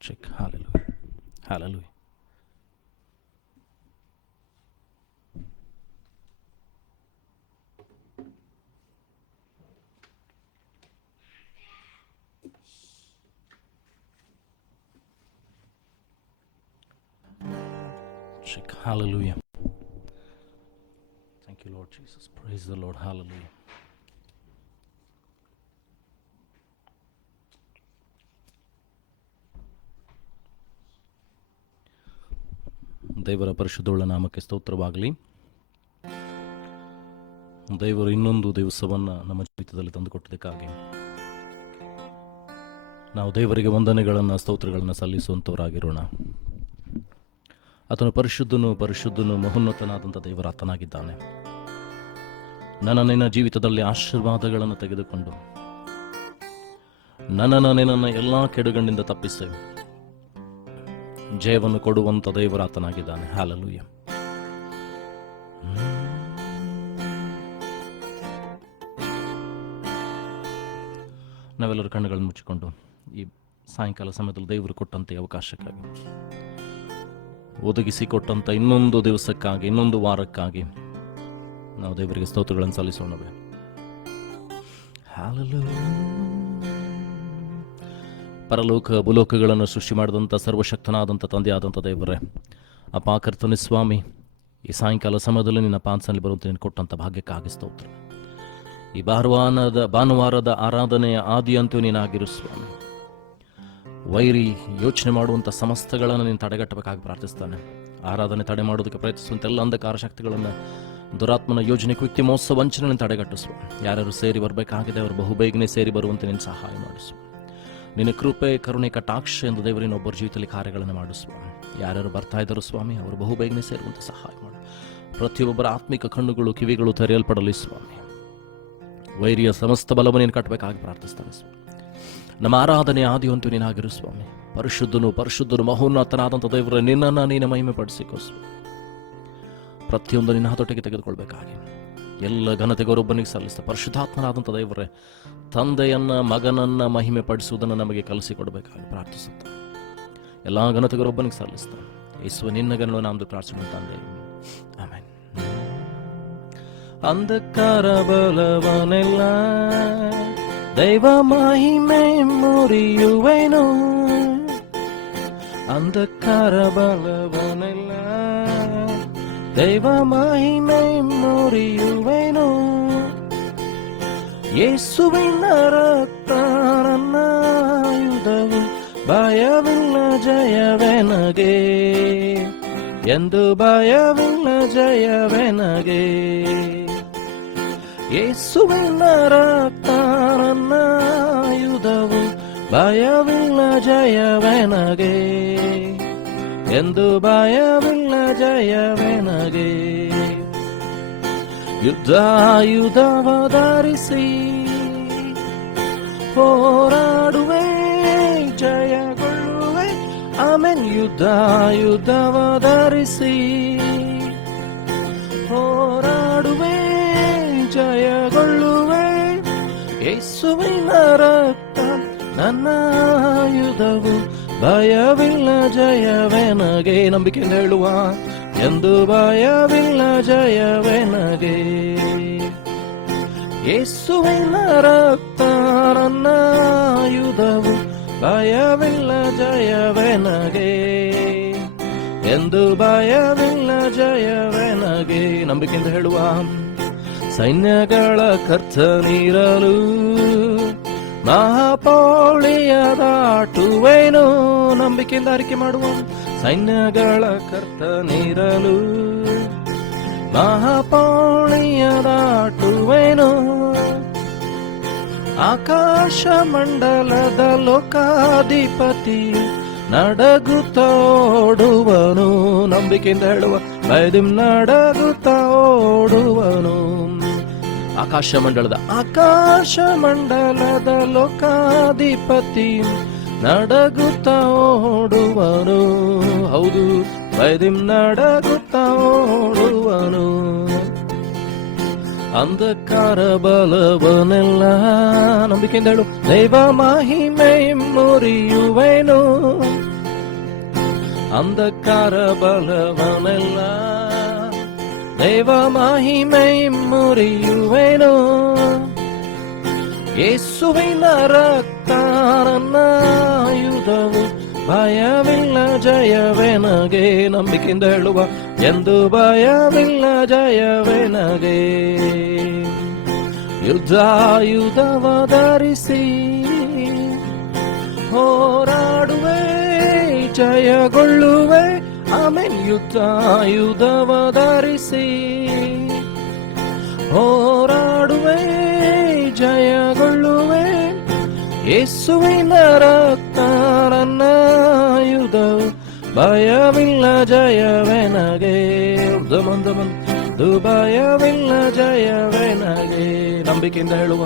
Check. Hallelujah. Hallelujah. Check. Hallelujah. Thank you, Lord Jesus. Praise the Lord. Hallelujah. ದೇವರ ಪರಿಶುದ್ಧವುಳ್ಳ ನಾಮಕ್ಕೆ ಸ್ತೋತ್ರವಾಗಲಿ. ದೇವರು ಇನ್ನೊಂದು ದಿವಸವನ್ನು ನಮ್ಮ ಜೀವಿತದಲ್ಲಿ ತಂದುಕೊಟ್ಟದಕ್ಕಾಗಿ ನಾವು ದೇವರಿಗೆ ವಂದನೆಗಳನ್ನು ಸ್ತೋತ್ರಗಳನ್ನು ಸಲ್ಲಿಸುವಂಥವರಾಗಿರೋಣ. ಆತನು ಪರಿಶುದ್ಧನು ಮಹೋನ್ನತನಾದಂಥ ದೇವರಾತನಾಗಿದ್ದಾನೆ. ನಿನ್ನ ಜೀವಿತದಲ್ಲಿ ಆಶೀರ್ವಾದಗಳನ್ನು ತೆಗೆದುಕೊಂಡು ನಿನ್ನನ್ನು ಎಲ್ಲ ಕೆಡುಗಣ್ಣಿಂದ ತಪ್ಪಿಸಿ ಜಯವನ್ನು ಕೊಡುವಂಥ ದೇವರಾತನಾಗಿದ್ದಾನೆ. ಹಲ್ಲೆಲೂಯಾ. ನಾವೆಲ್ಲರೂ ಕಣ್ಣುಗಳನ್ನು ಮುಚ್ಚಿಕೊಂಡು ಈ ಸಾಯಂಕಾಲ ಸಮಯದಲ್ಲಿ ದೇವರು ಕೊಟ್ಟಂತೆ ಅವಕಾಶಕ್ಕಾಗಿ, ಒದಗಿಸಿಕೊಟ್ಟಂಥ ಇನ್ನೊಂದು ದಿವಸಕ್ಕಾಗಿ, ಇನ್ನೊಂದು ವಾರಕ್ಕಾಗಿ ನಾವು ದೇವರಿಗೆ ಸ್ತೋತ್ರಗಳನ್ನು ಸಲ್ಲಿಸೋಣವೇ. ಪರಲೋಕ ಭೂಲೋಕಗಳನ್ನು ಸೃಷ್ಟಿ ಮಾಡಿದಂಥ ಸರ್ವಶಕ್ತನಾದಂಥ ತಂದೆಯಾದಂಥ ದೇವರೇ, ಅಪ್ಪ ಕರ್ತನೆ ಸ್ವಾಮಿ, ಈ ಸಾಯಂಕಾಲ ಸಮಯದಲ್ಲಿ ನಿನ್ನ ಪಾನ್ಸಲ್ಲಿ ಬರುವಂತೆ ನೀನು ಕೊಟ್ಟಂಥ ಭಾಗ್ಯಕ್ಕಾಗಿ ಸ್ತೋತ್ರ. ಈ ಭಾನುವಾರದ ಆರಾಧನೆಯ ಆದಿಯಂತೂ ನೀನಾಗಿರು ಸ್ವಾಮಿ. ವೈರಿ ಯೋಚನೆ ಮಾಡುವಂಥ ಸಮಸ್ತಗಳನ್ನು ನೀನು ತಡೆಗಟ್ಟಬೇಕಾಗಿ ಪ್ರಾರ್ಥಿಸ್ತಾನೆ. ಆರಾಧನೆ ತಡೆ ಮಾಡೋದಕ್ಕೆ ಪ್ರಯತ್ನಿಸುವಂಥ ಎಲ್ಲ ಅಂಧಕಾರ ಶಕ್ತಿಗಳನ್ನು, ದುರಾತ್ಮನ ಯೋಜನೆ, ಕೃತ್ಯ ಮೋಸ ವಂಚನೆ ತಡೆಗಟ್ಟಿಸುವ. ಯಾರ್ಯಾರು ಸೇರಿ ಬರಬೇಕಾಗಿದೆ ಅವರು ಬಹುಬೇಗನೆ ಸೇರಿ ಬರುವಂತೆ ನೀನು ಸಹಾಯ ಮಾಡಿಸುವ. ನಿನ್ನ ಕೃಪೆ, ಕರುಣೆ, ಕಟಾಕ್ಷ ಎಂದು ದೇವರಿನ ಒಬ್ಬರ ಜೀವಿತದಲ್ಲಿ ಕಾರ್ಯಗಳನ್ನು ಮಾಡಿಸುವ. ಯಾರ್ಯಾರು ಬರ್ತಾ ಇದ್ದರು ಸ್ವಾಮಿ, ಅವರು ಬಹುಬೇಗನೆ ಸೇರುವಂತೆ ಸಹಾಯ ಮಾಡು. ಪ್ರತಿಯೊಬ್ಬರ ಆತ್ಮಿಕ ಕಣ್ಣುಗಳು, ಕಿವಿಗಳು ತೆರೆಯಲ್ಪಡಲಿ ಸ್ವಾಮಿ. ವೈರಿಯ ಸಮಸ್ತ ಬಲವನ್ನು ನೀನು ಕಟ್ಟಬೇಕಾಗಿ ಪ್ರಾರ್ಥಿಸ್ತಾನೆ ಸ್ವಾಮಿ. ನಮ್ಮ ಆರಾಧನೆ ಆದಿಯಂತೂ ನೀನಾಗಿರು ಸ್ವಾಮಿ. ಪರಿಶುದ್ಧನು ಮಹೋನ್ನತನಾದಂಥ ದೇವರ ನಿನ್ನನ್ನು ನೀನು ಮಹಿಮೆ ಪಡಿಸಿಕೋ ಸ್ವಾಮಿ. ಪ್ರತಿಯೊಂದು ನಿನ್ನ ಹತೋಟಿಗೆ ತೆಗೆದುಕೊಳ್ಬೇಕಾಗಿ ಎಲ್ಲ ಘನತೆಗೊರೊಬ್ಬನಿಗೆ ಸಲ್ಲಿಸ್ತಾ ಪರಿಶುದ್ಧಾತ್ಮನಾದಂಥ ದೇವರೇ, ತಂದೆಯನ್ನ ಮಗನನ್ನ ಮಹಿಮೆ ಪಡಿಸುವುದನ್ನು ನಮಗೆ ಕಲಿಸಿಕೊಡಬೇಕಾಗಿ ಪ್ರಾರ್ಥಿಸುತ್ತ ಎಲ್ಲ ಘನತೆಗೊರೊಬ್ಬನಿಗೆ ಸಲ್ಲಿಸ್ತಾ ಯೇಸುವೆ ನಿನ್ನ ಗಣವನ್ನು ನಮ್ಮದು ಪ್ರಾರ್ಥನೆ ತಂದೆ. ಆಮೆನ್. ಅಂಧಕಾರ ಬಲವನೆಲ್ಲ ದೈವ ಮಹಿಮೆ ಮುರಿಯುವೆನು. ಅಂಧಕಾರ ಬಲವನೆಲ್ಲ ದೈವ ಮಹಿಮೆ ಮುರಿಯುವೆನು. ಯೇಸುವಿನ ರಕ್ತ ನನ್ನ ಆಯುಧವು, ಭಯವಿಲ್ಲ ಜಯವೆನಗೆ ಎಂದು, ಭಯವಿಲ್ಲ ಜಯವೆನಗೆ. ಯೇಸುವಿನ ರಕ್ತ ನನ್ನ ಆಯುಧವು, ಭಯವಿಲ್ಲ ಜಯವೆನಗೆ ಎಂದು, ಭಯವಿಲ್ಲ ಜಯವೆನಗೆ. ಯುದ್ಧಾಯುಧವ ಧರಿಸಿ ಹೋರಾಡುವೆ, ಜಯಗೊಳ್ಳುವೆ. ಆಮೆನ್. ಯುದ್ಧಾಯುಧವ ಧರಿಸಿ ಹೋರಾಡುವೆ, ಜಯಗೊಳ್ಳುವೆ. ಯೇಸುವಿನ ರಕ್ತ ನನ್ನ ಆಯುಧವು, ಭಯವಿಲ್ಲ ಜಯವೆನಗೆ. ನಂಬಿಕೆಯಿಂದ ಹೇಳುವ ಎಂದು, ಭಯವಿಲ್ಲ ಜಯವೆನಗೆ. ಯೇಸುವಿನ ರಕ್ತ ನನ್ನ ಆಯುಧವು, ಭಯವಿಲ್ಲ ಜಯವೆನಗೆ ಎಂದು, ಭಯವಿಲ್ಲ ಜಯವೆನಗೆ. ನಂಬಿಕೆಯಿಂದ ಹೇಳುವ ಸೈನ್ಯಗಳ ಕರ್ತನಿರಲು ಮಹಾಪೌಳಿಯ ದಾಟುವೆನು. ನಂಬಿಕೆಯಿಂದ ಅರಿಕೆ ಮಾಡುವ ಸೈನ್ಯಗಳ ಕರ್ತನಿರಲು ಮಹಾಪೌಳಿಯ ದಾಟುವೆನು. ಆಕಾಶ ಮಂಡಲದ ಲೋಕಾಧಿಪತಿ ನಡಗುತ್ತಾ ಓಡುವನು. ನಂಬಿಕೆಯಿಂದ ಹೇಳುವ ಭಯದಿಂ ನಡಗುತ್ತಾ ಓಡುವನು. ಆಕಾಶ ಮಂಡಲದ ಲೋಕಾಧಿಪತಿ ನಡಗುತ್ತಾ ಓಡುವನು. ಹೌದು, ಭಯದಿಂ ನಡಗುತ್ತಾ ಓಡುವನು. ಅಂಧಕಾರ ಬಲವನೆಲ್ಲ ನಂಬಿಕೆಯಿಂದ ಹೇಳು, ದೈವ ಮಹಿಮೆ ಮುರಿಯುವೆನು. ಅಂಧಕಾರ ಬಲವನೆಲ್ಲ ದೇವ ಮಹಿಮೆ ಮುರಿಯುವೆನು. ಯೇಸುವಿನ ರಕ್ತ ನನ್ನ ಆಯುಧವು, ಭಯವಿಲ್ಲ ಜಯವೆನಗೆ. ನಂಬಿಕೆಯಿಂದ ಹೇಳುವ, ಎಂದು ಭಯವಿಲ್ಲ ಜಯವೆನಗೆ. ಯುದ್ಧಾಯುಧವ ಧರಿಸಿ ಹೋರಾಡುವೆ, ಜಯಗೊಳ್ಳುವೆ. ಆಮೇನ್. ಯುದ್ಧಾಯುಧವ ಧರಿಸಿ ಹೋರಾಡುವೆ, ಜಯಗೊಳ್ಳುವೆ. ಯೇಸುವಿನ ರಕ್ತ ನನ್ನ ಆಯುಧವು, ಭಯವಿಲ್ಲ ಜಯವೆನಗೆ. ಭಯವಿಲ್ಲ ಜಯವೆನಗೆ. ನಂಬಿಕೆಯಿಂದ ಹೇಳುವ,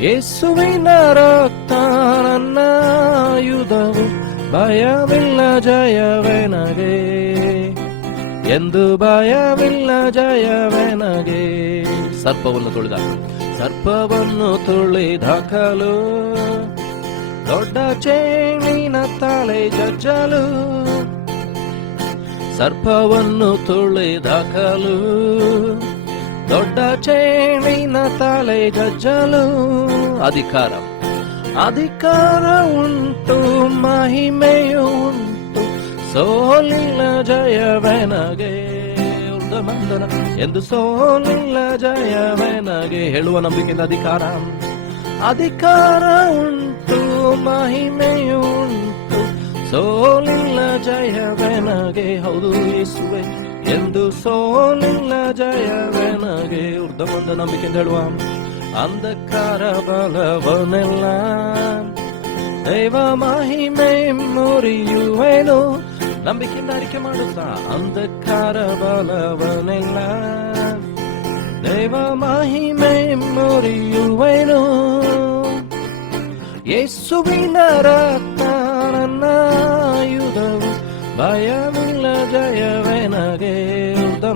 ಯೇಸುವಿನ ರಕ್ತ ನನ್ನ ಆಯುಧವು, ಭಯವಿಲ್ಲ ಜಯವೆನಗೆ. ಎಂದು ಭಯವಿಲ್ಲ ಜಯವೆನಗೆ. ಸರ್ಪವನ್ನು ತುಳಿದಾಕಲು, ದೊಡ್ಡ ಚೇಣಿನ ತಲೆ ಜಜ್ಜಲು. ಸರ್ಪವನ್ನು ತುಳಿದಾಕಲು, ದೊಡ್ಡ ಚೇಣಿನ ತಲೆ ಜಜ್ಜಲು. ಅಧಿಕಾರ ಉಂಟು, ಮಹಿಮೆಯು ಉಂಟು, ಸೋಲಿಲ್ಲ ಜಯವೆನಗೆ. ಮಂದನ ಎಂದು ಸೋಲಿಲ್ಲ ಜಯವೆನಗೆ. ಹೇಳುವ ನಂಬಿಕೆಯಿಂದ ಅಧಿಕಾರ ಉಂಟು, ಮಹಿಮೆಯು ಉಂಟು, ಸೋಲಿಲ್ಲ ಜಯವೆನಗೆ. ಹೌದು ಯೇಸುವೆ, ಎಂದು ಸೋಲಿಲ್ಲ ಜಯವೆನಗೆ. ಉರ್ಧಮಂದ ನಂಬಿಕೆಯಿಂದ ಹೇಳುವ, ಅಂಧಕಾರ ಬಲವನೆಲ್ಲ ದೈವ ಮಹಿಮೆ ಮುರಿಯುವೆನು. ನಂಬಿಕೆಯಿಂದ ಅರಿಕೆ ಮಾಡುತ್ತಾ, ಅಂಧಕಾರ ಬಲವನೆಲ್ಲ ದೈವ ಮಹಿಮೆ ಮುರಿಯುವೆನು. ಯೇಸುವಿನ ರಕ್ತ ನನ್ನ ಆಯುಧವು, ಭಯವಿಲ್ಲ ಜಯವೆನಗೆ.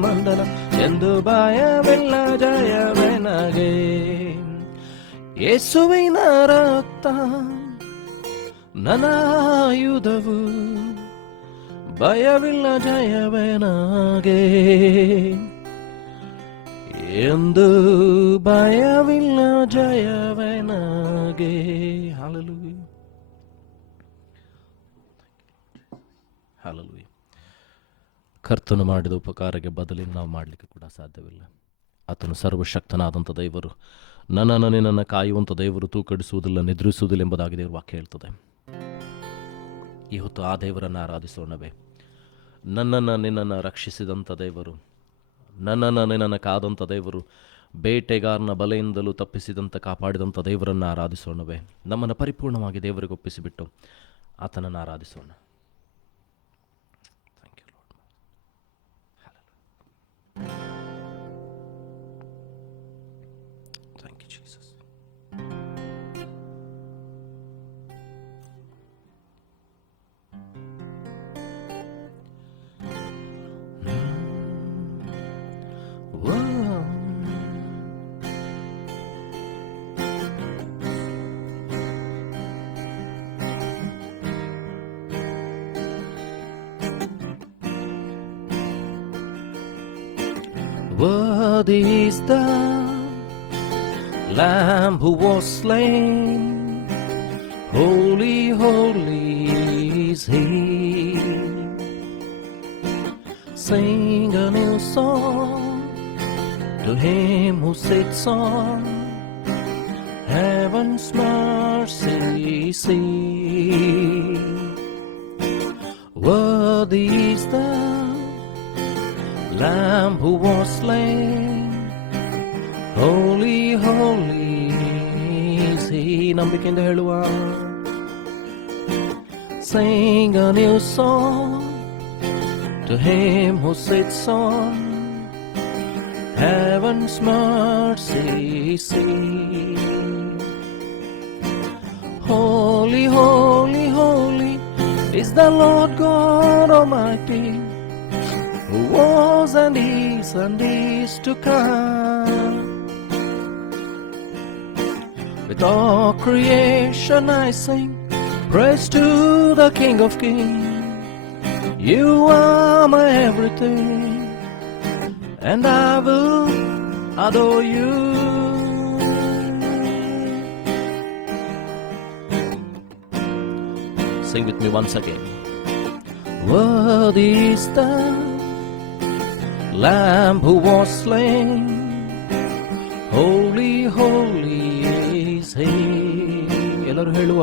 ಮಂದನ ಎಂದು ಭಯವಿಲ್ಲ ಜಯವೆನಗೆ. ಯೇಸುವಿನ ರಕ್ತ ನನ್ನ ಆಯುಧವು, ಭಯವಿಲ್ಲ ಜಯವೆನಗೆ. ಎಂದು ಭಯವಿಲ್ಲ ಜಯವೆನಗೆ. Hallelujah, hallelujah. ಕರ್ತನು ಮಾಡಿದ ಉಪಕಾರಕ್ಕೆ ಬದಲಿ ನಾವು ಮಾಡಲಿಕ್ಕೆ ಕೂಡ ಸಾಧ್ಯವಿಲ್ಲ. ಆತನು ಸರ್ವಶಕ್ತನಾದಂಥ ದೇವರು. ನನ್ನನ್ನು ಕಾಯುವಂಥ ದೇವರು ತೂಕಡಿಸುವುದಿಲ್ಲ, ನಿದ್ರಿಸುವುದಿಲ್ಲ ಎಂಬುದಾಗಿ ದೇವರು ವಾಕ್ಯ ಹೇಳ್ತದೆ. ಈ ಹೊತ್ತು ಆ ದೇವರನ್ನು ಆರಾಧಿಸೋಣವೇ. ನಿನ್ನನ್ನು ರಕ್ಷಿಸಿದಂಥ ದೇವರು, ನಿನ್ನನ್ನು ಕಾದಂಥ ದೇವರು, ಬೇಟೆಗಾರನ ಬಲೆಯಿಂದಲೂ ತಪ್ಪಿಸಿದಂಥ ಕಾಪಾಡಿದಂಥ ದೇವರನ್ನು ಆರಾಧಿಸೋಣವೇ. ನಮ್ಮನ್ನು ಪರಿಪೂರ್ಣವಾಗಿ ದೇವರಿಗೆ ಒಪ್ಪಿಸಿಬಿಟ್ಟು ಆತನನ್ನು ಆರಾಧಿಸೋಣ. Thank you, Jesus. Worthy is the Lamb who was slain, holy, holy is He. Sing a new song to Him who sits on heaven's mercy seat. Worthy is the Lamb who was slain, holy, holy is He. ನಂಬಿಕೆಯಿಂದ ಹೇಳುವ, sing a new song to Him who sits on heaven's mercy seat. Holy, holy, holy is the Lord God Almighty, who was and is to come. With all creation I sing praise to the King of Kings. You are my everything, and I will adore you. Sing with me once again. Worthy is the Lamb who was slain. Holy, holy is He. ಎಲ್ಲರೂ ಹೇಳುವ.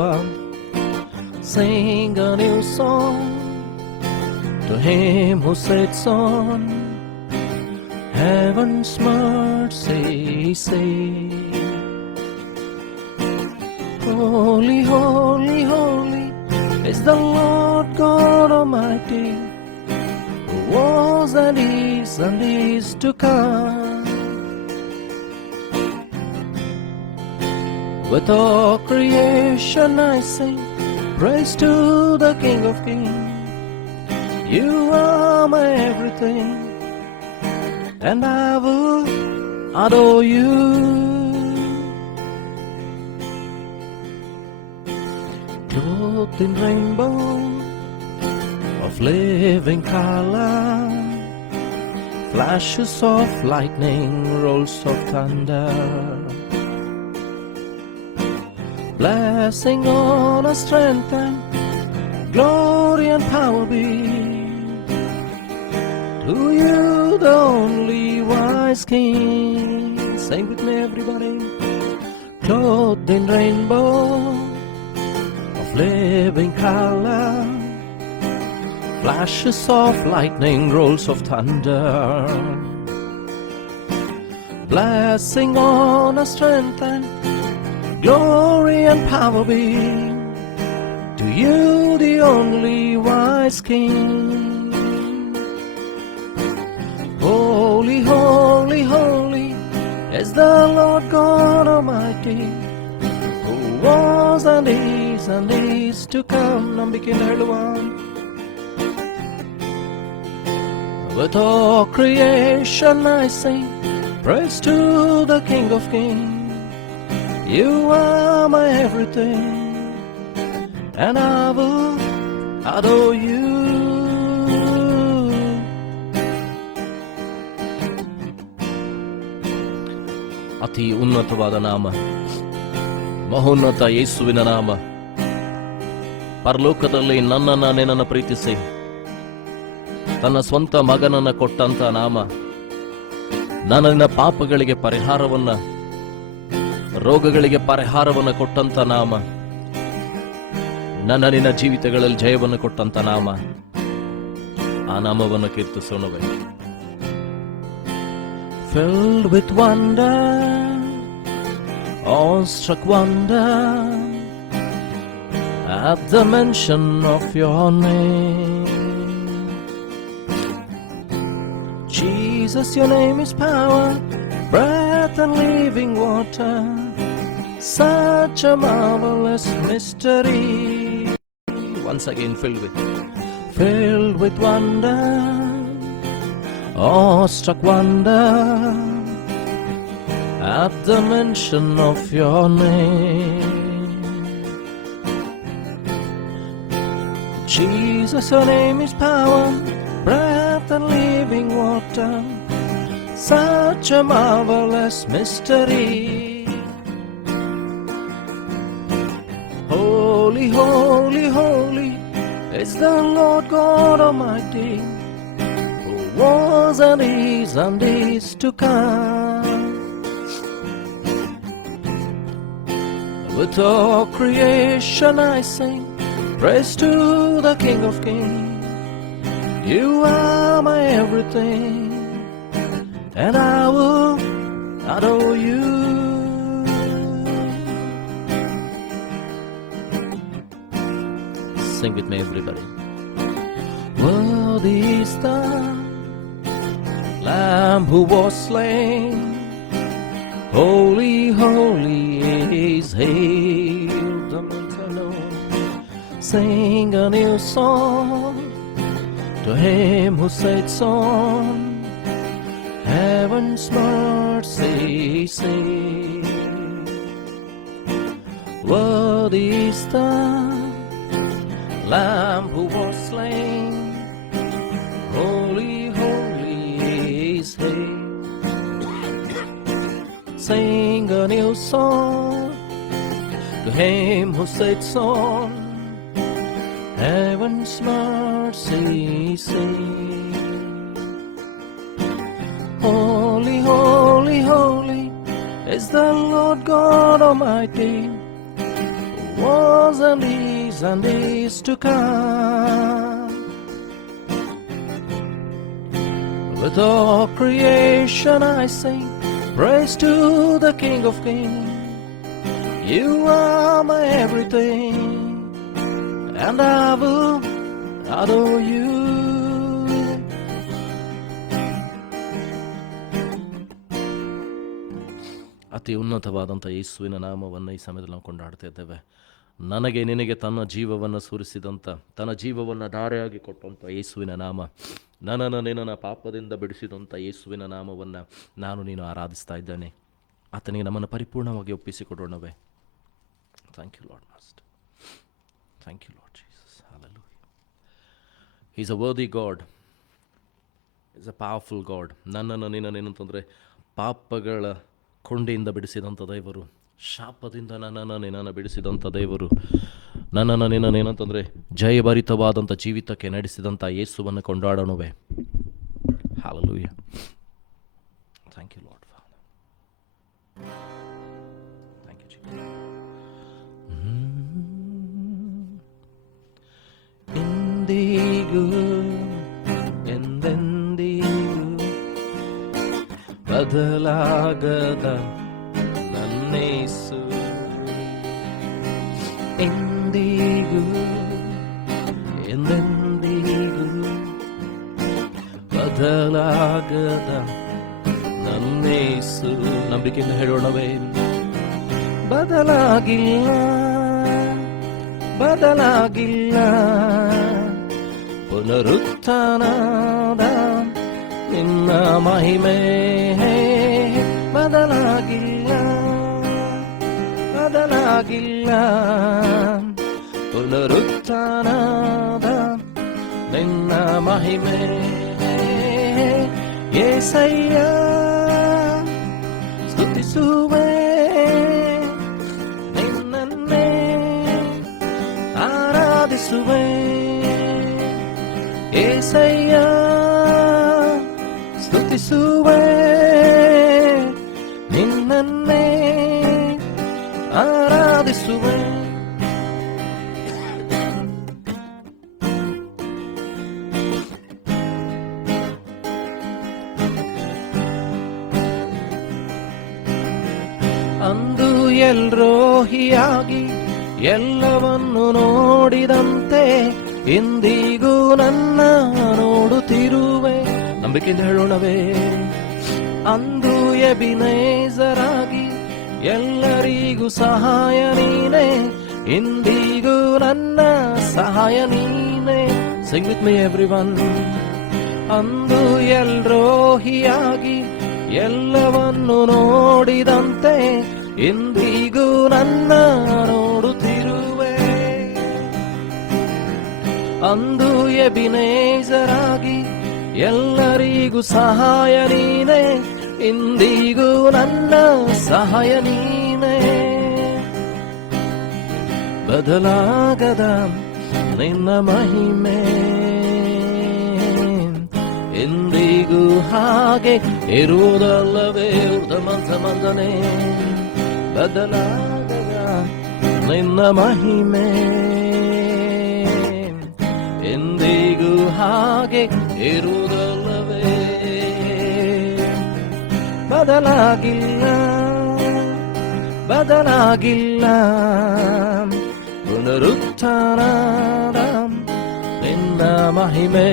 Sing a new song to Him who sits on heaven's mercy seat. Holy, holy, holy is the Lord God Almighty, who was and is to come. With all creation I sing praise to the King of Kings. You are my everything, and I will adore you. Clothed in rainbow of living color, flashes of lightning, rolls of thunder, blessing, honor, strength, and glory and power be to you, the only wise King. Sing with me, everybody. Clothed in rainbow of living color, flashes of lightning, rolls of thunder, blessing, honor, strength, and glory and power be to you, the only wise King. Holy, holy, holy is the Lord God Almighty, who was and is to come. ನಂಬಿಕೆಯಿಂದ ಹೇಳುವ. With all creation I sing praise to the King of Kings. You are my everything, and I will adore you. ಅತಿ ಉನ್ನತವಾದ ನಾಮ, ಮಹೋನ್ನತ ಯೇಸುವಿನ ನಾಮ. ಪರಲೋಕದಲ್ಲಿ ನಿನ್ನನ್ನು ಪ್ರೀತಿಸಿ ತನ್ನ ಸ್ವಂತ ಮಗನನ್ನ ಕೊಟ್ಟಂತ ನಾಮ. ನನ್ನ ಪಾಪಗಳಿಗೆ ಪರಿಹಾರವನ್ನ, ರೋಗಗಳಿಗೆ ಪರಿಹಾರವನ್ನು ಕೊಟ್ಟಂತ ನಾಮ. ನಿನ್ನ ಜೀವಿತಗಳಲ್ಲಿ ಜಯವನ್ನು ಕೊಟ್ಟಂತ ನಾಮ. ಆ ನಾಮವನ್ನು ಕೀರ್ತಿಸೋಣವೇ. Filled with wonder, awestruck wonder at the mention of your name. Jesus, your name is power, breath and living water, such a marvelous mystery. Once again, filled with wonder, awestruck wonder at the mention of your name. Jesus, your name is power, breath and living water, such a marvelous mystery. Holy, holy, holy is the Lord God Almighty, who was and is to come. With all creation I sing praise to the King of Kings. You are my everything, and I will adore you. Sing with me, everybody. Worthy is the Lamb who was slain. Holy, holy is He. Sing a new song to Him who sits on heaven's mercy seat. Worthy is the Lamb who was slain. a new song to him who sits on heaven's mercy seat. Holy, holy, holy is the Lord God Almighty, who was and is to come. With all creation I sing praise to the King of Kings. You are my everything, and I will adore you. ಅತಿ ಉನ್ನತವಾದಂಥ ಯೇಸುವಿನ ನಾಮವನ್ನು ಈ ಸಮಯದಲ್ಲಿ ನಾವು ಕೊಂಡಾಡ್ತಾ ಇದ್ದೇವೆ. ನನಗೆ ನಿನಗೆ ತನ್ನ ಜೀವವನ್ನು ಸುರಿಸಿದಂಥ, ತನ್ನ ಜೀವವನ್ನು ಧಾರೆಯಾಗಿ ಕೊಟ್ಟಂಥ ಯೇಸುವಿನ ನಾಮ, ನನ್ನನ್ನು ನಿನ್ನನ್ನು ಪಾಪದಿಂದ ಬಿಡಿಸಿದಂಥ ಯೇಸುವಿನ ನಾಮವನ್ನು ನಾನು ನೀನು ಆರಾಧಿಸ್ತಾ ಇದ್ದೇನೆ. ಆತನಿಗೆ ನಮ್ಮನ್ನು ಪರಿಪೂರ್ಣವಾಗಿ ಒಪ್ಪಿಸಿಕೊಡೋಣವೇ. Thank you Lord master, thank you Lord Jesus, hallelujah. He is a worthy God, is a powerful God. ನನ್ನನ್ನು ನಿನ್ನನೇನಂತಂದರೆ ಪಾಪಗಳ ಕೊಂಡಿಯಿಂದ ಬಿಡಿಸಿದಂಥ ದೇವರು, ಶಾಪದಿಂದ ನನ್ನನ್ನು ಬಿಡಿಸಿದಂಥ ದೇವರು, ನನ್ನನ್ನು ನಿನ್ನನೇನಂತಂದರೆ ಜಯಭರಿತವಾದಂಥ ಜೀವಿತಕ್ಕೆ ನಡೆಸಿದಂಥ ಯೇಸುವನ್ನು ಕೊಂಡಾಡೋಣವೇ. Hallelujah. Thank you lord Father, thank you Jesus. ಇಂದಿಗೂ ಎಂದೆಂದಿಗೂ ಬದಲಾಗದ ನನ್ನೇಸು, ಎಂದಿಗೂ ಎಂದೆಂದಿಗೂ ಬದಲಾಗದ ನನ್ನೇಸು. ನಂಬಿಕೆಯಿಂದ ಹೇಳೋಣವೇ. ಬದಲಾಗಿಲ್ಲ, ಬದಲಾಗಿಲ್ಲ, ಪುನರುತ್ಥಾನದ ನಿನ್ನ ಮಹಿಮೆ ಬದಲಾಗಿಲ್ಲ, ಬದಲಾಗಿಲ್ಲ, ಪುನರುತ್ಥಾನದ ನಿನ್ನ ಮಹಿಮೆ. యేసయ్య స్తుతిಸುವೆ, ನಿನ್ನನ್ನೇ ಆರಾಧಿಸುವೆ. యేసయ్య స్తుತಿಸುವೆ, ನಿನ್ನನ್ನೇ ಆರಾಧಿಸುವೆ. ಅಂದು ಎಲ್ರೋಹಿಯಾಗಿ ಎಲ್ಲವನ್ನು ನೋಡಿದಂತೆ ಇಂದಿಗೂ ನನ್ನ ನೋಡುತ್ತಿರುವೆ. ನಂಬಿಕೆಯಿಂದ ಹೇಳೋಣವೇ. ಅಂದು ಎಬಿನೇಜರಾಗಿ ಎಲ್ಲರಿಗೂ ಸಹಾಯ ನೀನೆ, ಇಂದಿಗೂ ನನ್ನ ಸಹಾಯ ನೀನೆ. Sing with me everyone. ಅಂದು ಎಲ್ರೋಹಿಯಾಗಿ ಎಲ್ಲವನ್ನು ನೋಡಿದಂತೆ ಇಂದಿಗೂ ನನ್ನ ನೋಡುತ್ತಿರುವೆ. ಅಂದು ಎಬಿನೇಜರಾಗಿ ಎಲ್ಲರಿಗೂ ಸಹಾಯ ನೀನೆ, ಇಂದಿಗೂ ನನ್ನ ಸಹಾಯ ನೀನೆ. ಬದಲಾಗದ ನಿನ್ನ ಮಹಿಮೆ ಎಂದಿಗೂ ಹಾಗೆ ಇರುವುದಲ್ಲವೇ ಊರ್ಧಮಂತನೆ. ಬದಲಾಗದ ನಿನ್ನ ಮಹಿಮೆ ಎಂದಿಗೂ ಹಾಗೆ ಇರುವುದಲ್ಲವೇ. ಬದಲಾಗಿಲ್ಲ, ಬದಲಾಗಿಲ್ಲ, ಪುನರುತ್ಥಾನದ ನಿನ್ನ ಮಹಿಮೆ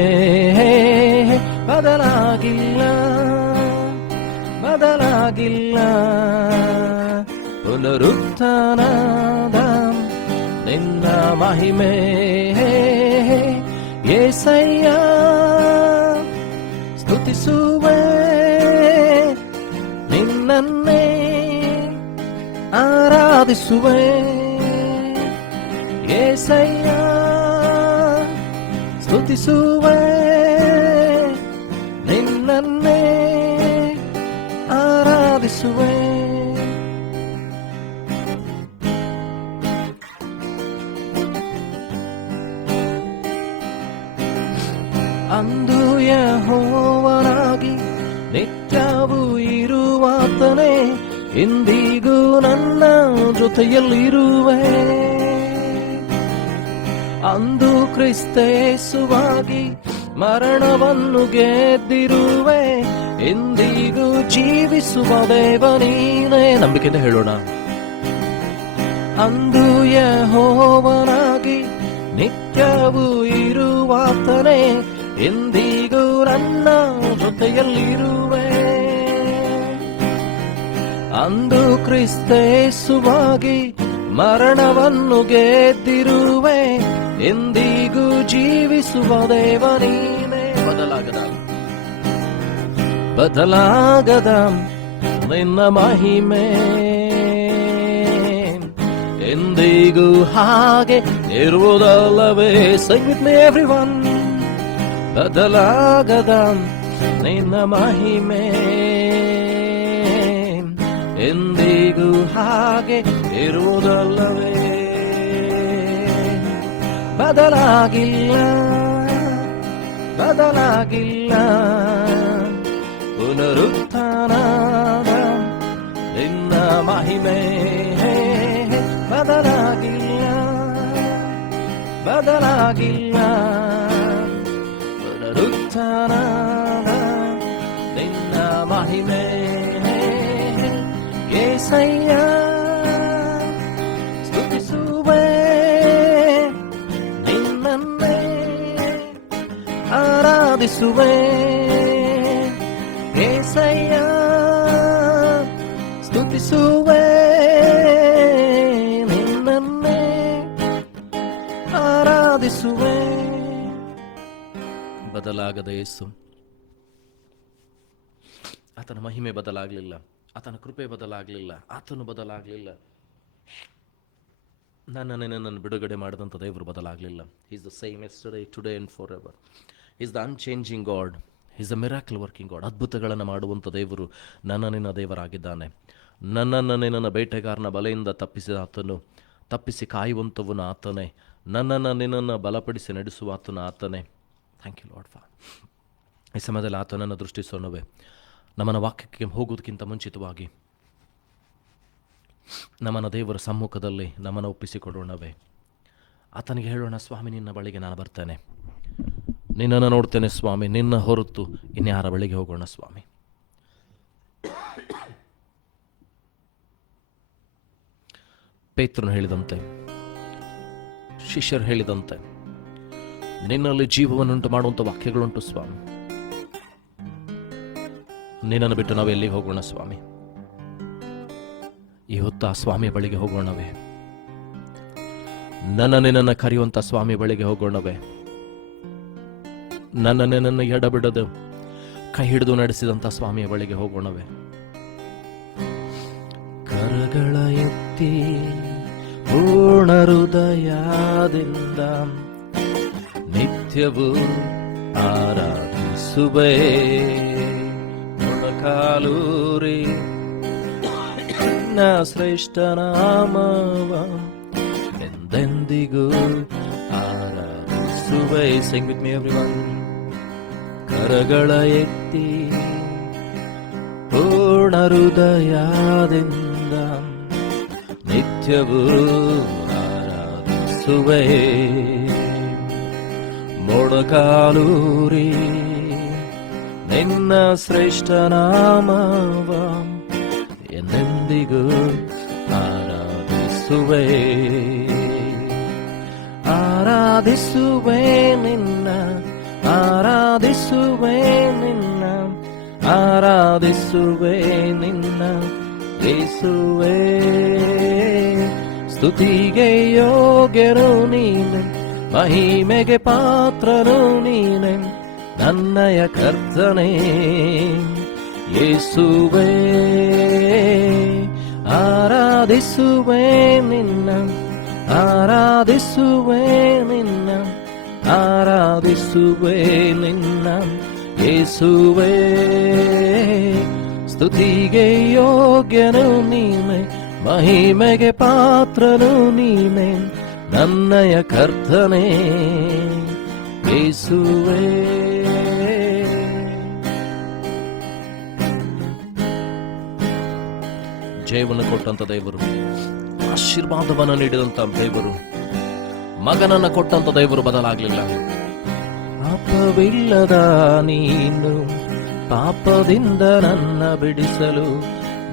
ಬದಲಾಗಿಲ್ಲ, ಬದಲಾಗಿಲ್ಲ, ಪುನರುತ್ಥಾನದ ನಿನ್ನ ಮಹಿಮೆ. యేసయ్య స్తుತಿಸುವೆ, ನಿನ್ನನ್ನೇ ಆರಾಧಿಸುವೆ. యేసయ్య స్తుತಿಸುವೆ, ನಿನ್ನನ್ನೇ ಆರಾಧಿಸುವೆ. ನಿತ್ಯವೂ ಇರುವಾತನೇ, ಇಂದಿಗೂ ನನ್ನ ಜೊತೆಯಲ್ಲಿರುವೆ. ಅಂದು ಕ್ರಿಸ್ತೇಸುವಾಗಿ ಮರಣವನ್ನು ಗೆದ್ದಿರುವೆ, ಇಂದಿಗೂ ಜೀವಿಸುವ ದೇವ ನೀನೇ. ನಂಬಿಕೆಯಿಂದ ಹೇಳೋಣ. ಅಂದು ಯೆಹೋವನಾಗಿ ನಿತ್ಯವೂ ಇರುವಾತನೇ, ಇಂದಿಗೂ ನನ್ನ ಜೊತೆಯಲ್ಲಿರುವೆ. ಅಂದು ಕ್ರಿಸ್ತೇಸುವಾಗಿ ಮರಣವನ್ನು ಗೆದ್ದಿರುವೆ, ಎಂದಿಗೂ ಜೀವಿಸುವ ದೇವ ನೀನೇ. ಬದಲಾಗದ ನಿನ್ನ ಮಹಿಮೆ ಎಂದಿಗೂ ಹಾಗೆ ಇರುವುದಲ್ಲವೇ. Sing with me everyone. ಬದಲಾಗದ ನಿನ್ನ ಮಹಿಮೆ ಎಂದಿಗೂ ಹಾಗೆ ಇರುವುದಲ್ಲವೇ. ಬದಲಾಗಿಲ್ಲ, ಬದಲಾಗಿಲ್ಲ, ಪುನರುತ್ಥಾನದ ನಿನ್ನ ಮಹಿಮೆ. ಬದಲಾಗಿಲ್ಲ, ಬದಲಾಗಿಲ್ಲ, ಪುನರುತ್ಥಾನದ ನಿನ್ನ ಮಹಿಮೆ. యేసయ్య స్తుతిಸುವೆ ನಿನ್ನನ್ನೇ ಆರಾಧಿಸುವೆ. యేసయ్య స్తుతిಸುವೆ ನಿನ್ನನ್ನೇ ಆರಾಧಿಸುವೆ. ಬದಲಾಗದ ಯೇಸು, ಆತನ ಮಹಿಮೆ ಬದಲಾಗಲಿಲ್ಲ, ಆತನ ಕೃಪೆ ಬದಲಾಗಲಿಲ್ಲ, ಆತನು ಬದಲಾಗಲಿಲ್ಲ. ನನ್ನನ್ನು ಬಿಡುಗಡೆ ಮಾಡಿದಂಥ ದೇವರು ಬದಲಾಗಲಿಲ್ಲ. Is the same yesterday, today and forever. Is the unchanging God. Is the miracle working God. ಅದ್ಭುತಗಳನ್ನು ಮಾಡುವಂಥ ದೇವರು ನಿನ್ನ ದೇವರಾಗಿದ್ದಾನೆ. ನಿನ್ನ ಬೇಟೆಗಾರನ ಬಲೆಯಿಂದ ತಪ್ಪಿಸಿದ ಆತನು, ತಪ್ಪಿಸಿ ಕಾಯುವಂಥವನು ಆತನೇ. ನಿನ್ನನ್ನು ಬಲಪಡಿಸಿ ನಡೆಸುವ ಆತನು ಆತನೇ. Thank you lord father. ಈ ಸಮಯದಲ್ಲಿ ಆತನನ್ನು ದೃಷ್ಟಿಸೋಣವೇ. ನಮ್ಮನ ವಾಕ್ಯಕ್ಕೆ ಹೋಗೋದಕ್ಕಿಂತ ಮುಂಚಿತವಾಗಿ ನಮ್ಮನ ದೇವರ ಸಮ್ಮುಖದಲ್ಲಿ ನಮ್ಮನ್ನು ಒಪ್ಪಿಸಿಕೊಡೋಣವೇ. ಆತನಿಗೆ ಹೇಳೋಣ, ಸ್ವಾಮಿ ನಿನ್ನ ಬಳಿಗೆ ನಾನು ಬರ್ತೇನೆ, ನಿನ್ನನ್ನು ನೋಡ್ತೇನೆ ಸ್ವಾಮಿ, ನಿನ್ನ ಹೊರತು ಇನ್ಯಾರ ಬಳಿಗೆ ಹೋಗೋಣ ಸ್ವಾಮಿ. ಪೇತ್ರನು ಹೇಳಿದಂತೆ, ಶಿಷ್ಯರು ಹೇಳಿದಂತೆ, ನಿನ್ನಲ್ಲಿ ಜೀವವನ್ನುಂಟು ಮಾಡುವಂಥ ವಾಕ್ಯಗಳುಂಟು ಸ್ವಾಮಿ. ನಿನ್ನನ್ನು ಬಿಟ್ಟು ನಾವು ಎಲ್ಲಿಗೆ ಹೋಗೋಣ ಸ್ವಾಮಿ? ಈ ಹೊತ್ತು ಆ ಸ್ವಾಮಿಯ ಬಳಿಗೆ ಹೋಗೋಣವೇ. ನಿನ್ನನ್ನು ಕರೆಯುವಂಥ ಸ್ವಾಮಿ ಬಳಿಗೆ ಹೋಗೋಣವೇ. ನಿನ್ನನ್ನು ಎಡಬಿಡದು ಕೈ ಹಿಡಿದು ನಡೆಸಿದಂಥ ಸ್ವಾಮಿಯ ಬಳಿಗೆ ಹೋಗೋಣವೇ. ಕರಗಳ ಎತ್ತಿ ಪೂರ್ಣ ಹೃದಯದಿಂದ ನಿತ್ಯವೂ ಆರಾಧಿಸುವೆ. ಕಾಲೂರಿ ಶ್ರೇಷ್ಠ ನಾಮವ ಎಂದೆಂದಿಗೂ ಆರಾಧಿಸುವೆ. Sing with me everyone. ಕರಗಳ ಎತ್ತಿ ಪೂರ್ಣ ಹೃದಯದಿಂದ ನಿತ್ಯವೂ ಆರಾಧಿಸುವೆ. ಮೊಣಕಾಲೂರಿ ನಿನ್ನ ಶ್ರೇಷ್ಠ ನಾಮವ ಎಂದೆಂದಿಗೂ ಆರಾಧಿಸುವೆ. ಆರಾಧಿಸುವೆ ನಿನ್ನ, ಆರಾಧಿಸುವೆ ನಿನ್ನ, ಆರಾಧಿಸುವೆ ನಿನ್ನ ಯೇಸುವೇ. ಸ್ತುತಿಗೆ ಯೋಗ್ಯನು ನೀನೆ, ಮಹಿಮೆಗೆ ಪಾತ್ರನು ನೀನೆ, ನನ್ನಯ ಕರ್ತನೇ ಯೇಸುವೇ. ಆರಾಧಿಸುವೆ ನಿನ್ನ, ಆರಾಧಿಸುವೆ ನಿನ್ನ, ಆರಾಧಿಸುವೆ ನಿನ್ನ ಯೇಸುವೇ. ಸ್ತುತಿಗೆ ಯೋಗ್ಯನು ನೀನೆ, ಮಹಿಮೆಗೆ ಪಾತ್ರನು ನೀನೆ, ನನ್ನಯ ಕರ್ತನೇ ಯೇಸುವೇ. ಜಯವನ್ನು ಕೊಟ್ಟಂತ ದೇವರು, ಆಶೀರ್ವಾದವನ್ನು ನೀಡಿದಂತ ದೇವರು, ಮಗನನ್ನ ಕೊಟ್ಟಂತ ದೇವರು ಬದಲಾಗ್ಲಿಲ್ಲ. ಪಾಪವಿಲ್ಲದ ನೀನು ಪಾಪದಿಂದ ನನ್ನ ಬಿಡಿಸಲು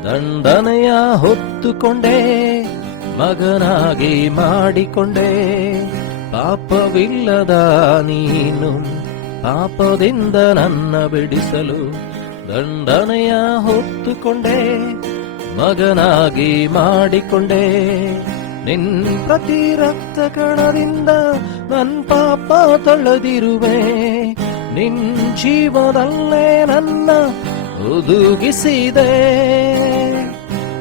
ದಂಡನೆಯ ಹೊತ್ತುಕೊಂಡೆ, ಮಗನಾಗಿ ಮಾಡಿಕೊಂಡೆ. ಪಾಪವಿಲ್ಲದ ನೀನು ಪಾಪದಿಂದ ನನ್ನ ಬಿಡಿಸಲು ದಂಡನೆಯ ಹೊತ್ತುಕೊಂಡೆ, ಮಗನಾಗಿ ಮಾಡಿಕೊಂಡೆ. ನಿನ್ ಪ್ರತಿ ರಕ್ತ ಕಣದಿಂದ ನನ್ ಪಾಪ ತೊಳೆದಿರುವೆ, ನಿನ್ ಜೀವದಲ್ಲೇ ನನ್ನ ಒದಗಿಸಿದೆ.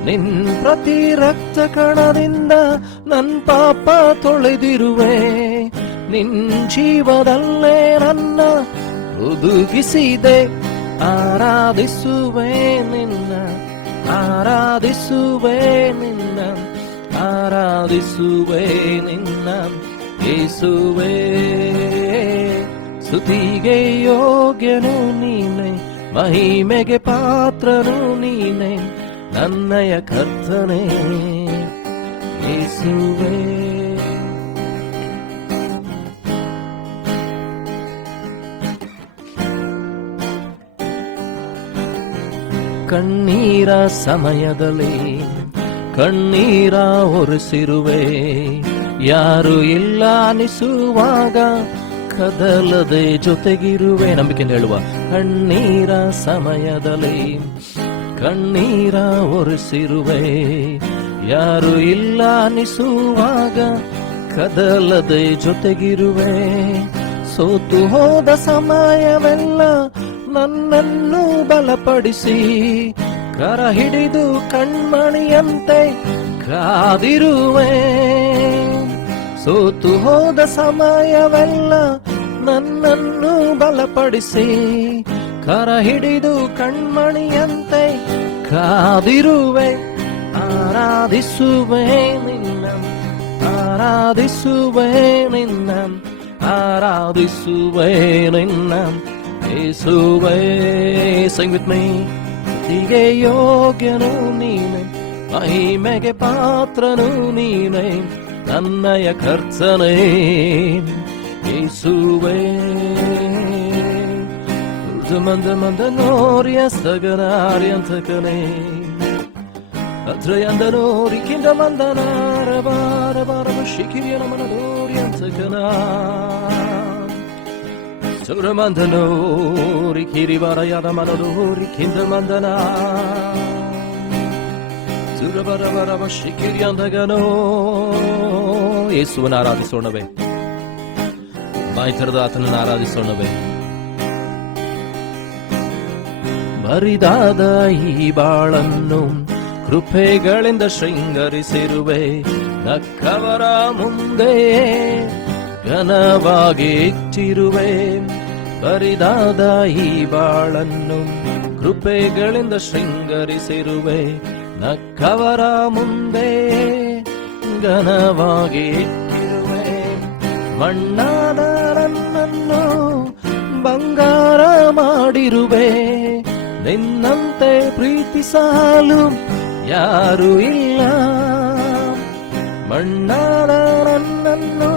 ನಿನ್ ಪ್ರತಿ ರಕ್ತ ಕಣದಿಂದ ನನ್ ಪಾಪ ತೊಳೆದಿರುವೆ, ನಿನ್ ಜೀವದಲ್ಲೇ ನನ್ನ ಒದಗಿಸಿದೆ. ಆರಾಧಿಸುವೆ ನಿನ್ನ, ಆರಾಧಿಸುವೆ ನಿನ್ನ, ಆರಾಧಿಸುವೆ ನಿನ್ನ ಯೇಸುವೇ. ಸ್ತುತಿಗೆ ಯೋಗ್ಯನು ನೀನೆ, ಮಹಿಮೆಗೆ ಪಾತ್ರನು ನೀನೆ, ನನ್ನಯ ಕರ್ತನೇ ಯೇಸುವೇ. ಕಣ್ಣೀರ ಸಮಯದಲ್ಲಿ ಕಣ್ಣೀರ ಒರೆಸಿರುವೆ, ಯಾರು ಇಲ್ಲ ಅನಿಸುವಾಗ ಕದಲದೆ ಜೊತೆಗಿರುವೆ. ನಂಬಿಕೆಯಿಂದ ಹೇಳುವ, ಕಣ್ಣೀರ ಸಮಯದಲ್ಲಿ ಕಣ್ಣೀರ ಒರೆಸಿರುವೆ, ಯಾರು ಇಲ್ಲ ಅನಿಸುವಾಗ ಕದಲದೆ ಜೊತೆಗಿರುವೆ. ಸೋತು ಹೋದ ಸಮಯವೆಲ್ಲ ನನ್ನನ್ನು ಬಲಪಡಿಸಿ, ಕರ ಹಿಡಿದು ಕಣ್ಮಣಿಯಂತೆ ಕಾದಿರುವೆ. ಸೋತು ಹೋದ ಸಮಯವೆಲ್ಲ ನನ್ನನ್ನು ಬಲಪಡಿಸಿ, ಕರ ಹಿಡಿದು ಕಣ್ಮಣಿಯಂತೆ ಕಾದಿರುವೆ. ಆರಾಧಿಸುವೆ ನಿನ್ನ, ಆರಾಧಿಸುವೆ ನಿನ್ನ, ಆರಾಧಿಸುವೆ ನಿನ್ನ ಯೇಸುವೇ. Sing with me. ಸ್ತುತಿಗೆ ಯೋಗ್ಯನು ನೀನೆ, ಮಹಿಮೆಗೆ ಪಾತ್ರನು ನೀನೆ, ನನ್ನಯ ಕರ್ತನೇ ಯೇಸುವೇ. ಮಂದ ಮಂದ ನೋರಿಯ ಸಗನಾರ್ಯಂತಕನೇ, ಅದ್ರಯಂದ ನೋರಿ ಕಿಂದ ಮಂದನಾರ ಬಾರ ಬಾರ ಶಿಖಿರಿಯ ನಮನ ನೋರಿಯಂತಕನ ಸುರಮಂದನೋರಿ ಕಿರಿವರಯದ ಮನದೋರಿ ಕಿಂದ ಮಂದನ ಸುರಬರಬರವ ಶಿಖಿರಿಯಂದಗನೋ. ಯೇಸುವನ್ನು ಆರಾಧಿಸೋಣವೇ, ಬಾಯಿ ತೆರೆದು ಆತನನ್ನು ಆರಾಧಿಸೋಣವೇ. ಬರಿದಾದ ಈ ಬಾಳನ್ನು ಕೃಪೆಗಳಿಂದ ಶೃಂಗರಿಸಿರುವೆ, ನಕ್ಕವರ ಮುಂದೆ ಘನವಾಗಿ ಇಟ್ಟಿರುವೆ. ಬರಿದಾದ ಈ ಬಾಳನ್ನು ಕೃಪೆಗಳಿಂದ ಶೃಂಗರಿಸಿರುವೆ, ನಕ್ಕವರ ಮುಂದೆ ಘನವಾಗಿ ಇಟ್ಟಿರುವೆ. ಮಣ್ಣಾದ ನನ್ನನ್ನು ಬಂಗಾರ ಮಾಡಿರುವೆ, ನಿನ್ನಂತೆ ಪ್ರೀತಿಸಲು ಯಾರು ಇಲ್ಲ. ಮಣ್ಣಾದ ನನ್ನನ್ನು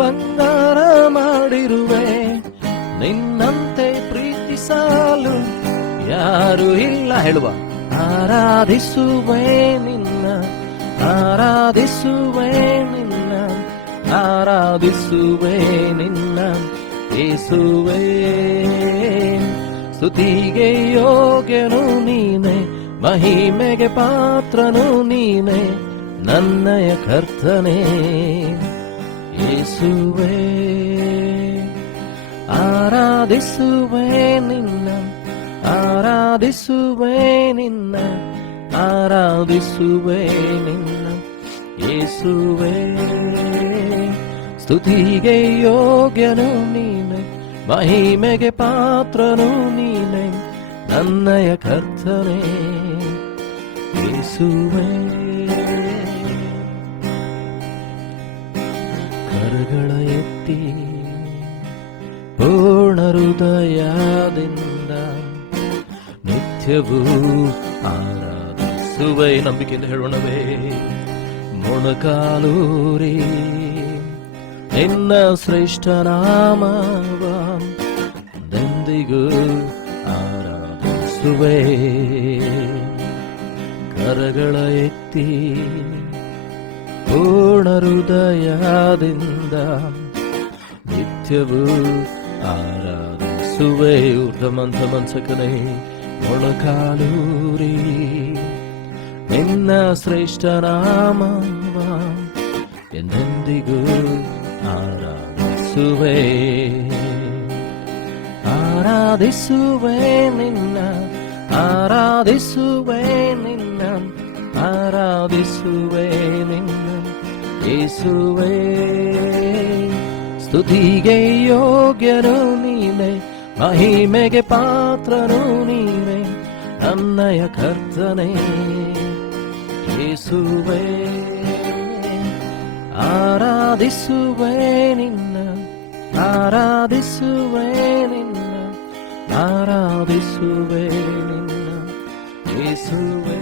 ಬಂಗಾರ ಮಾಡಿರುವೆ, ನಿನ್ನಂತೆ ಪ್ರೀತಿಸಲು ಯಾರು ಇಲ್ಲ. ಹೇಳುವ, ಆರಾಧಿಸುವೆ ನಿನ್ನ, ಆರಾಧಿಸುವೆ ನಿನ್ನ, ಆರಾಧಿಸುವೆ ನಿನ್ನ ಯೇಸುವೇ. ಸ್ತುತಿಗೆ ಯೋಗ್ಯನು ನೀನೆ, ಮಹಿಮೆಗೆ ಪಾತ್ರನು ನೀನೆ, ನನ್ನಯ ಕರ್ತನೇ ಯೇಸುವೇ. ಆರಾಧಿಸುವೆ ನಿನ್ನ, ಆರಾಧಿಸುವೆ ನಿನ್ನ, ಆರಾಧಿಸುವೆ ನಿನ್ನ ಯೇಸುವೇ. ಸ್ತುತಿಗೆ ಯೋಗ್ಯನು ನೀನೆ, ಮಹಿಮೆಗೆ ಪಾತ್ರನು ನೀನೆ, ನನ್ನಯ ಕರ್ತನೇ ಯೇಸುವೇ. ಕರಗಳ ಎತ್ತಿ ಪೂರ್ಣ ಹೃದಯದಿಂದ ನಿತ್ಯವೂ ಆರಾಧಿಸೋಣ. ಯೇಸುವೆ, ನಂಬಿಕೆಯಿಂದ ಹೇಳೋಣವೇ. ಮೊಣಕಾಲೂರಿ ನಿನ್ನ ಶ್ರೇಷ್ಠ ನಾಮವ ಎಂದಿಗೂ ಆರಾಧಿಸುವೆ. ಕರಗಳ ಎತ್ತಿ ಪೂರ್ಣ ಹೃದಯದಿಂದ ನಿತ್ಯವೂ ಆರಾಧಿಸುವೆ. ಊರ್ಧಮಂತ ಮನ್ಸಕನೇ ಮೊಣಕಾಲೂರಿ ನಿನ್ನ ಶ್ರೇಷ್ಠ ನಾಮವ ಎಂದೆಂದಿಗೂ ಆರಾಧಿಸುವೆ. ಆರಾಧಿಸುವೆ ನಿನ್ನ, ಆರಾಧಿಸುವೆ ನಿನ್ನ, ಆರಾಧಿಸುವೆ ನಿನ್ನ ಯೇಸುವೆ. ಸ್ತುತಿಗೆ ಯೋಗ್ಯನು ನೀನೆ, ಮಹಿಮೆಗೆ ಪಾತ್ರನು ನೀನೆ, ನನ್ನಯ ಕರ್ತನೇ ಯೇಸುವೆ. ಆರಾಧಿಸುವೆ ನಿನ್ನ, ಆರಾಧಿಸುವೆ ನಿನ್ನ, ಆರಾಧಿಸುವೆ ನಿನ್ನ ಯೇಸುವೆ.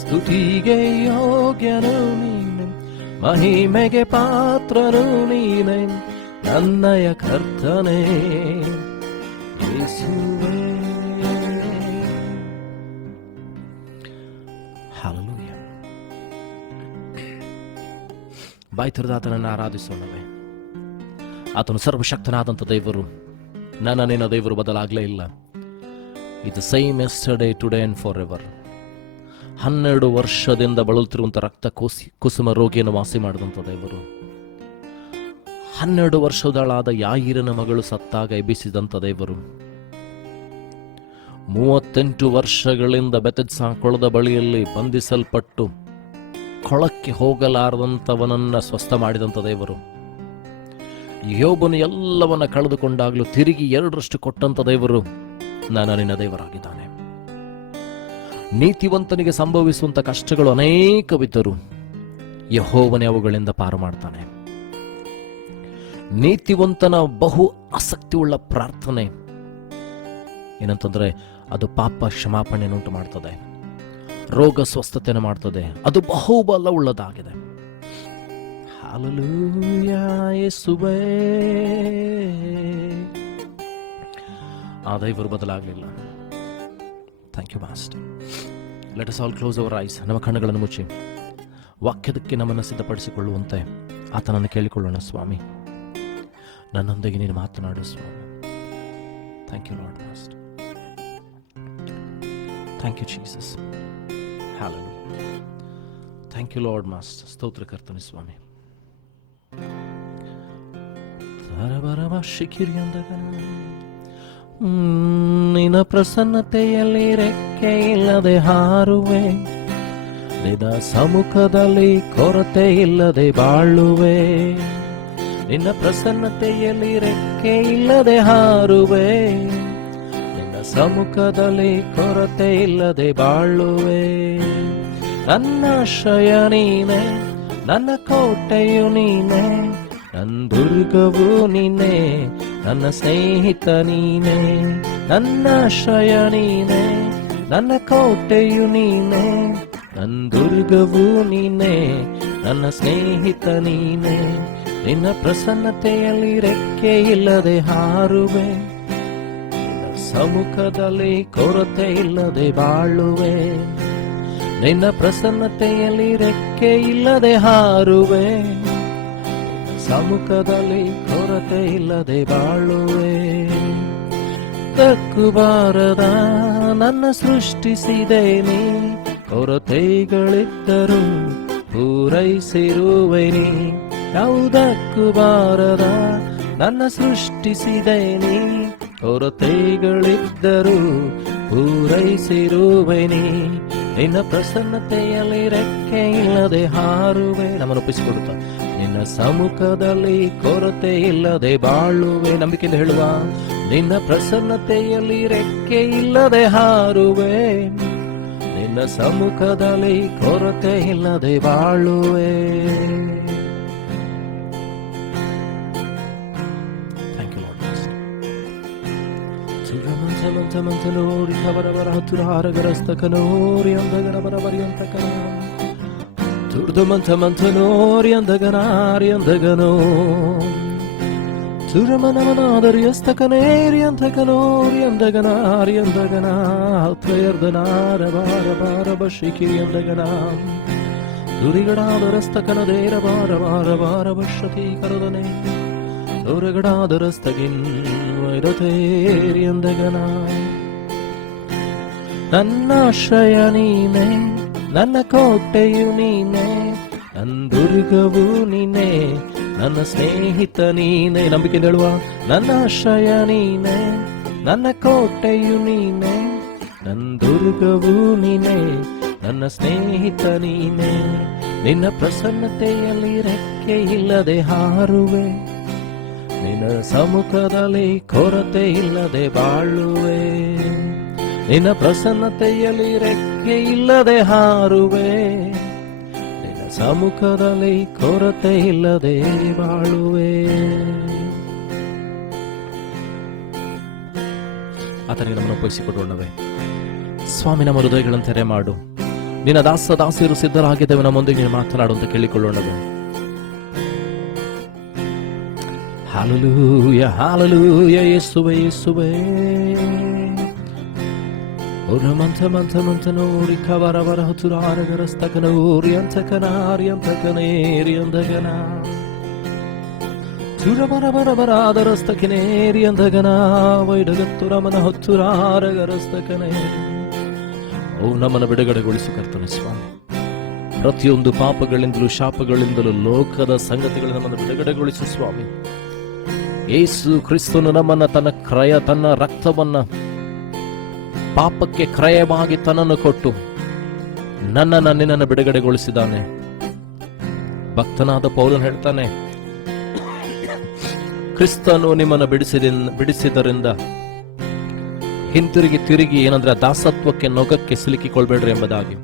ಸ್ತುತಿಗೆ ಯೋಗ್ಯನು ನೀನೆ, ಮಹಿಮೆಗೆ ಪಾತ್ರನು ನೀನೆ, ನನ್ನಯ ಕರ್ತನೇ ಯೇಸುವೆ. ಹಲ್ಲೆಲೂಯಾ. ಬಾಯಿ ತೆರೆದು ಆತನನ್ನು ಆರಾಧಿಸೋಣವೇ. ಆತನು ಸರ್ವಶಕ್ತನಾದಂಥ ದೇವರು. ನನ್ನ ನಿನ್ನ ದೇವರು ಬದಲಾಗಲೇ ಇಲ್ಲ. ಇದು same yesterday, today and for ever. 12 ವರ್ಷದಿಂದ ಬಳಲುತ್ತಿರುವಂಥ ರಕ್ತ ಕುಸುಮ ರೋಗಿಯನ್ನು ವಾಸಿ ಮಾಡಿದಂಥ ದೇವರು. 12 ವರ್ಷದಳಾದ ಯಾಯಿರನ ಮಗಳು ಸತ್ತಾಗ ಎಬ್ಬಿಸಿದಂಥ ದೇವರು. 38 ವರ್ಷಗಳಿಂದ ಬೆತೆಸ್ದಾ ಕೊಳದ ಬಳಿಯಲ್ಲಿ ಬಂಧಿಸಲ್ಪಟ್ಟು ಕೊಳಕ್ಕೆ ಹೋಗಲಾರದಂಥವನನ್ನ ಸ್ವಸ್ಥ ಮಾಡಿದಂಥ ದೇವರು. ಯೋಬನು ಎಲ್ಲವನ್ನ ಕಳೆದುಕೊಂಡಾಗಲೂ ತಿರುಗಿ 2ರಷ್ಟು ಕೊಟ್ಟಂಥ ದೇವರು ನನ್ನ ನಿನ್ನ ದೇವರಾಗಿದ್ದಾನೆ. ನೀತಿವಂತನಿಗೆ ಸಂಭವಿಸುವಂಥ ಕಷ್ಟಗಳು ಅನೇಕವಿದ್ದರೂ ಯೆಹೋವನೇ ಅವುಗಳಿಂದ ಪಾರು ಮಾಡ್ತಾನೆ. ನೀತಿವಂತನ ಬಹು ಆಸಕ್ತಿಯುಳ್ಳ ಪ್ರಾರ್ಥನೆ ಏನಂತಂದ್ರೆ ಅದು ಪಾಪ ಕ್ಷಮಾಪಣೆಯನ್ನುಂಟು ಮಾಡ್ತದೆ, ರೋಗ ಸ್ವಸ್ಥತೆಯನ್ನು ಮಾಡ್ತದೆ. ಅದು ಬಹುಬಲ ಉಳ್ಳದಾಗಿದೆ. ಹಲ್ಲೆಲೂಯಾ ಯೇಸುವೇ. ಆ ದೇವರು ಬದಲಾಗಲಿಲ್ಲ. Thank you master. Let us all close our eyes. ನಮ್ಮ ಕಣ್ಣುಗಳನ್ನು ಮುಚ್ಚಿ ವಾಕ್ಯದಕ್ಕೆ ನಮ್ಮನ್ನು ಸಿದ್ಧಪಡಿಸಿಕೊಳ್ಳುವಂತೆ ಆತನನ್ನು ಕೇಳಿಕೊಳ್ಳೋಣ. ಸ್ವಾಮಿ, ನನ್ನೊಂದಿಗೆ ನೀನು ಮಾತನಾಡು ಸ್ವಾಮಿ. Thank you Lord master. Thank you Jesus. Hallelujah. Thank you Lord master. ಸ್ತೋತ್ರ ಕರ್ತನೆ ಸ್ವಾಮಿ. ನಿನ್ನ ಪ್ರಸನ್ನತೆಯಲ್ಲಿ ರೆಕ್ಕೆ ಇಲ್ಲದೆ ಹಾರುವೆ, ನಿನ್ನ ಸಮ್ಮುಖದಲ್ಲಿ ಕೊರತೆ ಇಲ್ಲದೆ ಬಾಳುವೆ. ನಿನ್ನ ಪ್ರಸನ್ನತೆಯಲ್ಲಿ ರೆಕ್ಕೆ ಇಲ್ಲದೆ ಹಾರುವೆ, ನಿನ್ನ ಸಮ್ಮುಖದಲ್ಲಿ ಕೊರತೆ ಇಲ್ಲದೆ ಬಾಳುವೆ. ನನ್ನ ಆಶ್ರಯ ನೀನೆ, ನನ್ನ ಕೋಟೆಯು ನೀನೆ, ನನ್ನ ದುರ್ಗವು ನೀನೆ, ನನ್ನ ಸ್ನೇಹಿತ ನೀನೆ. ನನ್ನ ಆಶ್ರಯ ನೀನೆ, ನನ್ನ ಕೋಟೆಯು ನೀನೆ, ನನ್ನ ದುರ್ಗವು ನೀನೆ, ನನ್ನ ಸ್ನೇಹಿತ ನೀನೆ. ನಿನ್ನ ಪ್ರಸನ್ನತೆಯಲ್ಲಿ ರೆಕ್ಕೆ ಇಲ್ಲದೆ ಹಾರುವೆ, ನಿನ್ನ ಸಮ್ಮುಖದಲ್ಲಿ ಕೊರತೆ ಇಲ್ಲದೆ ಬಾಳುವೆ. ನಿನ್ನ ಪ್ರಸನ್ನತೆಯಲ್ಲಿ ರೆಕ್ಕೆ ಇಲ್ಲದೆ ಹಾರುವೆ, ಸಮ್ಮುಖದಲ್ಲಿ ಕೊರತೆ ಇಲ್ಲದೆ ಬಾಳುವೆ. ತಕ್ಕು ಬಾರದ ನನ್ನ ಸೃಷ್ಟಿಸಿದೆ ನೀ, ಕೊರತೆಗಳಿದ್ದರೂ ಪೂರೈಸಿರುವೆ ನೀ. ಯಾವುದಕ್ಕೂ ಬಾರದ ನನ್ನ ಸೃಷ್ಟಿಸಿದೆ ನೀ, ಕೊರತೆಗಳಿದ್ದರೂ ಪೂರೈಸಿರುವೆ ನೀ. ನಿನ್ನ ಪ್ರಸನ್ನತೆಯಲ್ಲಿ ರೆಕ್ಕೆ ಇಲ್ಲದೆ ಹಾರುವೆ. ನಮ್ಮನ್ನು ಒಪ್ಪಿಸಿಕೊಡುತ್ತ ನಿನ್ನ ಸಮ್ಮುಖದಲ್ಲಿ ಕೊರತೆ ಇಲ್ಲದೆ ಬಾಳುವೆ. ನಂಬಿಕೆಯಿಂದ ಹೇಳುವ, ನಿನ್ನ ಪ್ರಸನ್ನತೆಯಲ್ಲಿ ರೆಕ್ಕೆ ಇಲ್ಲದೆ ಹಾರುವೆ, ನಿನ್ನ ಸಮ್ಮುಖದಲ್ಲಿ ಕೊರತೆ ಇಲ್ಲದೆ ಬಾಳುವೆ. Thank you Lord. ಮಂಥನೋರಿ ಕವರವರ ತುರಾರಗರಸ್ತಕನೋರಿ ಅಂದಗನವರವರಿ ಅಂತಕನ ತುರ್ದಮಂಥನೋರಿ ಅಂದಗನಾರಿ ಅಂದಗನೋ ತುರಮನವನಾದರಿಯಸ್ತಕನೇರಿ ಅಂತಕನೋರಿ ಅಂದಗನಾರಿ ಅಂದಗನ ತ್ರಯರ್ದನಾರ ಬಾರ ಬಾರ ಬಶಿಕಿ ಅಂದಗನ ತುರಿಗಡಾದರಸ್ತಕನದೇರ ಬಾರ ಬಾರ ಬಾರ ಬಶತಿ ಕರದನೆ ತುರಗಡಾದರಸ್ತಗಿನ್ ವೈರತೇರಿ ಅಂದಗನ ನನ್ನ ಆಶ್ರಯ ನೀನೆ ನನ್ನ ಕೋಟೆಯು ನೀನೆ ನನ್ನ ದುರ್ಗವು ನೀನೆ ನನ್ನ ಸ್ನೇಹಿತ ನೀನೆ ನಂಬಿಕೆ ಹೇಳುವ ನನ್ನ ಆಶ್ರಯ ನೀನೆ ನನ್ನ ಕೋಟೆಯು ನೀನೆ ನನ್ನ ದುರ್ಗವು ನೀನೆ ನನ್ನ ಸ್ನೇಹಿತ ನೀನೆ ನಿನ್ನ ಪ್ರಸನ್ನತೆಯಲ್ಲಿ ರೆಕ್ಕೆ ಇಲ್ಲದೆ ಹಾರುವೆ ನಿನ್ನ ಸಮ್ಮುಖದಲ್ಲಿ ಕೊರತೆ ಇಲ್ಲದೆ ಬಾಳುವೆ ನಿನ್ನ ಪ್ರಸನ್ನತೆಯಲ್ಲಿ ರೆಕ್ಕೆ ಇಲ್ಲದೆ ಹಾರುವೆ ನಿನ್ನ ಸಮ್ಮುಖದಲ್ಲಿ ಕೊರತೆ ಇಲ್ಲದೆ ಬಾಳುವೆ. ಆತನಿಗೆ ನಮ್ಮನ್ನು ಒಪ್ಪಿಸಿಕೊಡೋಣವೇ. ಸ್ವಾಮಿ, ನಮ್ಮ ಹೃದಯಗಳನ್ನು ತೆರೆ ಮಾಡು. ನಿನ್ನ ದಾಸಿಯರು ಸಿದ್ಧರಾಗಿದ್ದೇವೆ, ನಮ್ಮೊಂದಿಗೆ ನೀನು ಮಾತನಾಡು ಅಂತ ಕೇಳಿಕೊಳ್ಳೋಣವೇ. ಹಾಲೆಲೂಯ ಹಾಲೆಲೂಯ ಯೇಸುವೇ ಯೇಸುವೇ. ಮಂಥನೋರಿ ಕವರವರ ತುರಾರಗರಸ್ತಕನೋರಿ ಅಂತಕನಾರಿ ಅಂತಕನೇರಿ ಅಂದಗನ ತುರಬರಬರಬರಾದರಸ್ತಕನೇರಿ ಅಂದಗನ ವೈಡಗತ್ತುರಮನ ಹೊತ್ತುರಾರಗರಸ್ತಕನೇ. ಓ, ನಮ್ಮನ್ನು ಬಿಡುಗಡೆಗೊಳಿಸು ಕರ್ತನೇ ಸ್ವಾಮಿ. ಪ್ರತಿಯೊಂದು ಪಾಪಗಳಿಂದಲೂ ಶಾಪಗಳಿಂದಲೂ ಲೋಕದ ಸಂಗತಿಗಳು ನಮ್ಮನ್ನು ಬಿಡುಗಡೆಗೊಳಿಸು ಸ್ವಾಮಿ. ಯೇಸು ಕ್ರಿಸ್ತನು ನಮ್ಮನ್ನ ತನ್ನ ರಕ್ತವನ್ನ ಪಾಪಕ್ಕೆ ಕ್ರಯವಾಗಿ ತನ್ನನ್ನು ಕೊಟ್ಟು ನಿನ್ನನ್ನು ಬಿಡುಗಡೆಗೊಳಿಸಿದ್ದಾನೆ. ಭಕ್ತನಾದ ಪೌಲನು ಹೇಳ್ತಾನೆ, ಕ್ರಿಸ್ತನು ನಿಮ್ಮನ್ನು ಬಿಡಿಸಿದರಿಂದ ತಿರುಗಿ ಏನಂದ್ರೆ ದಾಸತ್ವಕ್ಕೆ ನೊಗಕ್ಕೆ ಸಿಲುಕಿಕೊಳ್ಬೇಡ್ರಿ ಎಂಬುದಾಗಿ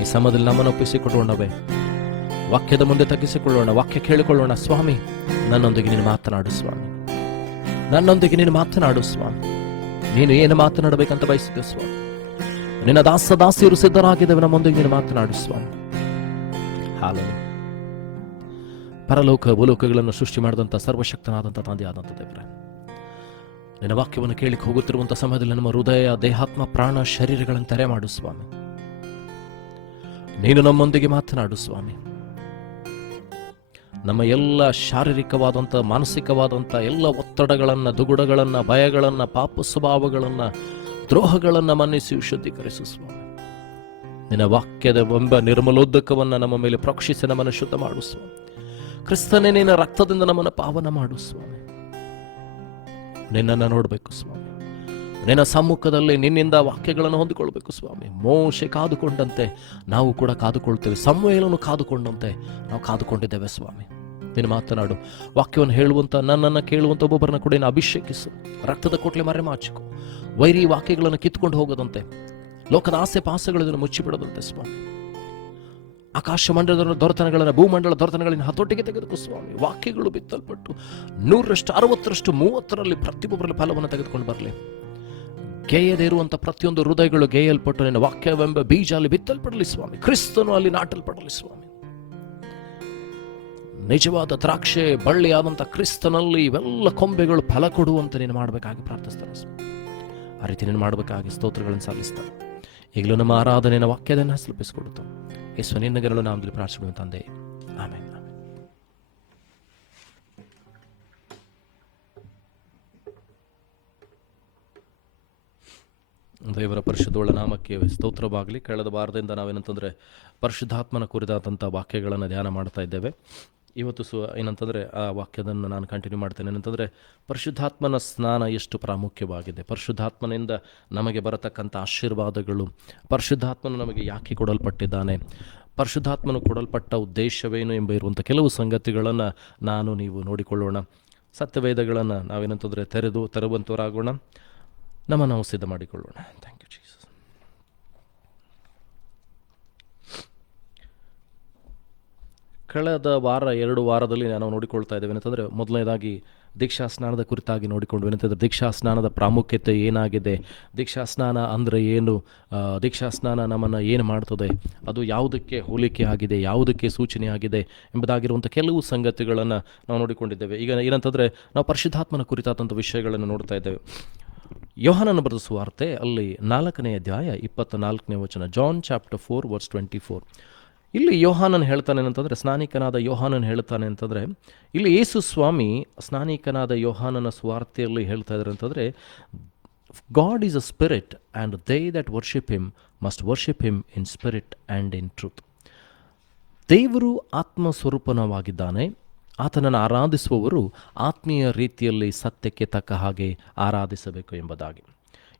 ಈ ಸಮಯದಲ್ಲಿ ನಮ್ಮನ್ನು ಒಪ್ಪಿಸಿಕೊಳ್ಳೋಣವೇ. ವಾಕ್ಯದ ಮುಂದೆ ತಗ್ಗಿಸಿಕೊಳ್ಳೋಣ, ವಾಕ್ಯ ಕೇಳಿಕೊಳ್ಳೋಣ. ಸ್ವಾಮಿ, ನನ್ನೊಂದಿಗೆ ನೀನು ಮಾತನಾಡು ಸ್ವಾಮಿ, ನನ್ನೊಂದಿಗೆ ನೀನು ಮಾತನಾಡು ಸ್ವಾಮಿ. ನೀನು ಏನು ಮಾತನಾಡಬೇಕಂತ ಬಯಸಿದ್ದೆ ಸ್ವಾಮಿ. ನಿನ್ನ ದಾಸಿಯರು ಸಿದ್ಧರಾಗಿದ್ದೇವೆ, ನಮ್ಮೊಂದಿಗೆ ನೀನು ಮಾತನಾಡು ಸ್ವಾಮಿ. ಹಾಲೆಲೂಯ. ಪರಲೋಕ ಭೂಲೋಕಗಳನ್ನು ಸೃಷ್ಟಿ ಮಾಡಿದಂಥ ಸರ್ವಶಕ್ತನಾದಂಥ ತಂದೆಯಾದಂಥ ದೇವರೇ, ನಿನ್ನ ವಾಕ್ಯವನ್ನು ಕೇಳಿಕ್ಕೆ ಹೋಗುತ್ತಿರುವಂಥ ಸಮಯದಲ್ಲಿ ನಮ್ಮ ಹೃದಯ, ದೇಹಾತ್ಮ, ಪ್ರಾಣ, ಶರೀರಗಳನ್ನು ತೆರೆ ಮಾಡು ಸ್ವಾಮಿ. ನೀನು ನಮ್ಮೊಂದಿಗೆ ಮಾತನಾಡು ಸ್ವಾಮಿ. ನಮ್ಮ ಎಲ್ಲ ಶಾರೀರಿಕವಾದಂಥ, ಮಾನಸಿಕವಾದಂಥ ಎಲ್ಲ ಒತ್ತಡಗಳನ್ನು, ದುಗುಡಗಳನ್ನು, ಭಯಗಳನ್ನು, ಪಾಪ ಸ್ವಭಾವಗಳನ್ನು, ದ್ರೋಹಗಳನ್ನು ಮನ್ನಿಸಿ ಶುದ್ಧೀಕರಿಸು ಸ್ವಾಮಿ. ನಿನ್ನ ವಾಕ್ಯದ ಎಂಬ ನಿರ್ಮಲೋದ್ದಕವನ್ನು ನಮ್ಮ ಮೇಲೆ ಪ್ರೋಕ್ಷಿಸಿ ನಮ್ಮನ್ನು ಶುದ್ಧ ಮಾಡು ಸ್ವಾಮಿ. ಕ್ರಿಸ್ತನೇ, ನಿನ್ನ ರಕ್ತದಿಂದ ನಮ್ಮನ್ನು ಪಾವನ ಮಾಡು ಸ್ವಾಮಿ. ನಿನ್ನನ್ನು ನೋಡಬೇಕು ಸ್ವಾಮಿ. ನಿನ್ನ ಸಮ್ಮುಖದಲ್ಲಿ ನಿನ್ನಿಂದ ವಾಕ್ಯಗಳನ್ನು ಹೊಂದಿಕೊಳ್ಬೇಕು ಸ್ವಾಮಿ. ಮೋಶೆ ಕಾದುಕೊಂಡಂತೆ ನಾವು ಕೂಡ ಕಾದುಕೊಳ್ತೇವೆ. ಸಮುವೇಲನು ಕಾದುಕೊಂಡಂತೆ ನಾವು ಕಾದುಕೊಂಡಿದ್ದೇವೆ ಸ್ವಾಮಿ. ನೀನು ಮಾತನಾಡು. ವಾಕ್ಯವನ್ನು ಹೇಳುವಂತ, ನನ್ನನ್ನು ಕೇಳುವಂತ ಒಬ್ಬೊಬ್ಬರನ್ನ ಕೂಡ ಅಭಿಷೇಕಿಸು. ರಕ್ತದ ಕೋಟ್ಲೆ ಮರೆಮಾಚಿಕೊ. ವೈರಿ ವಾಕ್ಯಗಳನ್ನು ಕಿತ್ಕೊಂಡು ಹೋಗದಂತೆ, ಲೋಕದ ಆಸೆ ಪಾಸಗಳನ್ನು ಮುಚ್ಚಿಬಿಡದಂತೆ ಸ್ವಾಮಿ. ಆಕಾಶ ಮಂಡಲದ ದೊರೆತನಗಳನ್ನು, ಭೂಮಂಡಲ ದೊರೆತನಗಳನ್ನು ಹತೋಟಿಗೆ ತೆಗೆದುಕೋ ಸ್ವಾಮಿ. ವಾಕ್ಯಗಳು ಬಿತ್ತಲ್ಪಟ್ಟು 100%, 60%, 30% ಪ್ರತಿಯೊಬ್ಬರಲ್ಲಿ ಫಲವನ್ನು ತೆಗೆದುಕೊಂಡು ಬರಲಿ. ಗೇಯದೇ ಇರುವಂಥ ಪ್ರತಿಯೊಂದು ಹೃದಯಗಳು ಗೇಯಲ್ಪಟ್ಟು ನಿನ್ನ ವಾಕ್ಯವೆಂಬ ಬೀಜ ಅಲ್ಲಿ ಬಿತ್ತಲ್ಪಡಲಿ ಸ್ವಾಮಿ. ಕ್ರಿಸ್ತನು ಅಲ್ಲಿ ನಾಟಲ್ಪಡಲಿ ಸ್ವಾಮಿ. ನಿಜವಾದ ದ್ರಾಕ್ಷೆ ಬಳ್ಳಿಯಾದಂಥ ಕ್ರಿಸ್ತನಲ್ಲಿ ಇವೆಲ್ಲ ಕೊಂಬೆಗಳು ಫಲ ಕೊಡುವಂತೆ ನೀನು ಮಾಡಬೇಕಾಗಿ ಪ್ರಾರ್ಥಿಸ್ತಾರೆ ಸ್ವಾಮಿ. ಆ ರೀತಿ ನೀನು ಮಾಡಬೇಕಾಗಿ ಸ್ತೋತ್ರಗಳನ್ನು ಸಲ್ಲಿಸ್ತಾರೆ. ಈಗಲೂ ನಮ್ಮ ಆರಾಧನೆಯ ವಾಕ್ಯದನ್ನು ಸಲ್ಲಿಸಿಕೊಡುತ್ತ ಯೇಸು ನಿನ್ನಗರಳು ನಾಮದಲ್ಲಿ ಪ್ರಾರ್ಥಿಸಿಕೊಳ್ಳುವ ತಂದೆ, ಆಮೆನ್. ದೇವರ ಪರಿಶುದ್ಧವುಳ್ಳ ನಾಮಕ್ಕೆ ಸ್ತೋತ್ರವಾಗಲಿ. ಕಳೆದ ವಾರದಿಂದ ನಾವೇನಂತಂದರೆ ಪರಿಶುದ್ಧಾತ್ಮನ ಕುರಿತಾದಂಥ ವಾಕ್ಯಗಳನ್ನು ಧ್ಯಾನ ಮಾಡ್ತಾ ಇದ್ದೇವೆ. ಇವತ್ತು ಏನಂತಂದರೆ ಆ ವಾಕ್ಯದನ್ನು ನಾನು ಕಂಟಿನ್ಯೂ ಮಾಡ್ತೇನೆ. ಏನಂತಂದರೆ ಪರಿಶುದ್ಧಾತ್ಮನ ಸ್ನಾನ ಎಷ್ಟು ಪ್ರಾಮುಖ್ಯವಾಗಿದೆ, ಪರಿಶುದ್ಧಾತ್ಮನಿಂದ ನಮಗೆ ಬರತಕ್ಕಂಥ ಆಶೀರ್ವಾದಗಳು, ಪರಿಶುದ್ಧಾತ್ಮನು ನಮಗೆ ಯಾಕೆ ಕೊಡಲ್ಪಟ್ಟಿದ್ದಾನೆ, ಪರಿಶುದ್ಧಾತ್ಮನು ಕೊಡಲ್ಪಟ್ಟ ಉದ್ದೇಶವೇನು ಎಂಬ ಇರುವಂಥ ಕೆಲವು ಸಂಗತಿಗಳನ್ನು ನೀವು ನೋಡಿಕೊಳ್ಳೋಣ. ಸತ್ಯವೇದಗಳನ್ನು ನಾವೇನಂತಂದರೆ ತೆರವಂತವರಾಗೋಣ. ನಾವು ಸಿದ್ಧ ಮಾಡಿಕೊಳ್ಳೋಣ. Thank you Jesus. ಕಳೆದ 2 ವಾರದಲ್ಲಿ ನಾವು ನೋಡಿಕೊಳ್ತಾ ಇದ್ದೇವೆ. ಏನಂತಂದರೆ ಮೊದಲನೇದಾಗಿ ದೀಕ್ಷಾಸ್ನಾನದ ಕುರಿತಾಗಿ ನೋಡಿಕೊಂಡು ಏನಂತಂದರೆ ದೀಕ್ಷಾಸ್ನಾನದ ಪ್ರಾಮುಖ್ಯತೆ ಏನಾಗಿದೆ, ದೀಕ್ಷಾಸ್ನಾನ ಅಂದರೆ ಏನು, ದೀಕ್ಷಾಸ್ನಾನ ನಮ್ಮನ್ನು ಏನು ಮಾಡ್ತದೆ, ಅದು ಯಾವುದಕ್ಕೆ ಹೋಲಿಕೆ ಆಗಿದೆ, ಯಾವುದಕ್ಕೆ ಸೂಚನೆ ಆಗಿದೆ ಎಂಬುದಾಗಿರುವಂಥ ಕೆಲವು ಸಂಗತಿಗಳನ್ನು ನಾವು ನೋಡಿಕೊಂಡಿದ್ದೇವೆ. ಈಗ ಏನಂತಂದರೆ ನಾವು ಪರಿಶುದ್ಧಾತ್ಮನ ಕುರಿತಾದಂಥ ವಿಷಯಗಳನ್ನು ನೋಡ್ತಾ ಇದ್ದೇವೆ. ಯೋಹಾನನ ಬರೆದ ಸುವಾರ್ತೆ ಅಲ್ಲಿ 4ನೇ ಅಧ್ಯಾಯ 24ನೇ ವಚನ, ಜಾನ್ ಚಾಪ್ಟರ್ 4 ವರ್ಸ್ 24. ಇಲ್ಲಿ ಯೋಹಾನನ್ ಹೇಳ್ತಾನೆ ಅಂತಂದರೆ, ಸ್ನಾನಿಕನಾದ ಯೋಹಾನನ್ ಹೇಳ್ತಾನೆ ಅಂತಂದರೆ, ಇಲ್ಲಿ ಯೇಸು ಸ್ವಾಮಿ ಸ್ನಾನಿಕನಾದ ಯೋಹಾನನ ಸುವಾರ್ತೆಯಲ್ಲಿ ಹೇಳ್ತಾ ಇದ್ದಾರೆ ಅಂತಂದರೆ, god is a spirit and they that worship him must worship him in spirit and in truth. ದೇವರು ಆತ್ಮ ಸ್ವರೂಪನವಾಗಿದ್ದಾನೆ, ಆತನನ್ನು ಆರಾಧಿಸುವವರು ಆತ್ಮೀಯ ರೀತಿಯಲ್ಲಿ ಸತ್ಯಕ್ಕೆ ತಕ್ಕ ಹಾಗೆ ಆರಾಧಿಸಬೇಕು ಎಂಬುದಾಗಿ.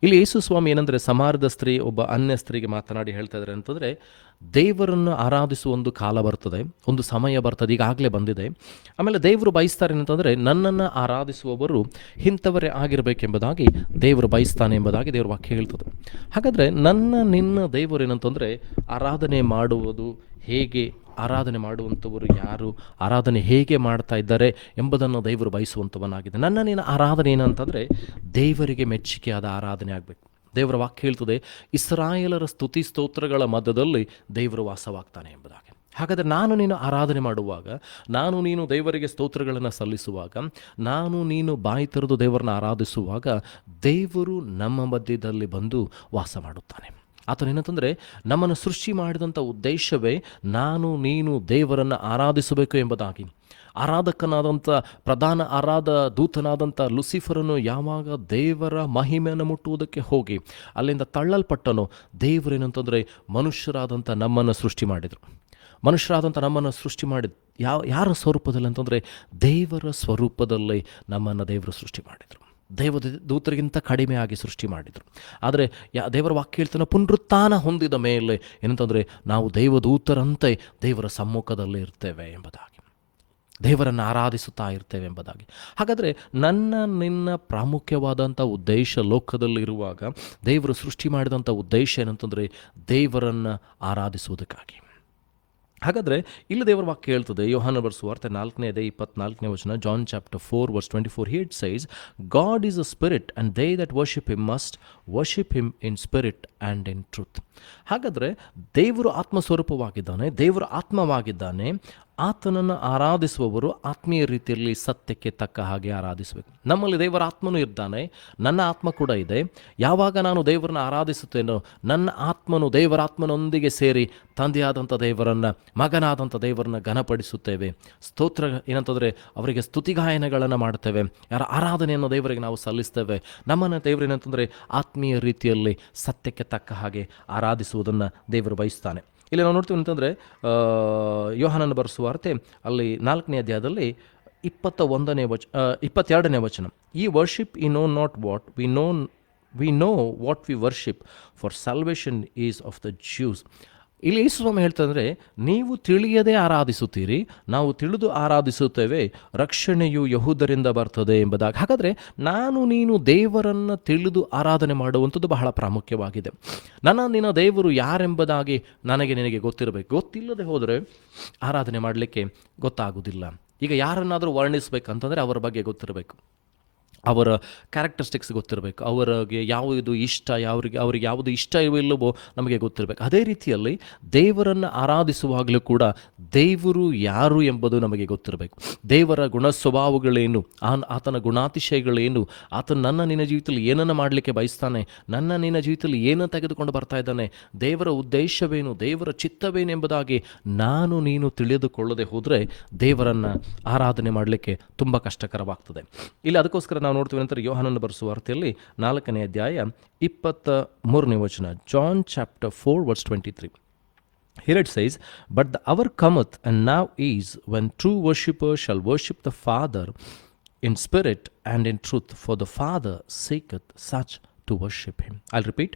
ಇಲ್ಲಿ ಯೇಸು ಸ್ವಾಮಿ ಏನಂದರೆ, ಸಮಾರ್ಯದ ಸ್ತ್ರೀ ಒಬ್ಬ ಅನ್ಯ ಸ್ತ್ರೀಗೆ ಮಾತನಾಡಿ ಹೇಳ್ತಾ ಇದ್ದಾರೆ ಅಂತಂದರೆ, ದೇವರನ್ನು ಆರಾಧಿಸುವ ಒಂದು ಕಾಲ ಬರ್ತದೆ, ಒಂದು ಸಮಯ ಬರ್ತದೆ, ಈಗಾಗಲೇ ಬಂದಿದೆ. ಆಮೇಲೆ ದೇವರು ಬಯಸ್ತಾರೆ ಅಂತಂದರೆ, ನನ್ನನ್ನು ಆರಾಧಿಸುವವರು ಇಂಥವರೇ ಆಗಿರಬೇಕೆಂಬುದಾಗಿ ದೇವರು ಬಯಸ್ತಾನೆ ಎಂಬುದಾಗಿ ದೇವ್ರ ವಾಕ್ಯ ಹೇಳ್ತದೆ. ಹಾಗಾದರೆ ನಿನ್ನ ದೇವರು ಏನಂತಂದರೆ, ಆರಾಧನೆ ಮಾಡುವುದು ಹೇಗೆ, ಆರಾಧನೆ ಮಾಡುವಂಥವರು ಯಾರು, ಆರಾಧನೆ ಹೇಗೆ ಮಾಡ್ತಾ ಇದ್ದಾರೆ ಎಂಬುದನ್ನು ದೇವರು ಬಯಸುವಂಥವನಾಗಿದೆ. ನಿನ್ನ ಆರಾಧನೆ ಏನಂತಂದರೆ ದೇವರಿಗೆ ಮೆಚ್ಚುಗೆಯಾದ ಆರಾಧನೆ ಆಗಬೇಕು. ದೇವರ ವಾಕ್ಯ ಹೇಳ್ತದೆ, ಇಸ್ರಾಯೇಲರ ಸ್ತುತಿ ಸ್ತೋತ್ರಗಳ ಮಧ್ಯದಲ್ಲಿ ದೇವರು ವಾಸವಾಗ್ತಾನೆ ಎಂಬುದಾಗಿ. ಹಾಗಾದರೆ ನೀನು ಆರಾಧನೆ ಮಾಡುವಾಗ, ನೀನು ದೇವರಿಗೆ ಸ್ತೋತ್ರಗಳನ್ನು ಸಲ್ಲಿಸುವಾಗ, ನೀನು ಬಾಯಿ ತೆರೆದು ದೇವರನ್ನ ಆರಾಧಿಸುವಾಗ ದೇವರು ನಮ್ಮ ಮಧ್ಯದಲ್ಲಿ ಬಂದು ವಾಸ ಮಾಡುತ್ತಾನೆ. ಆತನೇನಂತಂದರೆ, ನಮ್ಮನ್ನು ಸೃಷ್ಟಿ ಮಾಡಿದಂಥ ಉದ್ದೇಶವೇ ನೀನು ದೇವರನ್ನು ಆರಾಧಿಸಬೇಕು ಎಂಬುದಾಗಿ. ಆರಾಧಕನಾದಂಥ ಪ್ರಧಾನ ದೂತನಾದಂಥ ಲುಸಿಫರನು ಯಾವಾಗ ದೇವರ ಮಹಿಮೆಯನ್ನು ಮುಟ್ಟುವುದಕ್ಕೆ ಹೋಗಿ ಅಲ್ಲಿಂದ ತಳ್ಳಲ್ಪಟ್ಟನೋ, ದೇವರೇನಂತಂದರೆ ಮನುಷ್ಯರಾದಂಥ ನಮ್ಮನ್ನು ಸೃಷ್ಟಿ ಮಾಡಿದರು. ನಮ್ಮನ್ನು ಸೃಷ್ಟಿ ಮಾಡಿದ ಯಾರ ಸ್ವರೂಪದಲ್ಲಿ ಅಂತಂದರೆ ದೇವರ ಸ್ವರೂಪದಲ್ಲೇ ನಮ್ಮನ್ನು ದೇವರು ಸೃಷ್ಟಿ ಮಾಡಿದರು. ದೂತರಿಗಿಂತ ಕಡಿಮೆಯಾಗಿ ಸೃಷ್ಟಿ ಮಾಡಿದರು. ಆದರೆ ದೇವರ ವಾಕ್ಯ ಹೇಳ್ತಾನೆ, ಪುನರುತ್ಥಾನ ಹೊಂದಿದ ಮೇಲೆ ಏನಂತಂದರೆ ನಾವು ದೇವದೂತರಂತೆ ದೇವರ ಸಮ್ಮುಖದಲ್ಲೇ ಇರ್ತೇವೆ ಎಂಬುದಾಗಿ, ದೇವರನ್ನು ಆರಾಧಿಸುತ್ತಾ ಇರ್ತೇವೆ ಎಂಬುದಾಗಿ. ಹಾಗಾದರೆ ನಿನ್ನ ಪ್ರಾಮುಖ್ಯವಾದಂಥ ಉದ್ದೇಶ ಲೋಕದಲ್ಲಿರುವಾಗ ದೇವರು ಸೃಷ್ಟಿ ಮಾಡಿದಂಥ ಉದ್ದೇಶ ಏನಂತಂದರೆ ದೇವರನ್ನು ಆರಾಧಿಸುವುದಕ್ಕಾಗಿ. ಹಾಗಾದರೆ ಇಲ್ಲಿ ದೇವರ ವಾಕ್ಯ ಹೇಳ್ತದೆ, ಯೋಹಾನ ಬರೆದ ಸುವಾರ್ತೆ 4ನೇ ಅಧ್ಯಾಯ 24ನೇ ವಚನ, John chapter 4 verse 24, here it says, God is a spirit and they that worship him must worship him in spirit and in truth. ಹಾಗಾದರೆ ದೇವರು ಆತ್ಮಸ್ವರೂಪವಾಗಿದ್ದಾನೆ, ದೇವರು ಆತ್ಮವಾಗಿದ್ದಾನೆ. ಆತನನ್ನು ಆರಾಧಿಸುವವರು ಆತ್ಮೀಯ ರೀತಿಯಲ್ಲಿ ಸತ್ಯಕ್ಕೆ ತಕ್ಕ ಹಾಗೆ ಆರಾಧಿಸಬೇಕು. ನಮ್ಮಲ್ಲಿ ದೇವರ ಆತ್ಮನೂ ಇದ್ದಾನೆ, ನನ್ನ ಆತ್ಮ ಕೂಡ ಇದೆ. ಯಾವಾಗ ನಾನು ದೇವರನ್ನು ಆರಾಧಿಸುತ್ತೇನೋ, ನನ್ನ ಆತ್ಮನು ದೇವರಾತ್ಮನೊಂದಿಗೆ ಸೇರಿ ತಂದೆಯಾದಂಥ ದೇವರನ್ನು, ಮಗನಾದಂಥ ದೇವರನ್ನು ಘನಪಡಿಸುತ್ತೇವೆ. ಸ್ತೋತ್ರ ಏನಂತಂದರೆ ಅವರಿಗೆ ಸ್ತುತಿಗಾಯನಗಳನ್ನು ಮಾಡ್ತೇವೆ, ಯಾರ ಆರಾಧನೆಯನ್ನು ದೇವರಿಗೆ ನಾವು ಸಲ್ಲಿಸ್ತೇವೆ. ನಮ್ಮನ್ನು ದೇವರೇನಂತಂದರೆ ಆತ್ಮೀಯ ರೀತಿಯಲ್ಲಿ ಸತ್ಯಕ್ಕೆ ತಕ್ಕ ಹಾಗೆ ಆರಾಧಿಸುವುದನ್ನು ದೇವರು ಬಯಸ್ತಾನೆ. ಇಲ್ಲಿ ನಾವು ನೋಡ್ತೀವಿ ಅಂತಂದರೆ, ಯೋಹಾನನ ಬರೆದ ಸುವಾರ್ತೆ ಅಲ್ಲಿ 4ನೇ ಅಧ್ಯಾಯದಲ್ಲಿ 22ನೇ ವಚನ, ye worship ye know not what we know what we worship, for salvation is of the Jews. ಇಲ್ಲಿ ಯೇಸು ಸ್ವಾಮಿ ಹೇಳ್ತಂದರೆ, ನೀವು ತಿಳಿಯದೇ ಆರಾಧಿಸುತ್ತೀರಿ, ನಾವು ತಿಳಿದು ಆರಾಧಿಸುತ್ತೇವೆ, ರಕ್ಷಣೆಯು ಯಹೂದರಿಂದ ಬರ್ತದೆ ಎಂಬುದಾಗಿ. ಹಾಗಾದರೆ ನೀನು ದೇವರನ್ನು ತಿಳಿದು ಆರಾಧನೆ ಮಾಡುವಂಥದ್ದು ಬಹಳ ಪ್ರಾಮುಖ್ಯವಾಗಿದೆ. ನಿನ್ನ ದೇವರು ಯಾರೆಂಬುದಾಗಿ ನಿನಗೆ ಗೊತ್ತಿರಬೇಕು. ಗೊತ್ತಿಲ್ಲದೆ ಹೋದರೆ ಆರಾಧನೆ ಮಾಡಲಿಕ್ಕೆ ಗೊತ್ತಾಗುವುದಿಲ್ಲ. ಈಗ ಯಾರನ್ನಾದರೂ ವರ್ಣಿಸಬೇಕಂತಂದರೆ ಅವರ ಬಗ್ಗೆ ಗೊತ್ತಿರಬೇಕು, ಅವರ ಕ್ಯಾರೆಕ್ಟರಿಸ್ಟಿಕ್ಸ್ ಗೊತ್ತಿರಬೇಕು, ಅವರಿಗೆ ಯಾವುದು ಇಷ್ಟ, ಅವ್ರಿಗೆ ಯಾವುದು ಇಷ್ಟ ಇಲ್ಲವೋ ನಮಗೆ ಗೊತ್ತಿರಬೇಕು. ಅದೇ ರೀತಿಯಲ್ಲಿ ದೇವರನ್ನು ಆರಾಧಿಸುವಾಗಲೂ ಕೂಡ ದೇವರು ಯಾರು ಎಂಬುದು ನಮಗೆ ಗೊತ್ತಿರಬೇಕು. ದೇವರ ಗುಣ ಸ್ವಭಾವಗಳೇನು, ಆತನ ಗುಣಾತಿಶಯಗಳೇನು, ಆತನ ನಿನ್ನ ಜೀವಿತದಲ್ಲಿ ಏನನ್ನು ಮಾಡಲಿಕ್ಕೆ ಬಯಸ್ತಾನೆ, ನಿನ್ನ ಜೀವಿತದಲ್ಲಿ ಏನನ್ನು ತೆಗೆದುಕೊಂಡು ಬರ್ತಾ ಇದ್ದಾನೆ, ದೇವರ ಉದ್ದೇಶವೇನು, ದೇವರ ಚಿತ್ತವೇನು ಎಂಬುದಾಗಿ ನೀನು ತಿಳಿದುಕೊಳ್ಳದೆ ಹೋದರೆ ದೇವರನ್ನು ಆರಾಧನೆ ಮಾಡಲಿಕ್ಕೆ ತುಂಬ ಕಷ್ಟಕರವಾಗ್ತದೆ. ಇಲ್ಲಿ ಅದಕ್ಕೋಸ್ಕರ ನಾವು ನೋಡ್ತೀವಿ ನಂತರ ಯೋಹಾನನ ಬರೆದ ಸುವಾರ್ತೆಯಲ್ಲಿ 4ನೇ ಅಧ್ಯಾಯ 23ನೇ ವಚನ, John chapter 4 verse 23. Here it says, but the hour cometh and now is when true worshippers shall worship the Father in spirit and in truth, for the Father seeketh such to worship him. I'll repeat,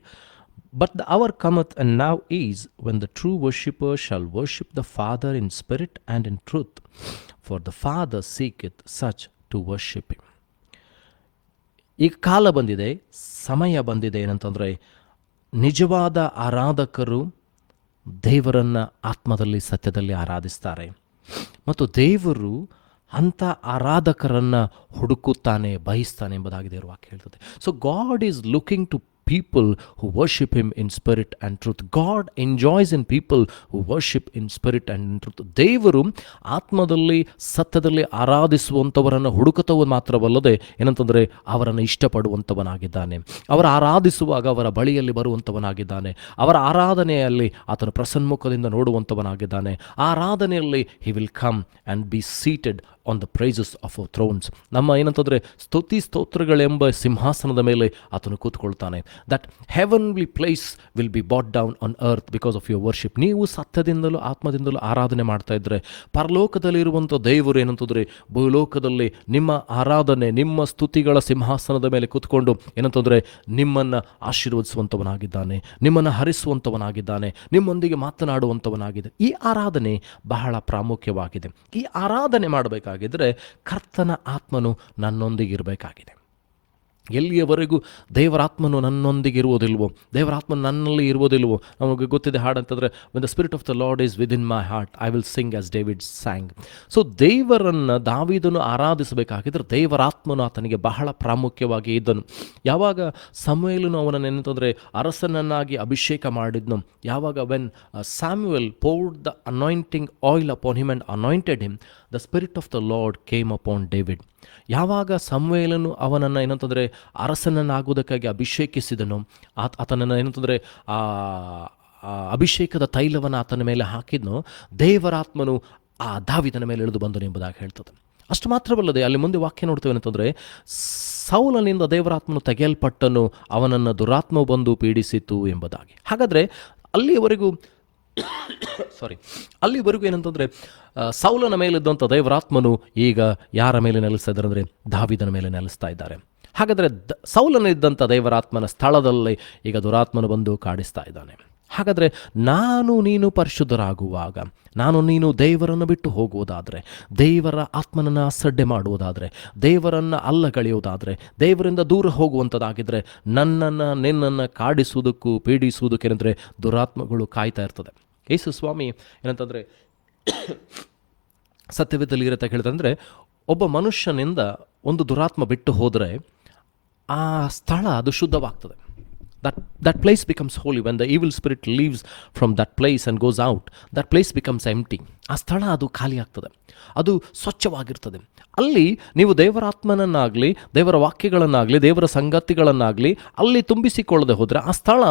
but the hour cometh and now is when the true worshippers shall worship the Father in spirit and in truth, for the Father seeketh such to worship him. ಈಗ ಕಾಲ ಬಂದಿದೆ, ಸಮಯ ಬಂದಿದೆ ಏನಂತಂದರೆ ನಿಜವಾದ ಆರಾಧಕರು ದೇವರನ್ನು ಆತ್ಮದಲ್ಲಿ ಸತ್ಯದಲ್ಲಿ ಆರಾಧಿಸ್ತಾರೆ. ಮತ್ತು ದೇವರು ಅಂಥ ಆರಾಧಕರನ್ನು ಹುಡುಕುತ್ತಾನೆ, ಬಯಸ್ತಾನೆ ಎಂಬುದಾಗಿ ದೇವರ ವಾಕ್ಯ ಹೇಳ್ತದೆ. So God is looking to people who worship him in spirit and truth. God enjoys in people who worship in spirit and in truth. ದೇವರು ಆತ್ಮದಲ್ಲಿ ಸತ್ಯದಲ್ಲಿ ಆರಾಧಿಸುವಂಥವರನ್ನು ಹುಡುಕುತ್ತವ ಮಾತ್ರವಲ್ಲದೆ ಏನಂತಂದರೆ ಅವರನ್ನು ಇಷ್ಟಪಡುವಂಥವನಾಗಿದ್ದಾನೆ. ಅವರ ಆರಾಧಿಸುವಾಗ ಅವರ ಬಳಿಯಲ್ಲಿ ಬರುವಂಥವನಾಗಿದ್ದಾನೆ. ಅವರ ಆರಾಧನೆಯಲ್ಲಿ ಆತನ ಪ್ರಸನ್ಮುಖದಿಂದ ನೋಡುವಂಥವನಾಗಿದ್ದಾನೆ. ಆರಾಧನೆಯಲ್ಲಿ he will come and be seated on the praises of our thrones. ನಮ್ಮ ಏನಂತಂದರೆ ಸ್ತುತಿ ಸ್ತೋತ್ರಗಳೆಂಬ ಸಿಂಹಾಸನದ ಮೇಲೆ ಆತನು ಕೂತ್ಕೊಳ್ತಾನೆ. That heavenly place will be brought down on earth because of your worship. ನೀವು ಸತ್ಯದಿಂದಲೂ ಆತ್ಮದಿಂದಲೂ ಆರಾಧನೆ ಮಾಡ್ತಾ ಇದ್ದರೆ ಪರಲೋಕದಲ್ಲಿರುವಂಥ ದೇವರು ಏನಂತಂದರೆ ಭೂಲೋಕದಲ್ಲಿ ನಿಮ್ಮ ಆರಾಧನೆ, ನಿಮ್ಮ ಸ್ತುತಿಗಳ ಸಿಂಹಾಸನದ ಮೇಲೆ ಕೂತ್ಕೊಂಡು ಏನಂತಂದರೆ ನಿಮ್ಮನ್ನು ಆಶೀರ್ವದಿಸುವಂಥವನಾಗಿದ್ದಾನೆ, ನಿಮ್ಮನ್ನು ಹರಿಸುವಂಥವನಾಗಿದ್ದಾನೆ, ನಿಮ್ಮೊಂದಿಗೆ ಮಾತನಾಡುವಂಥವನಾಗಿದೆ. ಈ ಆರಾಧನೆ ಬಹಳ ಪ್ರಾಮುಖ್ಯವಾಗಿದೆ. ಈ ಆರಾಧನೆ ಮಾಡಬೇಕಾಗಿದ್ದರೆ ಕರ್ತನ ಆತ್ಮನು ನನ್ನೊಂದಿಗಿರಬೇಕಾಗಿದೆ. ಎಲ್ಲಿಯವರೆಗೂ ದೇವರಾತ್ಮನು ನನ್ನೊಂದಿಗಿರುವುದಿಲ್ವೋ, ದೇವರಾತ್ಮನು ನನ್ನಲ್ಲಿ ಇರುವುದಿಲ್ವೋ, ನಮಗೆ ಗೊತ್ತಿದೆ ಹಾಡಂತಂದರೆ when the spirit of the Lord is within my heart I will sing as David sang. So ದೇವರನ್ನು ದಾವೀದನು ಆರಾಧಿಸಬೇಕಾಗಿದ್ದರೆ ದೇವರಾತ್ಮನು ಆತನಿಗೆ ಬಹಳ ಪ್ರಾಮುಖ್ಯವಾಗಿ ಇದ್ದನು. ಯಾವಾಗ ಸಮುವೇಲನು ಅವನನ್ನು ಏನಂತಂದರೆ ಅರಸನನ್ನಾಗಿ ಅಭಿಷೇಕ ಮಾಡಿದ್ನು, ಯಾವಾಗ when Samuel poured the anointing oil upon him and anointed him, the spirit of the Lord came upon David. ಯಾವಾಗ ಸಮುವೇಲನು ಅವನನ್ನು ಏನಂತಂದರೆ ಅರಸನನ್ನಾಗುವುದಕ್ಕಾಗಿ ಅಭಿಷೇಕಿಸಿದನು, ಆತನನ್ನು ಏನಂತಂದರೆ ಅಭಿಷೇಕದ ತೈಲವನ್ನು ಆತನ ಮೇಲೆ ಹಾಕಿದ್ನು, ದೇವರಾತ್ಮನು ಆ ದಾವೀದನ ಮೇಲೆ ಇಳಿದು ಬಂದನು ಎಂಬುದಾಗಿ ಹೇಳ್ತದೆ. ಅಷ್ಟು ಮಾತ್ರವಲ್ಲದೆ ಅಲ್ಲಿ ಮುಂದೆ ವಾಕ್ಯ ನೋಡ್ತೇವೆ ಏನಂತಂದರೆ ಸೌಲನಿಂದ ದೇವರಾತ್ಮನು ತೆಗೆಯಲ್ಪಟ್ಟನು, ಅವನನ್ನು ದುರಾತ್ಮ ಬಂದು ಪೀಡಿಸಿತು ಎಂಬುದಾಗಿ. ಹಾಗಾದರೆ ಅಲ್ಲಿವರೆಗೂ ಏನಂತಂದರೆ ಸೌಲನ ಮೇಲಿದ್ದಂಥ ದೇವರಾತ್ಮನು ಈಗ ಯಾರ ಮೇಲೆ ನೆಲೆಸ್ತಾ ಇದ್ದಾರೆ ಅಂದರೆ ದಾವೀದನ ಮೇಲೆ ನೆಲೆಸ್ತಾ ಇದ್ದಾರೆ. ಹಾಗಾದರೆ ಸೌಲನಿದ್ದಂಥ ದೇವರಾತ್ಮನ ಸ್ಥಳದಲ್ಲಿ ಈಗ ದುರಾತ್ಮನು ಬಂದು ಕಾಡಿಸ್ತಾ ಇದ್ದಾನೆ. ಹಾಗಾದರೆ ನಾನು ನೀನು ಪರಿಶುದ್ಧರಾಗುವಾಗ, ನಾನು ನೀನು ದೇವರನ್ನು ಬಿಟ್ಟು ಹೋಗುವುದಾದರೆ, ದೇವರ ಆತ್ಮನನ್ನು ಅಸಡ್ಡೆ ಮಾಡುವುದಾದರೆ, ದೇವರನ್ನು ಅಲ್ಲಗಳೆಯುವುದಾದರೆ, ದೇವರಿಂದ ದೂರ ಹೋಗುವಂಥದ್ದಾಗಿದ್ದರೆ ನನ್ನನ್ನು ನಿನ್ನನ್ನು ಕಾಡಿಸುವುದಕ್ಕೂ ಪೀಡಿಸುವುದಕ್ಕೆ ಏನಂದರೆ ದುರಾತ್ಮಗಳು ಕಾಯ್ತಾ ಇರ್ತದೆ. ಯೇಸು ಸ್ವಾಮಿ ಏನಂತಂದರೆ ಸತ್ಯವೇದದಲ್ಲಿ ಇರುತ್ತೆ ಹೇಳಿದ್ರೆ, ಒಬ್ಬ ಮನುಷ್ಯನಿಂದ ಒಂದು ದುರಾತ್ಮ ಬಿಟ್ಟು ಹೋದರೆ ಆ ಸ್ಥಳ ಅದು ಶುದ್ಧವಾಗ್ತದೆ. That place becomes holy. When the evil spirit leaves from that place and goes out, that place becomes empty. ಆ ಸ್ಥಳ ಅದು ಖಾಲಿ ಆಗ್ತದೆ, ಅದು ಸ್ವಚ್ಛವಾಗಿರ್ತದೆ. ಅಲ್ಲಿ ನೀವು ದೇವರಾತ್ಮನನ್ನಾಗಲಿ, ದೇವರ ವಾಕ್ಯಗಳನ್ನಾಗಲಿ, ದೇವರ ಸಂಗತಿಗಳನ್ನಾಗಲಿ ಅಲ್ಲಿ ತುಂಬಿಸಿಕೊಳ್ಳದೆ ಹೋದರೆ ಆ ಸ್ಥಳ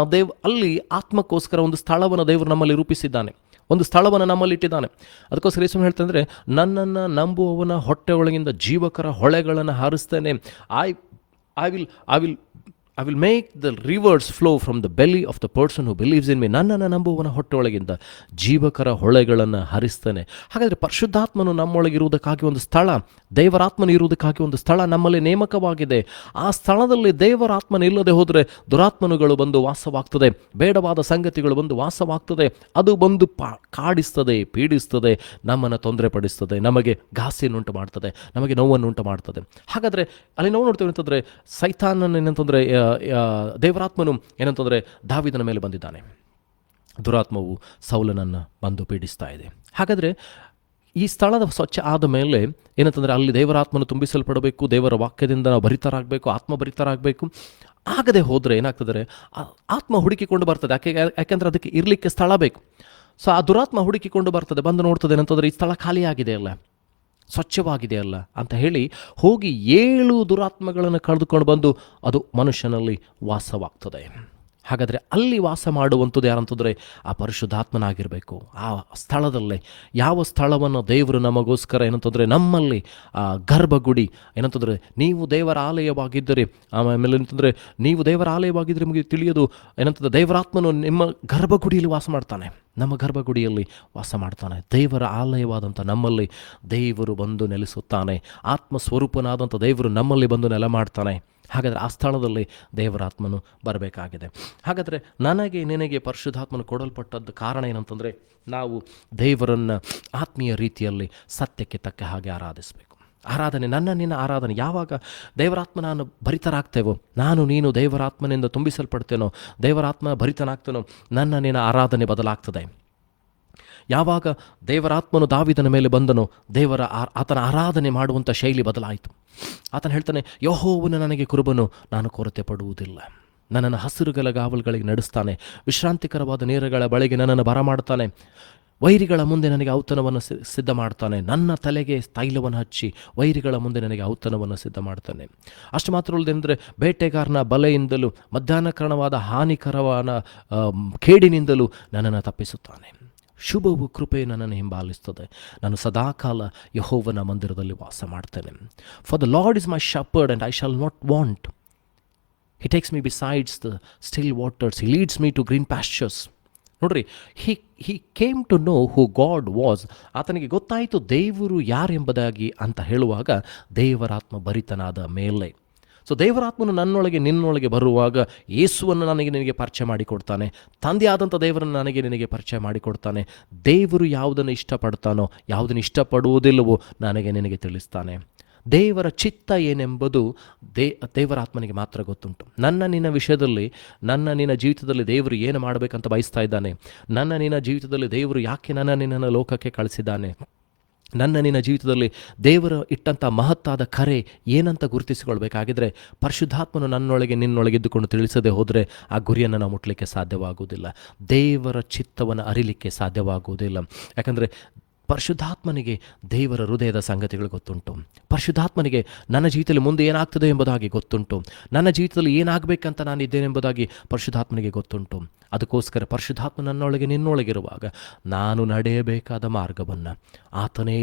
ಅಲ್ಲಿ ಆತ್ಮಕ್ಕೋಸ್ಕರ ಒಂದು ಸ್ಥಳವನ್ನು ದೇವರು ನಮ್ಮಲ್ಲಿ ರೂಪಿಸಿದ್ದಾನೆ, ಒಂದು ಸ್ಥಳವನ್ನು ನಮ್ಮಲ್ಲಿ ಇಟ್ಟಿದ್ದಾನೆ. ಅದಕ್ಕೋಸ್ಕರ ಯೇಸು ಹೇಳ್ತಂದರೆ, ನನ್ನನ್ನು ನಂಬುವವನ ಹೊಟ್ಟೆ ಒಳಗಿಂದ ಜೀವಕರ ಹೊಳೆಗಳನ್ನು ಹಾರಿಸ್ತೇನೆ. I will make the rivers flow from the belly of the person who believes in me. ನನ್ನನ್ನು ನಂಬುವವನ ಹೊಟ್ಟೆಯೊಳಗಿಂದ ಜೀವಕರ ಹೊಳೆಗಳನ್ನು ಹರಿಸ್ತಾನೆ. ಹಾಗಾದರೆ ಪರಿಶುದ್ಧಾತ್ಮನು ನಮ್ಮೊಳಗಿರುವುದಕ್ಕಾಗಿ ಒಂದು ಸ್ಥಳ, ದೇವರಾತ್ಮನು ಇರುವುದಕ್ಕಾಗಿ ಒಂದು ಸ್ಥಳ ನಮ್ಮಲ್ಲಿ ನೇಮಕವಾಗಿದೆ. ಆ ಸ್ಥಳದಲ್ಲಿ ದೇವರಾತ್ಮನ ಇಲ್ಲದೆ ಹೋದರೆ ದುರಾತ್ಮನುಗಳು ಬಂದು ವಾಸವಾಗ್ತದೆ, ಬೇಡವಾದ ಸಂಗತಿಗಳು ಬಂದು ವಾಸವಾಗ್ತದೆ, ಅದು ಬಂದು ಕಾಡಿಸ್ತದೆ, ಪೀಡಿಸ್ತದೆ, ನಮ್ಮನ್ನು ತೊಂದರೆಪಡಿಸ್ತದೆ, ನಮಗೆ ಘಾಸಿಯನ್ನುಂಟು ಮಾಡ್ತದೆ, ನಮಗೆ ನೋವನ್ನುಂಟು ಮಾಡ್ತದೆ. ಹಾಗಾದರೆ ಅಲ್ಲಿ ನಾವು ನೋಡ್ತೇವೆ ಅಂತಂದರೆ ಸೈತಾನನ ಏನಂತಂದರೆ ದೇವರಾತ್ಮನು ಏನಂತಂದರೆ ದಾವೀದನ ಮೇಲೆ ಬಂದಿದ್ದಾನೆ, ದುರಾತ್ಮವು ಸೌಲನನ್ನು ಬಂದು ಪೀಡಿಸ್ತಾ ಇದೆ. ಹಾಗಾದರೆ ಈ ಸ್ಥಳದ ಸ್ವಚ್ಛ ಆದ ಮೇಲೆ ಏನಂತಂದರೆ ಅಲ್ಲಿ ದೇವರಾತ್ಮನು ತುಂಬಿಸಲ್ಪಡಬೇಕು, ದೇವರ ವಾಕ್ಯದಿಂದ ನಾವು ಭರಿತರಾಗಬೇಕು, ಆತ್ಮಭರಿತರಾಗಬೇಕು. ಆಗದೆ ಹೋದರೆ ಏನಾಗ್ತದೆ, ಆತ್ಮ ಹುಡುಕಿಕೊಂಡು ಬರ್ತದೆ. ಯಾಕೆಂದರೆ ಅದಕ್ಕೆ ಇರಲಿಕ್ಕೆ ಸ್ಥಳ ಬೇಕು. ಸೊ ಆ ದುರಾತ್ಮ ಹುಡುಕಿಕೊಂಡು ಬರ್ತದೆ, ಬಂದು ನೋಡ್ತದೆ ಏನಂತಂದರೆ ಈ ಸ್ಥಳ ಖಾಲಿಯಾಗಿದೆಯಲ್ಲ, ಸ್ವಚ್ಛವಾಗಿದೆಯಲ್ಲ ಅಂತ ಹೇಳಿ ಹೋಗಿ 7 ದುರಾತ್ಮಗಳನ್ನು ಕಳೆದುಕೊಂಡು ಬಂದು ಅದು ಮನುಷ್ಯನಲ್ಲಿ ವಾಸವಾಗ್ತದೆ. ಹಾಗಾದರೆ ಅಲ್ಲಿ ವಾಸ ಮಾಡುವಂಥದ್ದು ಯಾರಂತಂದರೆ ಆ ಪರಿಶುದ್ಧಾತ್ಮನಾಗಿರಬೇಕು. ಆ ಸ್ಥಳದಲ್ಲೇ ಯಾವ ಸ್ಥಳವನ್ನು ದೇವರು ನಮಗೋಸ್ಕರ ಏನಂತಂದರೆ ನಮ್ಮಲ್ಲಿ ಗರ್ಭಗುಡಿ ಏನಂತಂದರೆ ನೀವು ದೇವರ ಆಲಯವಾಗಿದ್ದರೆ, ಆಮೇಲೆ ಏನಂತಂದರೆ ನೀವು ದೇವರ ಆಲಯವಾಗಿದ್ದರೆ ನಿಮಗೆ ತಿಳಿಯೋದು ಏನಂತಂದರೆ ದೇವರಾತ್ಮನು ನಿಮ್ಮ ಗರ್ಭಗುಡಿಯಲ್ಲಿ ವಾಸ ಮಾಡ್ತಾನೆ, ನಮ್ಮ ಗರ್ಭಗುಡಿಯಲ್ಲಿ ವಾಸ ಮಾಡ್ತಾನೆ. ದೇವರ ಆಲಯವಾದಂಥ ನಮ್ಮಲ್ಲಿ ದೇವರು ಬಂದು ನೆಲೆಸುತ್ತಾನೆ. ಆತ್ಮಸ್ವರೂಪನಾದಂಥ ದೇವರು ನಮ್ಮಲ್ಲಿ ಬಂದು ನೆಲೆ ಮಾಡ್ತಾನೆ. ಹಾಗಾದರೆ ಆ ಸ್ಥಳದಲ್ಲಿ ದೇವರಾತ್ಮನು ಬರಬೇಕಾಗಿದೆ. ಹಾಗಾದರೆ ನನಗೆ ನಿನಗೆ ಪರಿಶುದ್ಧಾತ್ಮನು ಕೊಡಲ್ಪಟ್ಟದ್ದು ಕಾರಣ ಏನಂತಂದರೆ ನಾವು ದೇವರನ್ನು ಆತ್ಮೀಯ ರೀತಿಯಲ್ಲಿ ಸತ್ಯಕ್ಕೆ ತಕ್ಕ ಹಾಗೆ ಆರಾಧಿಸಬೇಕು. ಆರಾಧನೆ, ನಿನ್ನ ಆರಾಧನೆ ಯಾವಾಗ ದೇವರಾತ್ಮ ನಾನು ಭರಿತರಾಗ್ತೇವೋ, ನಾನು ನೀನು ದೇವರಾತ್ಮನಿಂದ ತುಂಬಿಸಲ್ಪಡ್ತೇನೋ, ದೇವರಾತ್ಮ ಭರಿತನಾಗ್ತೇನೋ, ನಿನ್ನ ಆರಾಧನೆ ಬದಲಾಗ್ತದೆ. ಯಾವಾಗ ದೇವರಾತ್ಮನು ದಾವೀದನ ಮೇಲೆ ಬಂದನೋ ಆತನ ಆರಾಧನೆ ಮಾಡುವಂಥ ಶೈಲಿ ಬದಲಾಯಿತು. ಆತನು ಹೇಳ್ತಾನೆ, ಯೆಹೋವನು ನನಗೆ ಕುರುಬನು, ನಾನು ಕೊರತೆ ಪಡುವುದಿಲ್ಲ. ನನ್ನನ್ನು ಹಸಿರುಗಳ ಗಾವಲುಗಳಿಗೆ ನಡೆಸ್ತಾನೆ, ವಿಶ್ರಾಂತಿಕರವಾದ ನೀರುಗಳ ಬಳಿಗೆ ನನ್ನನ್ನು ಬರಮಾಡ್ತಾನೆ, ವೈರಿಗಳ ಮುಂದೆ ನನಗೆ ಔತಣವನ್ನು ಸಿದ್ಧ ಮಾಡ್ತಾನೆ, ನನ್ನ ತಲೆಗೆ ತೈಲವನ್ನು ಹಚ್ಚಿ ವೈರಿಗಳ ಮುಂದೆ ನನಗೆ ಔತಣವನ್ನು ಸಿದ್ಧ ಮಾಡ್ತಾನೆ. ಅಷ್ಟು ಮಾತ್ರ ಅಲ್ಲದೆಂದರೆ ಬೇಟೆಗಾರನ ಬಲೆಯಿಂದಲೂ ಮಧ್ಯಾಹ್ನಕರಣವಾದ ಹಾನಿಕರವಾದ ಕೇಡಿನಿಂದಲೂ ನನ್ನನ್ನು ತಪ್ಪಿಸುತ್ತಾನೆ. ಶುಭವು ಕೃಪೆ ನನ್ನನ್ನು ಹಿಂಬಾಲಿಸ್ತದೆ. ನಾನು ಸದಾಕಾಲ ಯೆಹೋವನ ಮಂದಿರದಲ್ಲಿ ವಾಸ ಮಾಡ್ತೇನೆ. For the Lord is my shepherd and I shall not want. He takes me besides the still waters, he leads me to green pastures. ನೋಡ್ರಿ, he came to know who God was. ಆತನಿಗೆ ಗೊತ್ತಾಯಿತು ದೇವರು ಯಾರೆಂಬುದಾಗಿ ಅಂತ ಹೇಳುವಾಗ ದೇವರಾತ್ಮ ಭರಿತನಾದ ಮೇಲೆ. So ದೇವರಾತ್ಮನು ನನ್ನೊಳಗೆ ನಿನ್ನೊಳಗೆ ಬರುವಾಗ ಯೇಸುವನ್ನು ನಿನಗೆ ಪರಿಚಯ ಮಾಡಿಕೊಡ್ತಾನೆ, ತಂದೆಯಾದಂಥ ದೇವರನ್ನು ನಿನಗೆ ಪರಿಚಯ ಮಾಡಿಕೊಡ್ತಾನೆ. ದೇವರು ಯಾವುದನ್ನು ಇಷ್ಟಪಡ್ತಾನೋ ಯಾವುದನ್ನು ಇಷ್ಟಪಡುವುದಿಲ್ಲವೋ ನಿನಗೆ ತಿಳಿಸ್ತಾನೆ. ದೇವರ ಚಿತ್ತ ಏನೆಂಬುದು ದೇವರಾತ್ಮನಿಗೆ ಮಾತ್ರ ಗೊತ್ತುಂಟು. ನಿನ್ನ ವಿಷಯದಲ್ಲಿ, ನಿನ್ನ ಜೀವಿತದಲ್ಲಿ ದೇವರು ಏನು ಮಾಡಬೇಕಂತ ಬಯಸ್ತಾ ಇದ್ದಾನೆ, ನಿನ್ನ ಜೀವಿತದಲ್ಲಿ ದೇವರು ಯಾಕೆ ನಿನ್ನನ್ನು ಲೋಕಕ್ಕೆ ಕಳಿಸಿದ್ದಾನೆ, ನಿನ್ನ ಜೀವಿತದಲ್ಲಿ ದೇವರು ಇಟ್ಟಂಥ ಮಹತ್ತಾದ ಕರೆ ಏನಂತ ಗುರುತಿಸಿಕೊಳ್ಬೇಕಾಗಿದ್ರೆ ಪರಿಶುದ್ಧಾತ್ಮನು ನನ್ನೊಳಗೆ ನಿನ್ನೊಳಗೆ ಇದ್ದುಕೊಂಡು ತಿಳಿಸದೆ ಹೋದರೆ ಆ ಗುರಿಯನ್ನು ನಾವು ಮುಟ್ಟಲಿಕ್ಕೆ ಸಾಧ್ಯವಾಗುವುದಿಲ್ಲ. ದೇವರ ಚಿತ್ತವನ್ನು ಅರಿಲಿಕ್ಕೆ ಸಾಧ್ಯವಾಗುವುದಿಲ್ಲ. ಯಾಕಂದರೆ ಪರಿಶುದ್ಧಾತ್ಮನಿಗೆ ದೇವರ ಹೃದಯದ ಸಂಗತಿಗಳು ಗೊತ್ತುಂಟು. ಪರಿಶುದ್ಧಾತ್ಮನಿಗೆ ನನ್ನ ಜೀವಿತದಲ್ಲಿ ಮುಂದೆ ಏನಾಗ್ತದೆ ಎಂಬುದಾಗಿ ಗೊತ್ತುಂಟು. ನನ್ನ ಜೀವಿತದಲ್ಲಿ ಏನಾಗಬೇಕಂತ ನಾನು ಇದ್ದೇನೆಂಬುದಾಗಿ ಪರಿಶುದ್ಧಾತ್ಮನಿಗೆ ಗೊತ್ತುಂಟು. ಅದಕ್ಕೋಸ್ಕರ ಪರಿಶುದ್ಧಾತ್ಮ ನನ್ನೊಳಗೆ ನಿನ್ನೊಳಗಿರುವಾಗ ನಾನು ನಡೆಯಬೇಕಾದ ಮಾರ್ಗವನ್ನು ಆತನೇ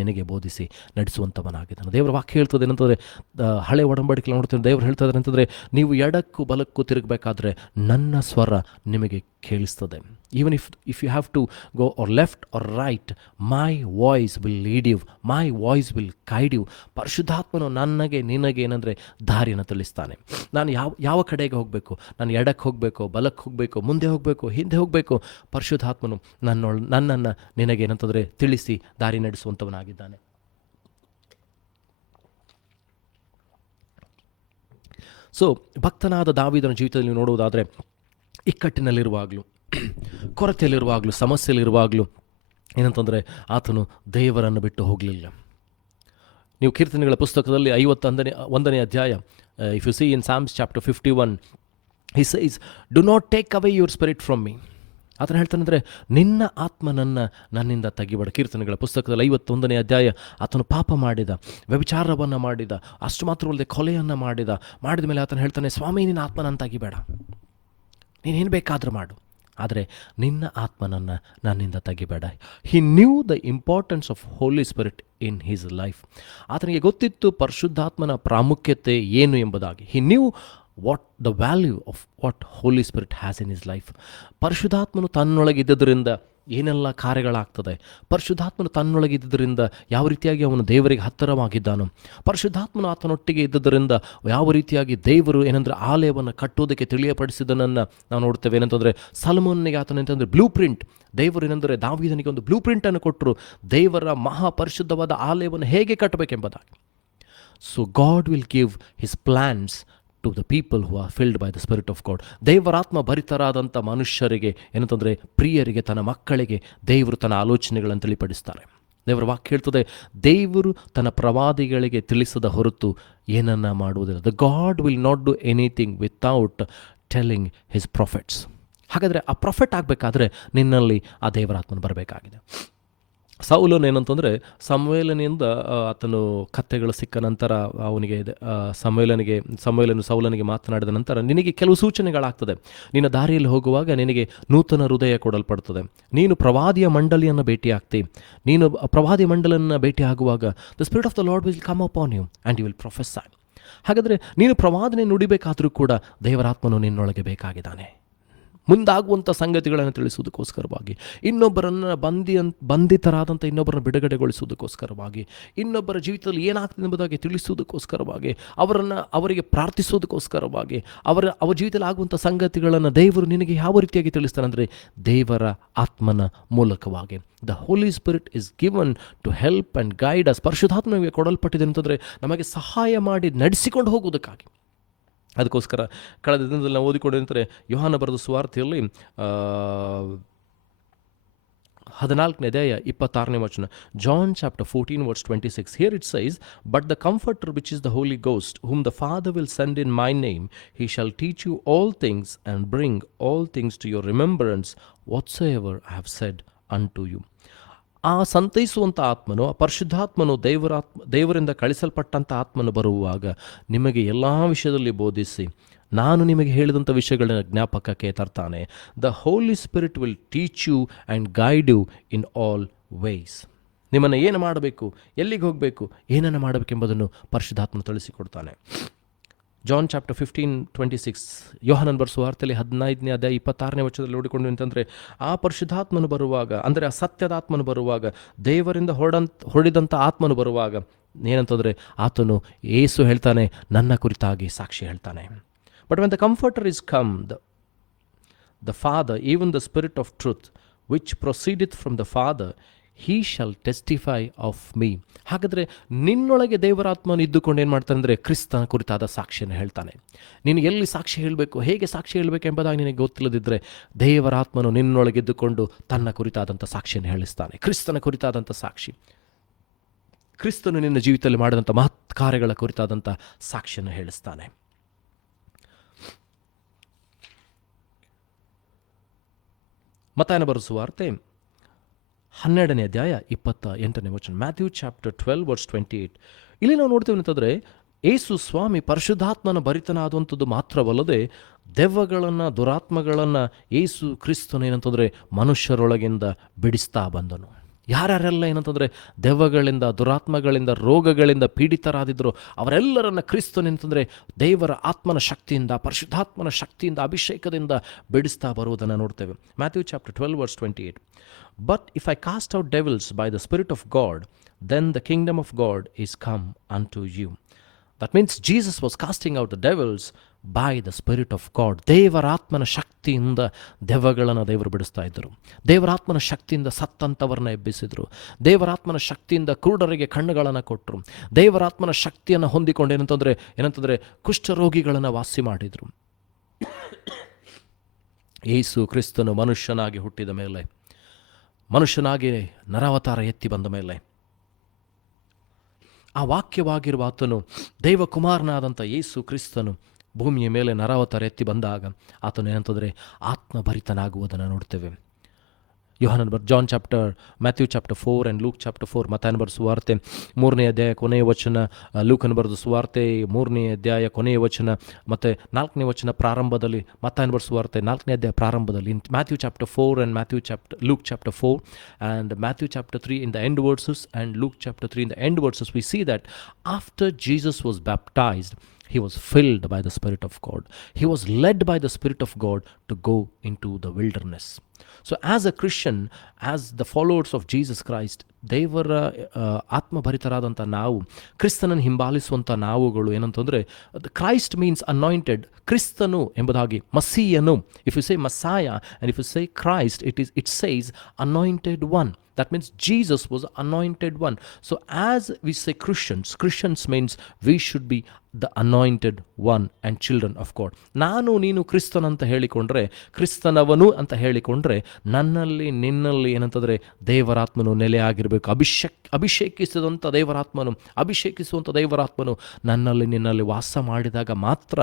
ನಿನಗೆ ಬೋಧಿಸಿ ನಡೆಸುವಂಥವನಾಗಿದ್ದಾನೆ. ದೇವರ ವಾಕ್ಯ ಹೇಳ್ತದೆ ಏನಂತಂದರೆ, ಹಳೆ ಒಡಂಬಡಿಕೆ ನೋಡ್ತೀನಿ, ದೇವರು ಹೇಳ್ತದೆ ಅಂತಂದರೆ, ನೀವು ಎಡಕ್ಕೂ ಬಲಕ್ಕೂ ತಿರುಗಬೇಕಾದ್ರೆ ನನ್ನ ಸ್ವರ ನಿಮಗೆ ಕೇಳಿಸ್ತದೆ. Even if you have to go or left or right, my voice will lead you, my voice will guide you. ಪರಿಶುದ್ಧಾತ್ಮನು ನಿನಗೆ ಏನಂದರೆ ದಾರಿಯನ್ನು ತಿಳಿಸ್ತಾನೆ. ನಾನು ಯಾವ ಕಡೆಗೆ ಹೋಗಬೇಕು, ನಾನು ಎಡಕ್ಕೆ ಹೋಗಬೇಕು, ಬಲಕ್ಕೆ ಹೋಗಬೇಕು, ಮುಂದೆ ಹೋಗಬೇಕು, ಹಿಂದೆ ಹೋಗಬೇಕು, ಪರಿಶುದ್ಧಾತ್ಮನು ನನ್ನನ್ನು ನಿನಗೇನಂತಂದರೆ ತಿಳಿಸಿ ದಾರಿ ನಡೆಸುವಂಥವನಾಗಿದ್ದಾನೆ. ಸೊ ಭಕ್ತನಾದ ದಾವೀದನ ಜೀವಿತದಲ್ಲಿ ನೋಡುವುದಾದರೆ, ಇಕ್ಕಟ್ಟಿನಲ್ಲಿರುವಾಗಲೂ, ಕೊರತೆಯಲ್ಲಿರುವಾಗಲೂ, ಸಮಸ್ಯೆಯಲ್ಲಿರುವಾಗಲೂ ಏನಂತಂದರೆ ಆತನು ದೇವರನ್ನು ಬಿಟ್ಟು ಹೋಗಲಿಲ್ಲ. ನೀವು ಕೀರ್ತನೆಗಳ ಪುಸ್ತಕದಲ್ಲಿ 51ನೇ ಅಧ್ಯಾಯ, if U C in Psalms chapter 51, he says, do not take away your spirit from me. ಆತನು ಹೇಳ್ತಾನೆಂದರೆ, ನಿನ್ನ ನನ್ನಿಂದ ತೆಗಿಬೇಡ. ಕೀರ್ತನೆಗಳ ಪುಸ್ತಕದಲ್ಲಿ 51ನೇ ಅಧ್ಯಾಯ, ಆತನು ಪಾಪ ಮಾಡಿದ, ವ್ಯಭಿಚಾರವನ್ನು ಮಾಡಿದ, ಅಷ್ಟು ಮಾತ್ರವಲ್ಲದೆ ಕೊಲೆಯನ್ನು ಮಾಡಿದ ಮೇಲೆ ಆತನು ಹೇಳ್ತಾನೆ, ಸ್ವಾಮಿ ನಿನ್ನ ಆತ್ಮನನ್ನು ತೆಗಿಬೇಡ, ನೀನೇನು ಬೇಕಾದರೂ ಮಾಡು, ಆದರೆ ನಿನ್ನ ಆತ್ಮನನ್ನು ನನ್ನಿಂದ ತೆಗಿಬೇಡ. He knew the importance of Holy Spirit in his life. ಆತನಿಗೆ ಗೊತ್ತಿತ್ತು ಪರಿಶುದ್ಧಾತ್ಮನ ಪ್ರಾಮುಖ್ಯತೆ ಏನು ಎಂಬುದಾಗಿ. He knew what the value of what Holy Spirit has in his life. ಪರಿಶುದ್ಧಾತ್ಮನು ತನ್ನೊಳಗಿದ್ದರಿಂದ ಏನೆಲ್ಲ ಕಾರ್ಯಗಳಾಗ್ತದೆ, ಪರಿಶುದ್ಧಾತ್ಮನು ತನ್ನೊಳಗಿದ್ದರಿಂದ ಯಾವ ರೀತಿಯಾಗಿ ಅವನು ದೇವರಿಗೆ ಹತ್ತಿರವಾಗಿದ್ದಾನೋ, ಪರಿಶುದ್ಧಾತ್ಮನು ಆತನೊಟ್ಟಿಗೆ ಇದ್ದುದರಿಂದ ಯಾವ ರೀತಿಯಾಗಿ ದೇವರು ಏನಂದರೆ ಆಲಯವನ್ನು ಕಟ್ಟುವುದಕ್ಕೆ ತಿಳಿಯಪಡಿಸಿದನನ್ನು ನಾವು ನೋಡ್ತೇವೆ. ಏನಂತಂದರೆ ಸಲಮೋನಿಗೆ ಆತನ ಅಂತಂದರೆ ಬ್ಲೂ ಪ್ರಿಂಟ್, ದೇವರು ಏನಂದರೆ ದಾವೀದನಿಗೆ ಒಂದು ಬ್ಲೂ ಪ್ರಿಂಟನ್ನು ಕೊಟ್ಟರು, ದೇವರ ಮಹಾಪರಿಶುದ್ಧವಾದ ಆಲಯವನ್ನು ಹೇಗೆ ಕಟ್ಟಬೇಕೆಂಬುದಾಗಿ. So God will give his plans to the people who are filled by the Spirit of God. ದೇವರಾತ್ಮ ಭರಿತರಾದಂಥ ಮನುಷ್ಯರಿಗೆ, ಏನಂತಂದರೆ ಪ್ರಿಯರಿಗೆ, ತನ್ನ ಮಕ್ಕಳಿಗೆ ದೇವರು ತನ್ನ ಆಲೋಚನೆಗಳನ್ನು ತಿಳಿಪಡಿಸ್ತಾರೆ. ದೇವರ ವಾಕ್ಯ ಹೇಳ್ತದೆ, ದೇವರು ತನ್ನ ಪ್ರವಾದಿಗಳಿಗೆ ತಿಳಿಸದ ಹೊರತು ಏನನ್ನ ಮಾಡುವುದಿಲ್ಲ. The god will not do anything without telling his profits. ಹಾಗಾದರೆ ಆ ಪ್ರಾಫಿಟ್ ಆಗಬೇಕಾದ್ರೆ ನಿನ್ನಲ್ಲಿ ಆ ದೇವರಾತ್ಮನ ಬರಬೇಕಾಗಿದೆ. ಸೌಲನು ಏನಂತಂದರೆ ಸಮುವೇಲನಿಂದ ಆತನು ಕತ್ತೆಗಳು ಸಿಕ್ಕ ನಂತರ ಅವನಿಗೆ ಸಮುವೇಲನು ಸೌಲನಿಗೆ ಮಾತನಾಡಿದ ನಂತರ, ನಿನಗೆ ಕೆಲವು ಸೂಚನೆಗಳಾಗ್ತದೆ, ನಿನ್ನ ದಾರಿಯಲ್ಲಿ ಹೋಗುವಾಗ ನಿನಗೆ ನೂತನ ಹೃದಯ ಕೊಡಲ್ಪಡ್ತದೆ, ನೀನು ಪ್ರವಾದಿಯ ಮಂಡಳಿಯನ್ನು ಭೇಟಿಯಾಗ್ತಿ, ನೀನು ಪ್ರವಾದಿ ಮಂಡಲನ್ನು ಭೇಟಿ ಆಗುವಾಗ the Spirit of the Lord will come upon you and you will prophesy. ಹಾಗಾದರೆ ನೀನು ಪ್ರವಾದನೆ ನುಡಿಬೇಕಾದರೂ ಕೂಡ ದೇವರಾತ್ಮನು ನಿನ್ನೊಳಗೆ ಬೇಕಾಗಿದ್ದಾನೆ. ಮುಂದಾಗುವಂಥ ಸಂಗತಿಗಳನ್ನು ತಿಳಿಸುವುದಕ್ಕೋಸ್ಕರವಾಗಿ, ಇನ್ನೊಬ್ಬರನ್ನು ಬಂಧಿತರಾದಂಥ ಇನ್ನೊಬ್ಬರನ್ನು ಬಿಡುಗಡೆಗೊಳಿಸುವುದಕ್ಕೋಸ್ಕರವಾಗಿ, ಇನ್ನೊಬ್ಬರ ಜೀವಿತದಲ್ಲಿ ಏನಾಗ್ತದೆ ಎಂಬುದಾಗಿ ತಿಳಿಸುವುದಕ್ಕೋಸ್ಕರವಾಗಿ, ಅವರಿಗೆ ಪ್ರಾರ್ಥಿಸುವುದಕ್ಕೋಸ್ಕರವಾಗಿ, ಅವರ ಜೀವಿತದಲ್ಲಿ ಆಗುವಂಥ ಸಂಗತಿಗಳನ್ನು ದೇವರು ನಿನಗೆ ಯಾವ ರೀತಿಯಾಗಿ ತಿಳಿಸ್ತಾನೆ ಅಂದರೆ ದೇವರ ಆತ್ಮನ ಮೂಲಕವಾಗಿ. The Holi Spirit is given to help and guide us. ಪರಿಶುದ್ಧಾತ್ಮನಿಗೆ ಕೊಡಲ್ಪಟ್ಟಿದೆ ಅಂತಂದರೆ ನಮಗೆ ಸಹಾಯ ಮಾಡಿ ನಡೆಸಿಕೊಂಡು ಹೋಗುವುದಕ್ಕಾಗಿ. ಅದಕ್ಕೋಸ್ಕರ ಕಳೆದ ದಿನದಲ್ಲಿ ನಾವು ಓದಿಕೊಂಡಿರ್ತಾರೆ, ಯೋಹಾನ ಬರೆದ ಸುವಾರ್ತೆಯಲ್ಲಿ 14ನೇ ಅಧ್ಯಾಯ 26ನೇ ವಚನ. John chapter 14 verse 26. Here it says, "But the Comforter, which is the Holy Ghost, whom the Father will send in my name, he shall teach you all things and bring all things to your remembrance, whatsoever I have said unto you." ಆ ಸಂತೈಸುವಂಥ ಆತ್ಮನು, ಆ ಪರಿಶುದ್ಧಾತ್ಮನು, ದೇವರಿಂದ ಕಳಿಸಲ್ಪಟ್ಟಂಥ ಆತ್ಮನು ಬರುವಾಗ ನಿಮಗೆ ಎಲ್ಲ ವಿಷಯದಲ್ಲಿ ಬೋಧಿಸಿ ನಾನು ನಿಮಗೆ ಹೇಳಿದಂಥ ವಿಷಯಗಳನ್ನ ಜ್ಞಾಪಕಕ್ಕೆ ತರ್ತಾನೆ. The Holi Spirit will teach you and guide you in all ways. ನಿಮ್ಮನ್ನು ಏನು ಮಾಡಬೇಕು, ಎಲ್ಲಿಗೆ ಹೋಗಬೇಕು, ಏನನ್ನು ಮಾಡಬೇಕೆಂಬುದನ್ನು ಪರಿಶುದ್ಧಾತ್ಮನು ತಿಳಿಸಿಕೊಡ್ತಾನೆ. ಜಾನ್ ಚಾಪ್ಟರ್ 15:26, ಯೋಹಾನನ ಬರೆದ ಸುವಾರ್ತೆಯಲ್ಲಿ 15ನೇ ಅಧ್ಯಾಯ 26ನೇ ವಚನದಲ್ಲಿ ನೋಡಿಕೊಂಡು ಅಂತಂದರೆ, ಆ ಪರಿಶುದ್ಧಾತ್ಮನು ಬರುವಾಗ, ಅಂದರೆ ಆ ಸತ್ಯದ ಆತ್ಮನು ಬರುವಾಗ, ದೇವರಿಂದ ಹೊಡೆದಂಥ ಆತ್ಮನು ಬರುವಾಗ ಏನಂತಂದರೆ ಆತನು ಯೇಸು ಹೇಳ್ತಾನೆ ನನ್ನ ಕುರಿತಾಗಿ ಸಾಕ್ಷಿ ಹೇಳ್ತಾನೆ. But when the Comforter is come, the Father, even the Spirit of truth, which proceedeth from the Father, he shall testify of me. ಹಾಗಾದರೆ ನಿನ್ನೊಳಗೆ ದೇವರಾತ್ಮನು ಇದ್ದುಕೊಂಡು ಏನು ಮಾಡ್ತಾನೆ ಅಂದರೆ ಕ್ರಿಸ್ತನ ಕುರಿತಾದ ಸಾಕ್ಷಿಯನ್ನು ಹೇಳ್ತಾನೆ. ನೀನು ಎಲ್ಲಿ ಸಾಕ್ಷಿ ಹೇಳಬೇಕು, ಹೇಗೆ ಸಾಕ್ಷಿ ಹೇಳಬೇಕು ಎಂಬುದಾಗಿ ನಿನಗೆ ಗೊತ್ತಿಲ್ಲದಿದ್ದರೆ ದೇವರಾತ್ಮನು ನಿನ್ನೊಳಗೆ ಇದ್ದುಕೊಂಡು ತನ್ನ ಕುರಿತಾದಂಥ ಸಾಕ್ಷಿಯನ್ನು ಹೇಳಿಸ್ತಾನೆ. ಕ್ರಿಸ್ತನ ಕುರಿತಾದಂಥ ಸಾಕ್ಷಿ, ಕ್ರಿಸ್ತನು ನಿನ್ನ ಜೀವಿತದಲ್ಲಿ ಮಾಡಿದಂಥ ಮಹತ್ ಕಾರ್ಯಗಳ ಕುರಿತಾದಂಥ ಸಾಕ್ಷಿಯನ್ನು ಹೇಳಿಸ್ತಾನೆ. ಮತ್ತಾಯನ ಬರೆದ ಸುವಾರ್ತೆ 12ನೇ ಅಧ್ಯಾಯ 28ನೇ ವಚನ. Matthew chapter 12 verse 28. ಇಲ್ಲಿ ನಾವು ನೋಡ್ತೇವೆ ಅಂತಂದರೆ ಯೇಸು ಸ್ವಾಮಿ ಪರಿಶುದ್ಧಾತ್ಮನ ಭರಿತನಾದಂಥದ್ದು ಮಾತ್ರವಲ್ಲದೆ ದೆವ್ವಗಳನ್ನು, ದುರಾತ್ಮಗಳನ್ನು ಯೇಸು ಕ್ರಿಸ್ತನು ಏನಂತಂದರೆ ಮನುಷ್ಯರೊಳಗಿಂದ ಬಿಡಿಸ್ತಾ ಬಂದನು. ಯಾರ್ಯಾರೆಲ್ಲ ಏನಂತಂದರೆ ದೆವ್ವಗಳಿಂದ, ದುರಾತ್ಮಗಳಿಂದ, ರೋಗಗಳಿಂದ ಪೀಡಿತರಾದಿದ್ರು ಅವರೆಲ್ಲರನ್ನ ಕ್ರಿಸ್ತನು ಏನಂತಂದರೆ ದೇವರ ಆತ್ಮನ ಶಕ್ತಿಯಿಂದ, ಪರಿಶುದ್ಧಾತ್ಮನ ಶಕ್ತಿಯಿಂದ, ಅಭಿಷೇಕದಿಂದ ಬಿಡಿಸ್ತಾ ಬರುವುದನ್ನು ನೋಡ್ತೇವೆ. Matthew chapter 12 verse 28. "But if I cast out devils by the Spirit of God, then the kingdom of God is come unto you." That means Jesus was casting out the devils by the Spirit of God. ದೇವರಾತ್ಮನ ಶಕ್ತಿಯಿಂದ ದೆವ್ವಗಳನ್ನು ದೇವರು ಬಿಡಿಸ್ತಾ ಇದ್ದರು. ದೇವರಾತ್ಮನ ಶಕ್ತಿಯಿಂದ ಸತ್ತಂಥವ್ರನ್ನ ಎಬ್ಬಿಸಿದರು. ದೇವರಾತ್ಮನ ಶಕ್ತಿಯಿಂದ ಕುರುಡರಿಗೆ ಕಣ್ಣುಗಳನ್ನು ಕೊಟ್ಟರು. ದೇವರಾತ್ಮನ ಶಕ್ತಿಯನ್ನು ಹೊಂದಿಕೊಂಡು ಏನಂತಂದರೆ ಕುಷ್ಠರೋಗಿಗಳನ್ನು ವಾಸಿ ಮಾಡಿದರು. ಯೇಸು ಕ್ರಿಸ್ತನು ಮನುಷ್ಯನಾಗಿ ಹುಟ್ಟಿದ ಮೇಲೆ, ಮನುಷ್ಯನಾಗಿ ನರಾವತಾರ ಎತ್ತಿ ಬಂದ ಮೇಲೆ, ಆ ವಾಕ್ಯವಾಗಿರುವ ಆತನು ದೇವಕುಮಾರನಾದಂಥ ಯೇಸು ಕ್ರಿಸ್ತನು ಭೂಮಿಯ ಮೇಲೆ ನರಾವತಾರ ಎತ್ತಿ ಬಂದಾಗ ಆತನು ಏನಂತಂದರೆ ಆತ್ಮಭರಿತನಾಗುವುದನ್ನು ನೋಡ್ತೇವೆ. Matthew chapter 4 and Luke chapter 4. ಮತ್ತಾಯನ ಬರೆದ ಸುವಾರ್ತೆ 3ನೇ ಅಧ್ಯಾಯ ಕೊನೆಯ ವಚನ, ಲೂಕನ ಬರೆದ ಸುವಾರ್ತೆ 3ನೇ ಅಧ್ಯಾಯ ಕೊನೆಯ ವಚನ, ಮತ್ತು 4ನೇ ವಚನ ಪ್ರಾರಂಭದಲ್ಲಿ, ಮತ್ತಾಯನ ಬರೆದ ಸುವಾರ್ತೆ 4ನೇ ಅಧ್ಯಾಯ ಪ್ರಾರಂಭದಲ್ಲಿ. Matthew chapter 4 and Luke chapter 4 and Matthew chapter 3 in the end verses and Luke chapter 3 in the end verses, we see that after Jesus was baptized, he was filled by the Spirit of God. He was led by the Spirit of God to go into the wilderness. So as a Christian, as the followers of Jesus Christ, ದೇವರ ಆತ್ಮಭರಿತರಾದಂಥ ನಾವು, ಕ್ರಿಸ್ತನನ್ನು ಹಿಂಬಾಲಿಸುವಂಥ ನಾವುಗಳು ಏನಂತಂದರೆ, Christ means anointed. ಕ್ರಿಸ್ತನು ಎಂಬುದಾಗಿ, ಮಸೀಯನು, if you say Messiah and if you say Christ, it says anointed one. That means Jesus was anointed one. So as we say Christians means we should be the anointed one and children of God. ನಾನು ನೀನು ಕ್ರಿಸ್ತನ ಅಂತ ಹೇಳಿಕೊಂಡ್ರೆ, ಕ್ರಿಸ್ತನವನು ಅಂತ ಹೇಳಿಕೊಂಡ್ರೆ, ನನ್ನಲ್ಲಿ ನಿನ್ನಲ್ಲಿ ಏನಂತಂದರೆ ದೇವರಾತ್ಮನು ನೆಲೆಯಾಗಿರಬೇಕು. ಅಭಿಷೇಕಿಸುವಂಥ ದೇವರಾತ್ಮನು ನನ್ನಲ್ಲಿ ನಿನ್ನಲ್ಲಿ ವಾಸ ಮಾಡಿದಾಗ ಮಾತ್ರ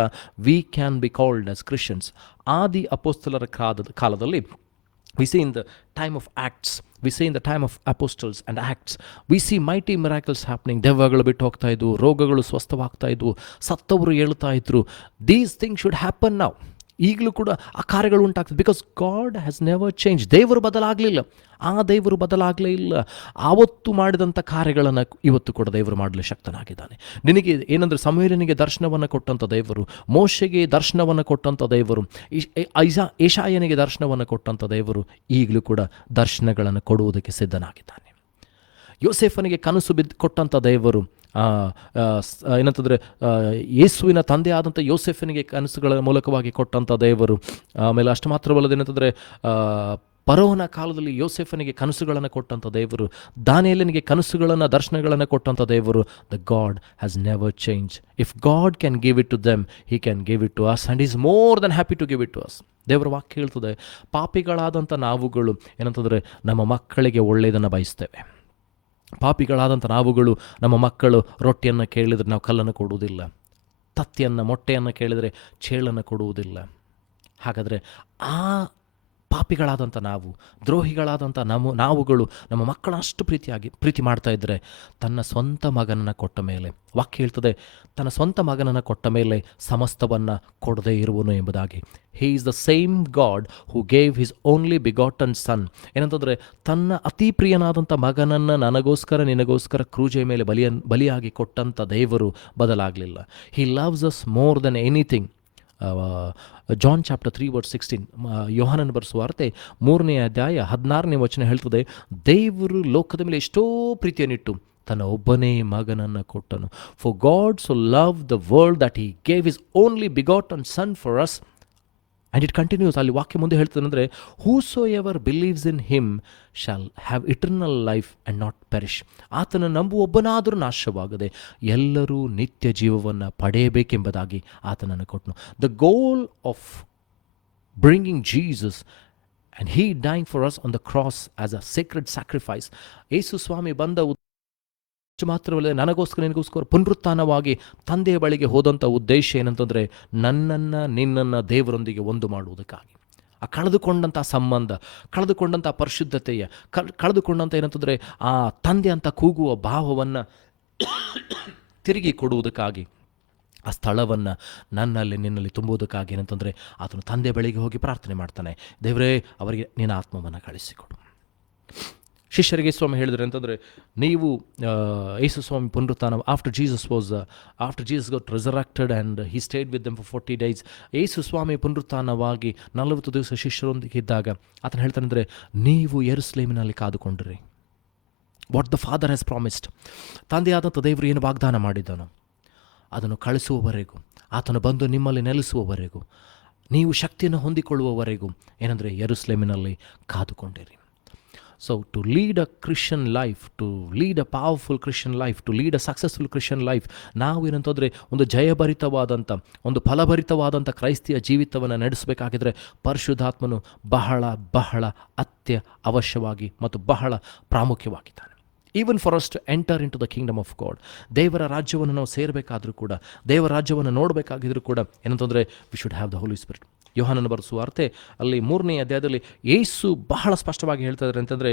we can be called as Christians. ಆದಿ ಅಪೊಸ್ತಲರ ಕಾಲದಲ್ಲಿ we see in the time of Acts, we see in the time of apostles and Acts, we see mighty miracles happening. ದೆವ್ವಗಳು ಬಿಟ್ಟು ಹೋಗ್ತಾ ಇದ್ವು, ರೋಗಗಳು ಸ್ವಸ್ಥವಾಗ್ತಾ ಇದ್ವು, ಸತ್ತವರು ಏಳ್ತಾ ಇದ್ರು. These things should happen now. ಈಗಲೂ ಕೂಡ ಆ ಕಾರ್ಯಗಳು ಉಂಟಾಗ್ತದೆ. Because god has never change. ದೇವರು ಬದಲಾಗಲಿಲ್ಲ, ಆ ದೇವರು ಬದಲಾಗಲೇ ಇಲ್ಲ. ಆವತ್ತು ಮಾಡಿದಂಥ ಕಾರ್ಯಗಳನ್ನು ಇವತ್ತು ಕೂಡ ದೇವರು ಮಾಡಲು ಶಕ್ತನಾಗಿದ್ದಾನೆ. ನಿನಗೆ ಏನಂದರೆ, ಸಮುವೇಲನಿಗೆ ದರ್ಶನವನ್ನು ಕೊಟ್ಟಂಥ ದೇವರು, ಮೋಶೆಗೆ ದರ್ಶನವನ್ನು ಕೊಟ್ಟಂಥ ದೇವರು, ಏಷಾಯನಿಗೆ ದರ್ಶನವನ್ನು ಕೊಟ್ಟಂಥ ದೇವರು ಈಗಲೂ ಕೂಡ ದರ್ಶನಗಳನ್ನು ಕೊಡುವುದಕ್ಕೆ ಸಿದ್ಧನಾಗಿದ್ದಾನೆ. ಯೋಸೇಫನಿಗೆ ಕನಸು ಕೊಟ್ಟಂಥ ದೇವರು, ಏನಂತಂದರೆ ಯೇಸುವಿನ ತಂದೆ ಆದಂಥ ಯೋಸೆಫನಿಗೆ ಕನಸುಗಳ ಮೂಲಕವಾಗಿ ಕೊಟ್ಟಂಥ ದೇವರು. ಆಮೇಲೆ ಅಷ್ಟು ಮಾತ್ರವಲ್ಲದೆ ಏನಂತಂದರೆ ಫರೋಹನ ಕಾಲದಲ್ಲಿ ಯೋಸೆಫನಿಗೆ ಕನಸುಗಳನ್ನು ಕೊಟ್ಟಂಥ ದೇವರು, ದಾನಿಯೇಲನಿಗೆ ಕನಸುಗಳನ್ನು ದರ್ಶನಗಳನ್ನು ಕೊಟ್ಟಂಥ ದೇವರು. The God has never change. If God can give it to them, he can give it to us and is more than happy to give it to us. ದೇವರ ವಾಕ್ಯ ಹೇಳ್ತದೆ, ಪಾಪಿಗಳಾದಂಥ ನಾವುಗಳು ಏನಂತಂದರೆ ನಮ್ಮ ಮಕ್ಕಳಿಗೆ ಒಳ್ಳೆಯದನ್ನು ಬಯಸ್ತೇವೆ. ಪಾಪಿಗಳಾದಂಥ ನಾವುಗಳು ನಮ್ಮ ಮಕ್ಕಳು ರೊಟ್ಟಿಯನ್ನು ಕೇಳಿದರೆ ನಾವು ಕಲ್ಲನ್ನು ಕೊಡುವುದಿಲ್ಲ, ತತ್ತಿಯನ್ನು ಮೊಟ್ಟೆಯನ್ನು ಕೇಳಿದರೆ ಚೇಳನ್ನು ಕೊಡುವುದಿಲ್ಲ. ಹಾಗಾದರೆ ಆ ಪಾಪಿಗಳಾದಂಥ ನಾವು, ದ್ರೋಹಿಗಳಾದಂಥ ನಾವುಗಳು ನಮ್ಮ ಮಕ್ಕಳ ಅಷ್ಟು ಪ್ರೀತಿ ಮಾಡ್ತಾ ಇದ್ದರೆ, ತನ್ನ ಸ್ವಂತ ಮಗನನ್ನು ಕೊಟ್ಟ ಮೇಲೆ, ವಾಕ್ಯ ಹೇಳ್ತದೆ, ತನ್ನ ಸ್ವಂತ ಮಗನನ್ನು ಕೊಟ್ಟ ಮೇಲೆ ಸಮಸ್ತವನ್ನು ಕೊಡದೇ ಇರುವನು ಎಂಬುದಾಗಿ. He is the same God who gave his only begotten son. ಏನಂತಂದರೆ, ತನ್ನ ಅತಿ ಪ್ರಿಯನಾದಂಥ ಮಗನನ್ನು ನನಗೋಸ್ಕರ ನಿನಗೋಸ್ಕರ ಕ್ರೂಜೆ ಮೇಲೆ ಬಲಿಯಾಗಿ ಕೊಟ್ಟಂಥ ದೇವರು ಬದಲಾಗಲಿಲ್ಲ. He loves us more than anything. John chapter 3 verse 16, ಯೋಹಾನನ ಬರೆಸುವಾರ್ತೆ 3ನೇ ಅಧ್ಯಾಯ 16ನೇ ವಚನ ಹೇಳ್ತದೆ, ದೇವರು ಲೋಕದ ಮೇಲೆ ಎಷ್ಟೋ ಪ್ರೀತಿಯನ್ನಿಟ್ಟು ತನ್ನ ಒಬ್ಬನೇ ಮಗನನ್ನು ಕೊಟ್ಟನು. For God so love the world that he gave his only begotten son for us. And it continues. ಅಲ್ಲಿ ವಾಕ್ಯ ಮುಂದೆ ಹೇಳ್ತದೆ ಅಂದರೆ, whosoever believes in him shall have eternal life and not perish. ಆತನ ನಂಬುವೊಬ್ಬನಾದರೂ ನಾಶವಾಗದೆ ಎಲ್ಲರೂ ನಿತ್ಯ ಜೀವವನ್ನು ಪಡೆಯಬೇಕೆಂಬುದಾಗಿ ಆತನನ್ನು ಕೊಟ್ಟನು. The goal of bringing Jesus and he dying for us on the cross as a sacred sacrifice. ಯೇಸು ಸ್ವಾಮಿ ಬಂದ ಮಾತ್ರವಲ್ಲದೆ ನನಗೋಸ್ಕರ ನಿನಗೋಸ್ಕರ ಪುನರುತ್ಥಾನವಾಗಿ ತಂದೆಯ ಬಳಿಗೆ ಹೋದಂಥ ಉದ್ದೇಶ ಏನಂತಂದರೆ, ನನ್ನನ್ನು ನಿನ್ನನ್ನು ದೇವರೊಂದಿಗೆ ಒಂದು ಮಾಡುವುದಕ್ಕಾಗಿ. ಆ ಕಳೆದುಕೊಂಡಂಥ ಸಂಬಂಧ, ಕಳೆದುಕೊಂಡಂಥ ಪರಿಶುದ್ಧತೆಯ, ಕಳೆದುಕೊಂಡಂಥ ಏನಂತಂದರೆ ಆ ತಂದೆ ಅಂತ ಕೂಗುವ ಭಾವವನ್ನು ತಿರುಗಿ ಕೊಡುವುದಕ್ಕಾಗಿ, ಆ ಸ್ಥಳವನ್ನು ನನ್ನಲ್ಲಿ ನಿನ್ನಲ್ಲಿ ತುಂಬುವುದಕ್ಕಾಗಿ ಏನಂತಂದರೆ ಆತನು ತಂದೆ ಬಳಿಗೆ ಹೋಗಿ ಪ್ರಾರ್ಥನೆ ಮಾಡ್ತಾನೆ, ದೇವರೇ ಅವರಿಗೆ ನಿನ್ನ ಆತ್ಮವನ್ನು ಕಳಿಸಿಕೊಡು. ಶಿಷ್ಯರಿಗೆ ಸ್ವಾಮಿ ಹೇಳಿದ್ರೆ ಅಂತಂದರೆ, ನೀವು ಯೇಸು ಸ್ವಾಮಿ ಪುನರುತ್ಥಾನ after Jesus got resurrected and he stayed with them for 40 days. ಯೇಸು ಸ್ವಾಮಿ ಪುನರುತ್ಥಾನವಾಗಿ 40 ದಿವಸ ಶಿಷ್ಯರೊಂದಿಗೆ ಇದ್ದಾಗ ಆತನು ಹೇಳ್ತಾನೆ ಅಂದರೆ, ನೀವು ಯೆರೂಸಲೇಮಿನಲ್ಲಿ ಕಾದುಕೊಂಡಿರಿ. What the Father has promised. ತಂದೆಯಾದಂಥ ದೇವರು ಏನು ವಾಗ್ದಾನ ಮಾಡಿದ್ದಾನೋ ಅದನ್ನು ಕಳಿಸುವವರೆಗೂ, ಆತನು ಬಂದು ನಿಮ್ಮಲ್ಲಿ ನೆಲೆಸುವವರೆಗೂ, ನೀವು ಶಕ್ತಿಯನ್ನು ಹೊಂದಿಕೊಳ್ಳುವವರೆಗೂ ಏನಂದರೆ ಯೆರೂಸಲೇಮಿನಲ್ಲಿ ಕಾದುಕೊಂಡಿರಿ. So to lead a Christian life, to lead a powerful Christian life, to lead a successful Christian life, ನಾವು ಏನಂತಂದರೆ ಒಂದು ಜಯಭರಿತವಾದಂಥ, ಒಂದು ಫಲಭರಿತವಾದಂಥ ಕ್ರೈಸ್ತಿಯ ಜೀವಿತವನ್ನು ನಡೆಸಬೇಕಾಗಿದ್ದರೆ ಪರಿಶುದ್ಧಾತ್ಮನು ಬಹಳ ಬಹಳ ಅವಶ್ಯವಾಗಿ ಮತ್ತು ಬಹಳ ಪ್ರಾಮುಖ್ಯವಾಗಿದ್ದಾನೆ. Even for us to enter into the kingdom of God. ದೇವರ ರಾಜ್ಯವನ್ನು ನಾವು ಸೇರಬೇಕಾದ್ರೂ ಕೂಡ, ದೇವರ ರಾಜ್ಯವನ್ನು ನೋಡಬೇಕಾಗಿದ್ರೂ ಕೂಡ ಏನಂತಂದರೆ we should have the Holi spirit. ಯೋಹಾನನ ಬರೆಸುವಾರ್ತೆ ಅಲ್ಲಿ 3ನೇ ಅಧ್ಯಾಯದಲ್ಲಿ ಯೇಸು ಬಹಳ ಸ್ಪಷ್ಟವಾಗಿ ಹೇಳ್ತಾ ಇದ್ದಾರೆ ಅಂತಂದರೆ,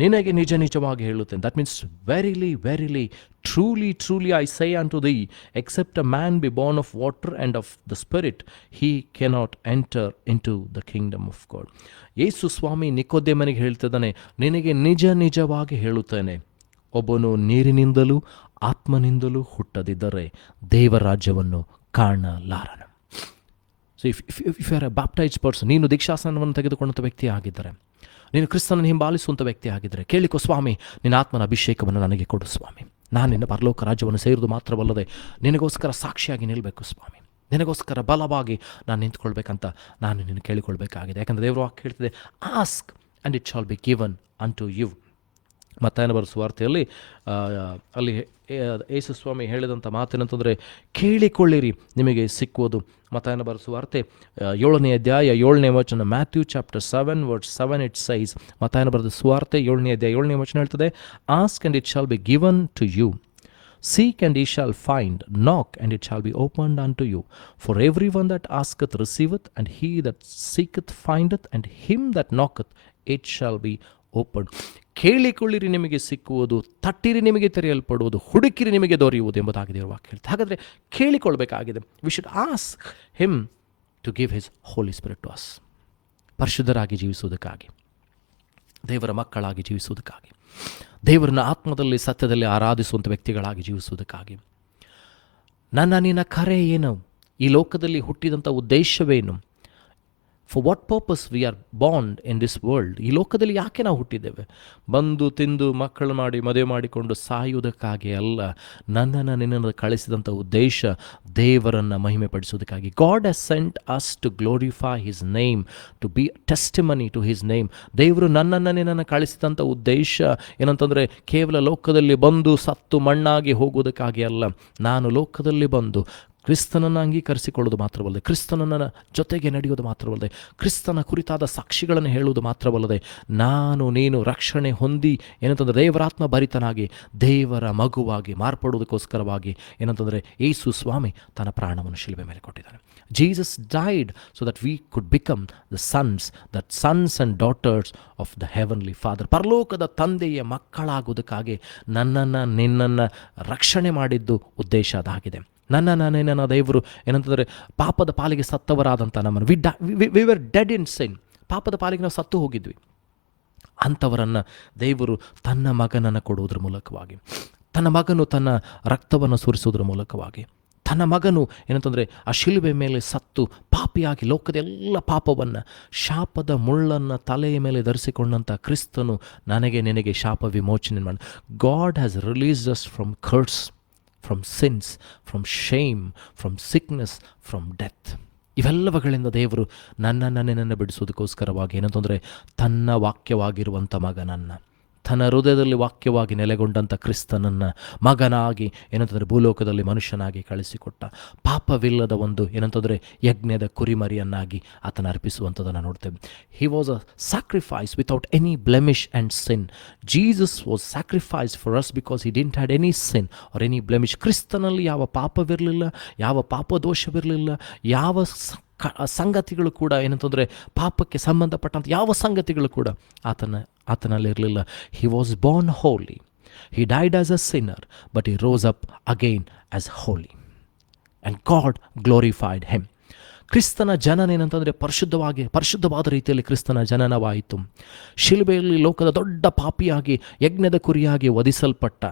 ನಿನಗೆ ನಿಜ ನಿಜವಾಗಿ ಹೇಳುತ್ತೇನೆ, that means verily verily truly truly I say unto thee, except a man be born of water and of the spirit, he cannot enter into the kingdom of God. Yesu Swami ನಿಕೋದೇಮನಿಗೆ ಹೇಳ್ತಿದ್ದಾನೆ, ನಿನಗೆ ನಿಜ ನಿಜವಾಗಿ ಹೇಳುತ್ತೇನೆ, ಒಬ್ಬನು ನೀರಿನಿಂದಲೂ ಆತ್ಮನಿಂದಲೂ ಹುಟ್ಟದಿದ್ದರೆ ದೇವರ ರಾಜ್ಯವನ್ನು ಕಾಣಲಾರನು. So if you are a baptised person, ನೀನು ದೀಕ್ಷಾಸನವನ್ನು ತೆಗೆದುಕೊಂಡಂಥ ವ್ಯಕ್ತಿ ಆಗಿದ್ದರೆ, ನೀನು ಕ್ರಿಸ್ತನನ್ನು ಹಿಂಬಾಲಿಸುವಂಥ ವ್ಯಕ್ತಿ ಆಗಿದ್ದರೆ, ಕೇಳಿಕೋ ಸ್ವಾಮಿ, ನಿನ್ನ ಆತ್ಮನ ಅಭಿಷೇಕವನ್ನು ನನಗೆ ಕೊಡು ಸ್ವಾಮಿ. ನಾನು ನಿನ್ನ ಪರಲೋಕ ರಾಜ್ಯವನ್ನು ಸೇರುವುದು ಮಾತ್ರವಲ್ಲದೆ ನಿನಗೋಸ್ಕರ ಸಾಕ್ಷಿಯಾಗಿ ನಿಲ್ಲಬೇಕು ಸ್ವಾಮಿ, ನಿನಗೋಸ್ಕರ ಬಲವಾಗಿ ನಾನು ನಿಂತ್ಕೊಳ್ಬೇಕಂತ ನಾನು ನಿನ್ನ ಕೇಳಿಕೊಳ್ಬೇಕಾಗಿದೆ. ಯಾಕಂದರೆ ದೇವರು ವಾಕ್ಯ ಹೇಳ್ತಿದೆ, ask and it shall be given unto you. ಮತ್ತಾಯನ ಬರೆಸುವಾರ್ತೆಯಲ್ಲಿ ಅಲ್ಲಿ ಯೇಸು ಸ್ವಾಮಿ ಹೇಳಿದಂಥ ಮಾತೇನಂತಂದರೆ, ಕೇಳಿಕೊಳ್ಳಿರಿ ನಿಮಗೆ ಸಿಕ್ಕುವುದು. ಮತ್ತಾಯನ ಬರೆಸುವಾರ್ತೆ 7ನೇ ಅಧ್ಯಾಯ 7ನೇ ವಚನ, Matthew chapter 7 verse 7 it says. ಮತ್ತಾಯನ ಬರೆದ ಸುವಾರ್ತೆ 7ನೇ ಅಧ್ಯಾಯ 7ನೇ ವಚನ ಹೇಳ್ತದೆ, ask and it shall be given to you, seek and ye shall find, knock and it shall be opened unto you. For everyone that asketh receiveth, and he that seeketh findeth, and him that knocketh it shall be opened. ಕೇಳಿಕೊಳ್ಳಿರಿ ನಿಮಗೆ ಸಿಕ್ಕುವುದು, ತಟ್ಟಿರಿ ನಿಮಗೆ ತೆರೆಯಲ್ಪಡುವುದು, ಹುಡುಕಿರಿ ನಿಮಗೆ ದೊರೆಯುವುದು ಎಂಬುದಾಗಿದೆ ದೇವರ ವಾಕ್ಯ ಹೇಳ್ತಾರೆ. ಹಾಗಾದರೆ ಕೇಳಿಕೊಳ್ಬೇಕಾಗಿದೆ. We should ask him to give his Holy Spirit to us. ಪರಿಶುದ್ಧರಾಗಿ ಜೀವಿಸುವುದಕ್ಕಾಗಿ, ದೇವರ ಮಕ್ಕಳಾಗಿ ಜೀವಿಸುವುದಕ್ಕಾಗಿ, ದೇವರನ್ನ ಆತ್ಮದಲ್ಲಿ ಸತ್ಯದಲ್ಲಿ ಆರಾಧಿಸುವಂಥ ವ್ಯಕ್ತಿಗಳಾಗಿ ಜೀವಿಸುವುದಕ್ಕಾಗಿ. ನಿನ್ನ ಕರೆ ಏನು? ಈ ಲೋಕದಲ್ಲಿ ಹುಟ್ಟಿದಂಥ ಉದ್ದೇಶವೇನು? For what purpose we are born in this world. ಈ ಲೋಕದಲ್ಲಿ ಯಾಕೆ ನಾವು ಹುಟ್ಟಿದ್ದೇವೆ? ಬಂದು ತಿಂದು ಮಕ್ಕಳು ಮಾಡಿ ಮದುವೆ ಮಾಡಿಕೊಂಡು ಸಾಯುವುದಕ್ಕಾಗಿ ಅಲ್ಲ. ನನ್ನನ್ನು ನಿನ್ನನ್ನು ಕಳಿಸಿದಂಥ ಉದ್ದೇಶ ದೇವರನ್ನು ಮಹಿಮೆ ಪಡಿಸೋದಕ್ಕಾಗಿ. God has sent us to glorify his name, to be testimony to his name. ದೇವರು ನನ್ನನ್ನು ನಿನ್ನನ್ನು ಕಳಿಸಿದಂಥ ಉದ್ದೇಶ ಏನಂತಂದರೆ ಕೇವಲ ಲೋಕದಲ್ಲಿ ಬಂದು ಸತ್ತು ಮಣ್ಣಾಗಿ ಹೋಗುವುದಕ್ಕಾಗಿ ಅಲ್ಲ. ನಾನು ಲೋಕದಲ್ಲಿ ಬಂದು ಕ್ರಿಸ್ತನನ್ನು ಅಂಗೀಕರಿಸಿಕೊಳ್ಳೋದು ಮಾತ್ರವಲ್ಲದೆ, ಕ್ರಿಸ್ತನನ್ನು ಜೊತೆಗೆ ನಡೆಯೋದು ಮಾತ್ರವಲ್ಲದೆ, ಕ್ರಿಸ್ತನ ಕುರಿತಾದ ಸಾಕ್ಷಿಗಳನ್ನು ಹೇಳುವುದು ಮಾತ್ರವಲ್ಲದೆ, ನೀನು ರಕ್ಷಣೆ ಹೊಂದಿ ಏನಂತಂದರೆ ದೇವರಾತ್ಮ ಭರಿತನಾಗಿ ದೇವರ ಮಗುವಾಗಿ ಮಾರ್ಪಡುವುದಕ್ಕೋಸ್ಕರವಾಗಿ ಏನಂತಂದರೆ ಯೇಸು ಸ್ವಾಮಿ ತನ್ನ ಪ್ರಾಣವನ್ನು ಶಿಲುಬೆ ಮೇಲೆ ಕೊಟ್ಟಿದ್ದಾನೆ. Jesus died so that we could become the sons and daughters of the heavenly Father. ಪರಲೋಕದ ತಂದೆಯ ಮಕ್ಕಳಾಗುವುದಕ್ಕಾಗಿ ನನ್ನನ್ನು ನಿನ್ನನ್ನು ರಕ್ಷಣೆ ಮಾಡಿದ್ದು ಉದ್ದೇಶ ಅದಾಗಿದೆ. ನನ್ನ ದೇವರು ಏನಂತಂದರೆ ಪಾಪದ ಪಾಲಿಗೆ ಸತ್ತವರಾದಂಥ ನಮ್ಮನ್ನು ವಿ ವರ್ ಡೆಡ್ ಇನ್ ಸಿನ್, ಪಾಪದ ಪಾಲಿಗೆ ನಾವು ಸತ್ತು ಹೋಗಿದ್ವಿ. ಅಂಥವರನ್ನು ದೇವರು ತನ್ನ ಮಗನನ್ನು ಕೊಡುವುದರ ಮೂಲಕವಾಗಿ, ತನ್ನ ಮಗನು ತನ್ನ ರಕ್ತವನ್ನು ಸುರಿಸುವುದರ ಮೂಲಕವಾಗಿ, ತನ್ನ ಮಗನು ಏನಂತಂದರೆ ಆ ಶಿಲುಬೆ ಮೇಲೆ ಸತ್ತು ಪಾಪಿಯಾಗಿ ಲೋಕದ ಎಲ್ಲ ಪಾಪವನ್ನು, ಶಾಪದ ಮುಳ್ಳನ್ನು ತಲೆಯ ಮೇಲೆ ಧರಿಸಿಕೊಂಡಂಥ ಕ್ರಿಸ್ತನು ನನಗೆ ನಿನಗೆ ಶಾಪ ವಿಮೋಚನೆ ಮಾಡಿ. God has released us from curse, from sins, from shame, from sickness, from death. ಇವೆಲ್ಲವುಗಳಿಂದ ದೇವರು ನನ್ನನ್ನು ಬಿಡಿಸೋದಕ್ಕೋಸ್ಕರವಾಗಿ ಏನಂತಂದರೆ ತನ್ನ ವಾಕ್ಯವಾಗಿರುವಂಥ ಮಗನನ್ನು, ತನ್ನ ಹೃದಯದಲ್ಲಿ ವಾಕ್ಯವಾಗಿ ನೆಲೆಗೊಂಡಂಥ ಕ್ರಿಸ್ತನನ್ನು ಮಗನಾಗಿ ಏನಂತಂದರೆ ಭೂಲೋಕದಲ್ಲಿ ಮನುಷ್ಯನಾಗಿ ಕಳಿಸಿಕೊಟ್ಟ. ಪಾಪವಿಲ್ಲದ ಒಂದು ಏನಂತಂದರೆ ಯಜ್ಞದ ಕುರಿಮರಿಯನ್ನಾಗಿ ಆತನ ಅರ್ಪಿಸುವಂಥದ್ದನ್ನು ನೋಡ್ತೇವೆ. He was a sacrifice without any blemish and sin. Jesus was sacrifice for us because he didn't had any sin R any blemish. ಕ್ರಿಸ್ತನಲ್ಲಿ ಯಾವ ಪಾಪವಿರಲಿಲ್ಲ, ಯಾವ ಪಾಪದೋಷವಿರಲಿಲ್ಲ, ಯಾವ ಸಂಗತಿಗಳು ಕೂಡ ಏನಂತಂದರೆ ಪಾಪಕ್ಕೆ ಸಂಬಂಧಪಟ್ಟಂಥ ಯಾವ ಸಂಗತಿಗಳು ಕೂಡ ಆತನಲ್ಲಿರಲಿಲ್ಲ. He was born holy. He died as a sinner but he rose up again as holy and God glorified him. ಕ್ರಿಸ್ತನ ಜನನ ಏನಂತಂದರೆ ಪರಿಶುದ್ಧವಾದ ರೀತಿಯಲ್ಲಿ ಕ್ರಿಸ್ತನ ಜನನವಾಯಿತು. ಶಿಲುಬೆಯಲ್ಲಿ ಲೋಕದ ದೊಡ್ಡ ಪಾಪಿಯಾಗಿ ಯಜ್ಞದ ಕುರಿಯಾಗಿ ವಧಿಸಲ್ಪಟ್ಟ.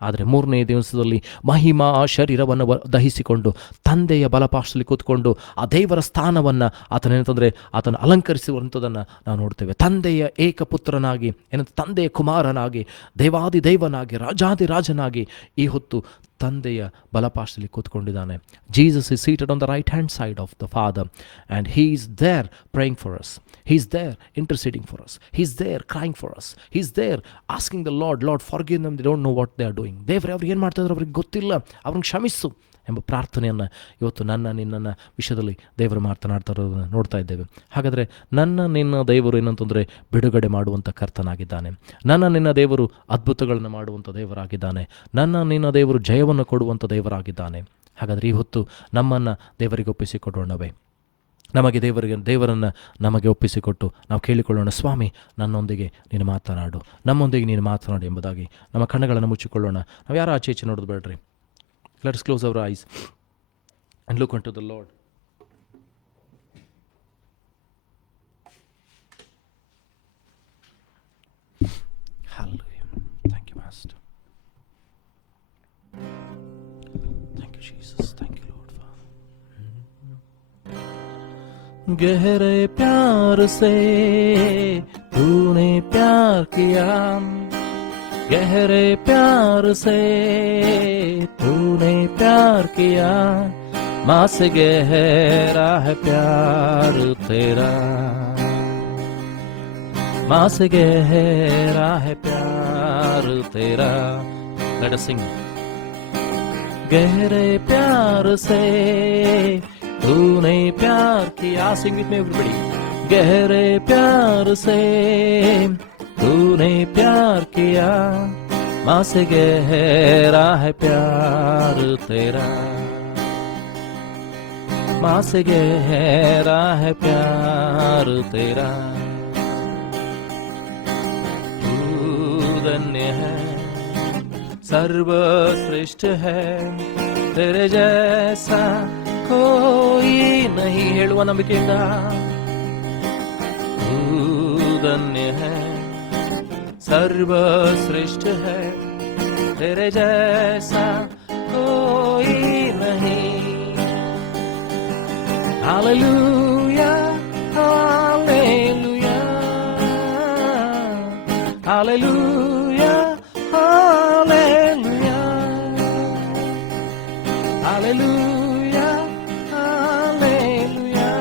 ಆದರೆ ಮೂರನೇ ದಿವಸದಲ್ಲಿ ಮಹಿಮಾ ಶರೀರವನ್ನು ದಹಿಸಿಕೊಂಡು ತಂದೆಯ ಬಲಪಾರ್ಶ್ವದಲ್ಲಿ ಕೂತ್ಕೊಂಡು ಆ ದೇವರ ಸ್ಥಾನವನ್ನು ಆತನ ಅಲಂಕರಿಸುವಂಥದ್ದನ್ನು ನಾವು ನೋಡ್ತೇವೆ. ತಂದೆಯ ಏಕಪುತ್ರನಾಗಿ ತಂದೆಯ ಕುಮಾರನಾಗಿ ದೇವಾದಿ ದೇವನಾಗಿ ರಾಜಾದಿರಾಜನಾಗಿ ಈ ಹೊತ್ತು ತಂದೆಯ ಬಲಪಾರ್ಶ್ವದಲ್ಲಿ ಕೂತ್ಕೊಂಡಿದ್ದಾನೆ. Jesus is seated on the right hand side of the Father and he is there praying for us. He is there interceding for us. He is there crying for us. He is there asking the Lord, forgive them, they don't know what they are doing. ದೇವರೇ ಅವ್ರು ಏನು ಮಾಡ್ತಾಯಿದ್ರು ಅವ್ರಿಗೆ ಗೊತ್ತಿಲ್ಲ, ಅವ್ರಿಗೆ ಕ್ಷಮಿಸು ಎಂಬ ಪ್ರಾರ್ಥನೆಯನ್ನು ಇವತ್ತು ನಿನ್ನ ವಿಷಯದಲ್ಲಿ ದೇವರು ಮಾತನಾಡ್ತಾ ಇರೋದನ್ನು ನೋಡ್ತಾ ಇದ್ದೇವೆ. ಹಾಗಾದರೆ ನಿನ್ನ ದೇವರು ಏನಂತಂದರೆ ಬಿಡುಗಡೆ ಮಾಡುವಂಥ ಕರ್ತನಾಗಿದ್ದಾನೆ. ನಿನ್ನ ದೇವರು ಅದ್ಭುತಗಳನ್ನು ಮಾಡುವಂಥ ದೇವರಾಗಿದ್ದಾನೆ. ನಿನ್ನ ದೇವರು ಜಯವನ್ನು ಕೊಡುವಂಥ ದೇವರಾಗಿದ್ದಾನೆ. ಹಾಗಾದರೆ ಈ ಹೊತ್ತು ನಮ್ಮನ್ನು ದೇವರಿಗೆ ಒಪ್ಪಿಸಿಕೊಡೋಣವೇ? ನಮಗೆ ದೇವರನ್ನು ನಮಗೆ ಒಪ್ಪಿಸಿಕೊಟ್ಟು ನಾವು ಕೇಳಿಕೊಳ್ಳೋಣ, ಸ್ವಾಮಿ ನನ್ನೊಂದಿಗೆ ನೀನು ಮಾತನಾಡು, ನಮ್ಮೊಂದಿಗೆ ನೀನು ಮಾತನಾಡು ಎಂಬುದಾಗಿ ನಮ್ಮ ಕಣ್ಣುಗಳನ್ನು ಮುಚ್ಚಿಕೊಳ್ಳೋಣ. ನಾವು ಯಾರು ಆಚೆ ಈಚೆ ನೋಡೋದು ಬೇಡ್ರಿ. Let's close our eyes and look unto the Lord. Hallelujah. Thank you, Master. Thank you, Jesus. Thank you, Lord Father. गहरे प्यार से तूने प्यार किया, गहरे प्यार से तूने प्यार किया, माँ से गहरा है प्यार तेरा, माँ से गहरा है प्यार तेरा. Let us sing. गहरे प्यार से तूने प्यार किया. Sing with me everybody. गहरे प्यार से तूने प्यार किया, माँ से गहरा है प्यार तेरा, माँ से गहरा है प्यार तेरा. तू धन्य है, सर्वश्रेष्ठ है, तेरे जैसा कोई नहीं. ಹೇಳುವ ನಂಬಿಕೆಯಿಂದ तू धन्य है, सर्वश्रेष्ठ है, तेरे जैसा कोई नहीं. Hallelujah, Hallelujah, hallelujah, hallelujah, hallelujah,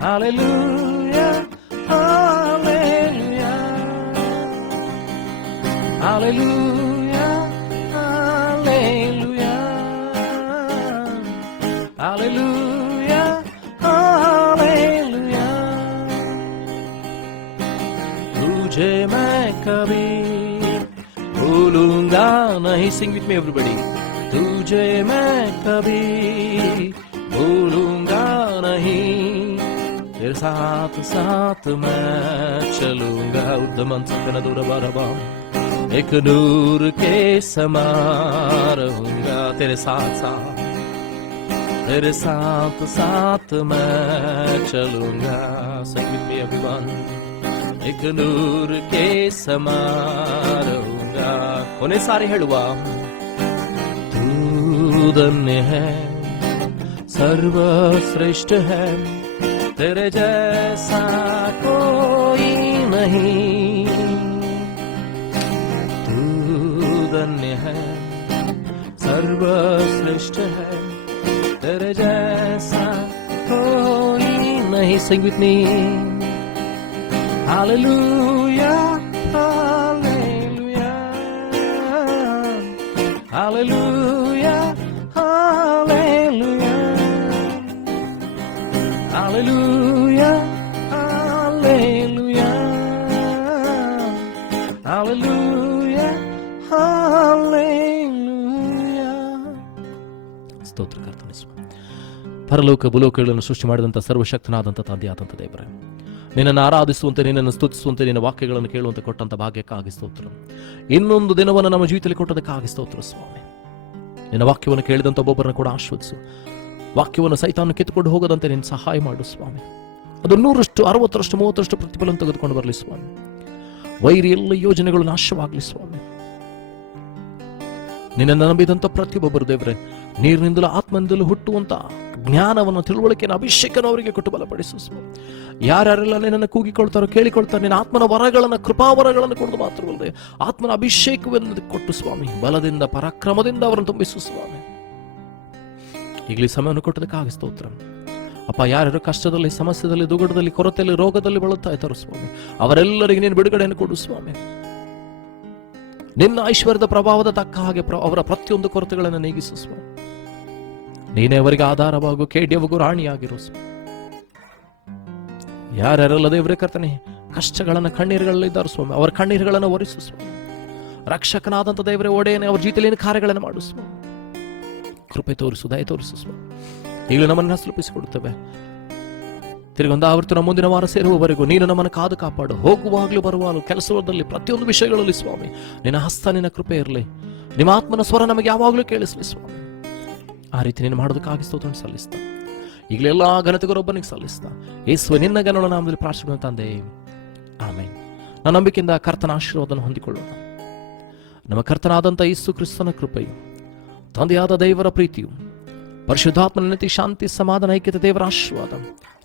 hallelujah, hallelujah, hallelujah, hallelujah, hallelujah, hallelujah. तुझे मैं कभी भूलूंगा नहीं. Sing with me everybody. तुझे मैं कभी भूलूंगा नहीं, तेरे साथ साथ मैं चलूंगा. उद्दमन सपन दूर बरबा एक नूर के समा रहूंगा. तेरे साथ साथ मैं चलूंगा. Sing with me everyone. एक नूर के समा रहूंगा. कोने सारे हेಳುವ. तू धन्य है, सर्वश्रेष्ठ है, तेरे जैसा कोई नहीं. तू धन्य है, सर्वश्रेष्ठ है, तेरे जैसा कोई नहीं. Sing with me. Hallelujah, hallelujah, hallelujah, hallelujah, hallelujah, hallelujah, hallelujah, hallelujah. ಸ್ತೋತ್ರ ಕರ್ತನೇ ಸ್ವಾಮಿ. ಪರಲೋಕ ಭೂಲೋಕಗಳನ್ನು ಸೃಷ್ಟಿ ಮಾಡಿದಂಥ ಸರ್ವಶಕ್ತನಾದಂಥ ತಂದೆಯಾದಂಥ ದೇವರೇ, ನಿನ್ನನ್ನು ಆರಾಧಿಸುವಂತೆ, ನಿನ್ನನ್ನು ಸ್ತುತಿಸುವಂತೆ, ನಿನ್ನ ವಾಕ್ಯಗಳನ್ನು ಕೇಳುವಂತೆ ಕೊಟ್ಟಂತ ಭಾಗ್ಯಕ್ಕಾಗಿ ಸ್ತೋತ್ರ. ಇನ್ನೊಂದು ದಿನವನ್ನು ನಮ್ಮ ಜೀವಿತದಲ್ಲಿ ಕೊಟ್ಟದಕ್ಕಾಗಿ ಸ್ತೋತ್ರ ಸ್ವಾಮಿ. ನಿನ್ನ ವಾಕ್ಯವನ್ನು ಕೇಳಿದಂಥ ಒಬ್ಬೊಬ್ಬರನ್ನು ಕೂಡ ಆಶೀರ್ವದಿಸು. ವಾಕ್ಯವನ್ನು ಸೈತಾನ ಕಿತ್ತುಕೊಂಡು ಹೋಗದಂತೆ ನಿನ್ನ ಸಹಾಯ ಮಾಡು ಸ್ವಾಮಿ. ಅದು 100%, 60%, 30% ಪ್ರತಿಫಲ ತೆಗೆದುಕೊಂಡು ಬರಲಿ ಸ್ವಾಮಿ. ವೈರಿ ಎಲ್ಲ ಯೋಜನೆಗಳು ನಾಶವಾಗಲಿ ಸ್ವಾಮಿ. ನಿನ್ನನ್ನು ನಂಬಿದಂಥ ಪ್ರತಿಯೊಬ್ಬರು ದೇವರೇ, ನೀರಿನಿಂದಲೂ ಆತ್ಮನಿಂದಲೂ ಹುಟ್ಟುವಂತ ಜ್ಞಾನವನ್ನು, ತಿಳುವಳಿಕೆಯನ್ನು, ಅಭಿಷೇಕನ ಅವರಿಗೆ ಕೊಟ್ಟು ಬಲಪಡಿಸು ಸ್ವಾಮಿ. ಯಾರ್ಯಾರೆಲ್ಲ ನಿನ್ನನ್ನು ಕೂಗಿಕೊಳ್ತಾರೋ, ಕೇಳಿಕೊಳ್ತಾರೋ, ನಿನ್ನ ಆತ್ಮನ ವರಗಳನ್ನು, ಕೃಪಾವರಗಳನ್ನು ಕೊಡೋದು ಮಾತ್ರವಲ್ಲದೆ ಆತ್ಮನ ಅಭಿಷೇಕವನ್ನು ಕೊಟ್ಟು ಸ್ವಾಮಿ, ಬಲದಿಂದ ಪರಾಕ್ರಮದಿಂದ ಅವರನ್ನು ತುಂಬಿಸು ಸ್ವಾಮಿ. ಈಗಲೇ ಸಮಯವನ್ನು ಕೊಟ್ಟದಕ್ಕಾಗಿ ಸ್ತೋತ್ರ ಅಪ್ಪ. ಯಾರ್ಯಾರು ಕಷ್ಟದಲ್ಲಿ, ಸಮಸ್ಯೆದಲ್ಲಿ, ದುಗುಡದಲ್ಲಿ, ಕೊರತೆಯಲ್ಲಿ, ರೋಗದಲ್ಲಿ ಬಳಲ್ತಾ ಇದ್ದಾರೋ ಸ್ವಾಮಿ, ಅವರೆಲ್ಲರಿಗೆ ನೀನು ಬಿಡುಗಡೆಯನ್ನು ಕೊಡು ಸ್ವಾಮಿ. ನಿನ್ನ ಐಶ್ವರ್ಯದ ಪ್ರಭಾವದ ತಕ್ಕ ಹಾಗೆ ಅವರ ಪ್ರತಿಯೊಂದು ಕೊರತೆಗಳನ್ನು ನೀಗಿಸು ಸ್ವಾಮಿ. ನೀನೇ ಅವರಿಗೆ ಆಧಾರವಾಗು, ಕೇಡ್ಯವಾಗು, ರಾಣಿಯಾಗಿರು ಸ್ವಾಮಿ. ಯಾರ್ಯಾರೆಲ್ಲ ದೇವರೇ ಕರ್ತನೆ ಕಷ್ಟಗಳನ್ನ, ಕಣ್ಣೀರುಗಳಲ್ಲಿದ್ದಾರೆ ಸ್ವಾಮಿ, ಅವರ ಕಣ್ಣೀರುಗಳನ್ನು ಒರೆಸು ಸ್ವಾಮಿ. ರಕ್ಷಕನಾದಂಥ ದೇವರೇ, ಒಡೆಯನೇ, ಅವರ ಜೀವಿತದಲ್ಲಿ ಕಾರ್ಯಗಳನ್ನು ಮಾಡು ಸ್ವಾಮಿ. ಕೃಪೆ ತೋರಿಸು, ದಯ ತೋರಿಸು ಸ್ವಾಮಿ. ಈಗಲೂ ನಮ್ಮನ್ನು ತಲುಪಿಸಿಕೊಡುತ್ತೇವೆ. ತಿರುಗೊಂದ ಆವರ್ತು ನಮ್ಮ ಮುಂದಿನ ವಾರ ಸೇರುವವರೆಗೂ ನೀನು ನಮ್ಮನ್ನು ಕಾದು ಕಾಪಾಡು. ಹೋಗುವಾಗಲೂ ಬರುವಾಗಲೂ ಕೆಲಸದಲ್ಲಿ ಪ್ರತಿಯೊಂದು ವಿಷಯಗಳಲ್ಲಿ ಸ್ವಾಮಿ ನಿನ್ನ ಹಸ್ತ, ನಿನ್ನ ಕೃಪೆ ಇರಲಿ. ನಿಮ್ಮ ಆತ್ಮನ ಸ್ವರ ನಮಗೆ ಯಾವಾಗಲೂ ಕೇಳಿಸಲಿ ಸ್ವಾಮಿ. ಆ ರೀತಿ ನೀನು ಮಾಡೋದಕ್ಕಾಗಿ ಸ್ತೋತ್ರ ಸಲ್ಲಿಸ್ತಾ, ಈಗಲೆಲ್ಲ ಘನತೆಗೊರೊಬ್ಬನಿಗೆ ಸಲ್ಲಿಸ್ತಾ, ಯೇಸುವೆ ನಿನ್ನ ಘನಗಳ ನಾಮದಲ್ಲಿ ಪ್ರಾರ್ಥನೆ ತಂದೆ, ಆಮೆನ್. ನನ್ನ ನಂಬಿಕೆಯಿಂದ ಕರ್ತನ ಆಶೀರ್ವಾದವನ್ನು ಹೊಂದಿಕೊಳ್ಳೋಣ. ನಮ್ಮ ಕರ್ತನಾದಂಥ ಯೇಸು ಕ್ರಿಸ್ತನ ಕೃಪೆಯು, ತಂದೆಯಾದ ದೇವರ ಪ್ರೀತಿಯು, ಪರಿಶುದ್ಧಾತ್ಮನ ನೀತಿ, ಶಾಂತಿ, ಸಮಾಧಾನ, ಐಕ್ಯತೆ, ದೇವರ ಆಶೀರ್ವಾದ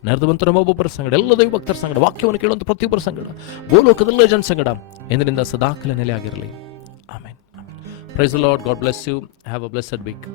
ನೆರೆದುವಂತ ನಮ್ಮೊಬ್ಬೊಬ್ಬರ ಸಂಗಡ, ಎಲ್ಲ ದೈವ ಭಕ್ತರ ಸಂಗಡ, ವಾಕ್ಯವನ್ನು ಕೇಳುವಂಥ ಪ್ರತಿಯೊಬ್ಬರ ಸಂಗಡ, ಭೂಲೋಕದಲ್ಲ ಜನ ಸಂಗಡ ಎಂದಿನಿಂದ ಸದಾಕಾಲ ನೆಲೆಯಾಗಿರಲಿ. Amen. Praise the Lord. God bless you. Have a blessed weak.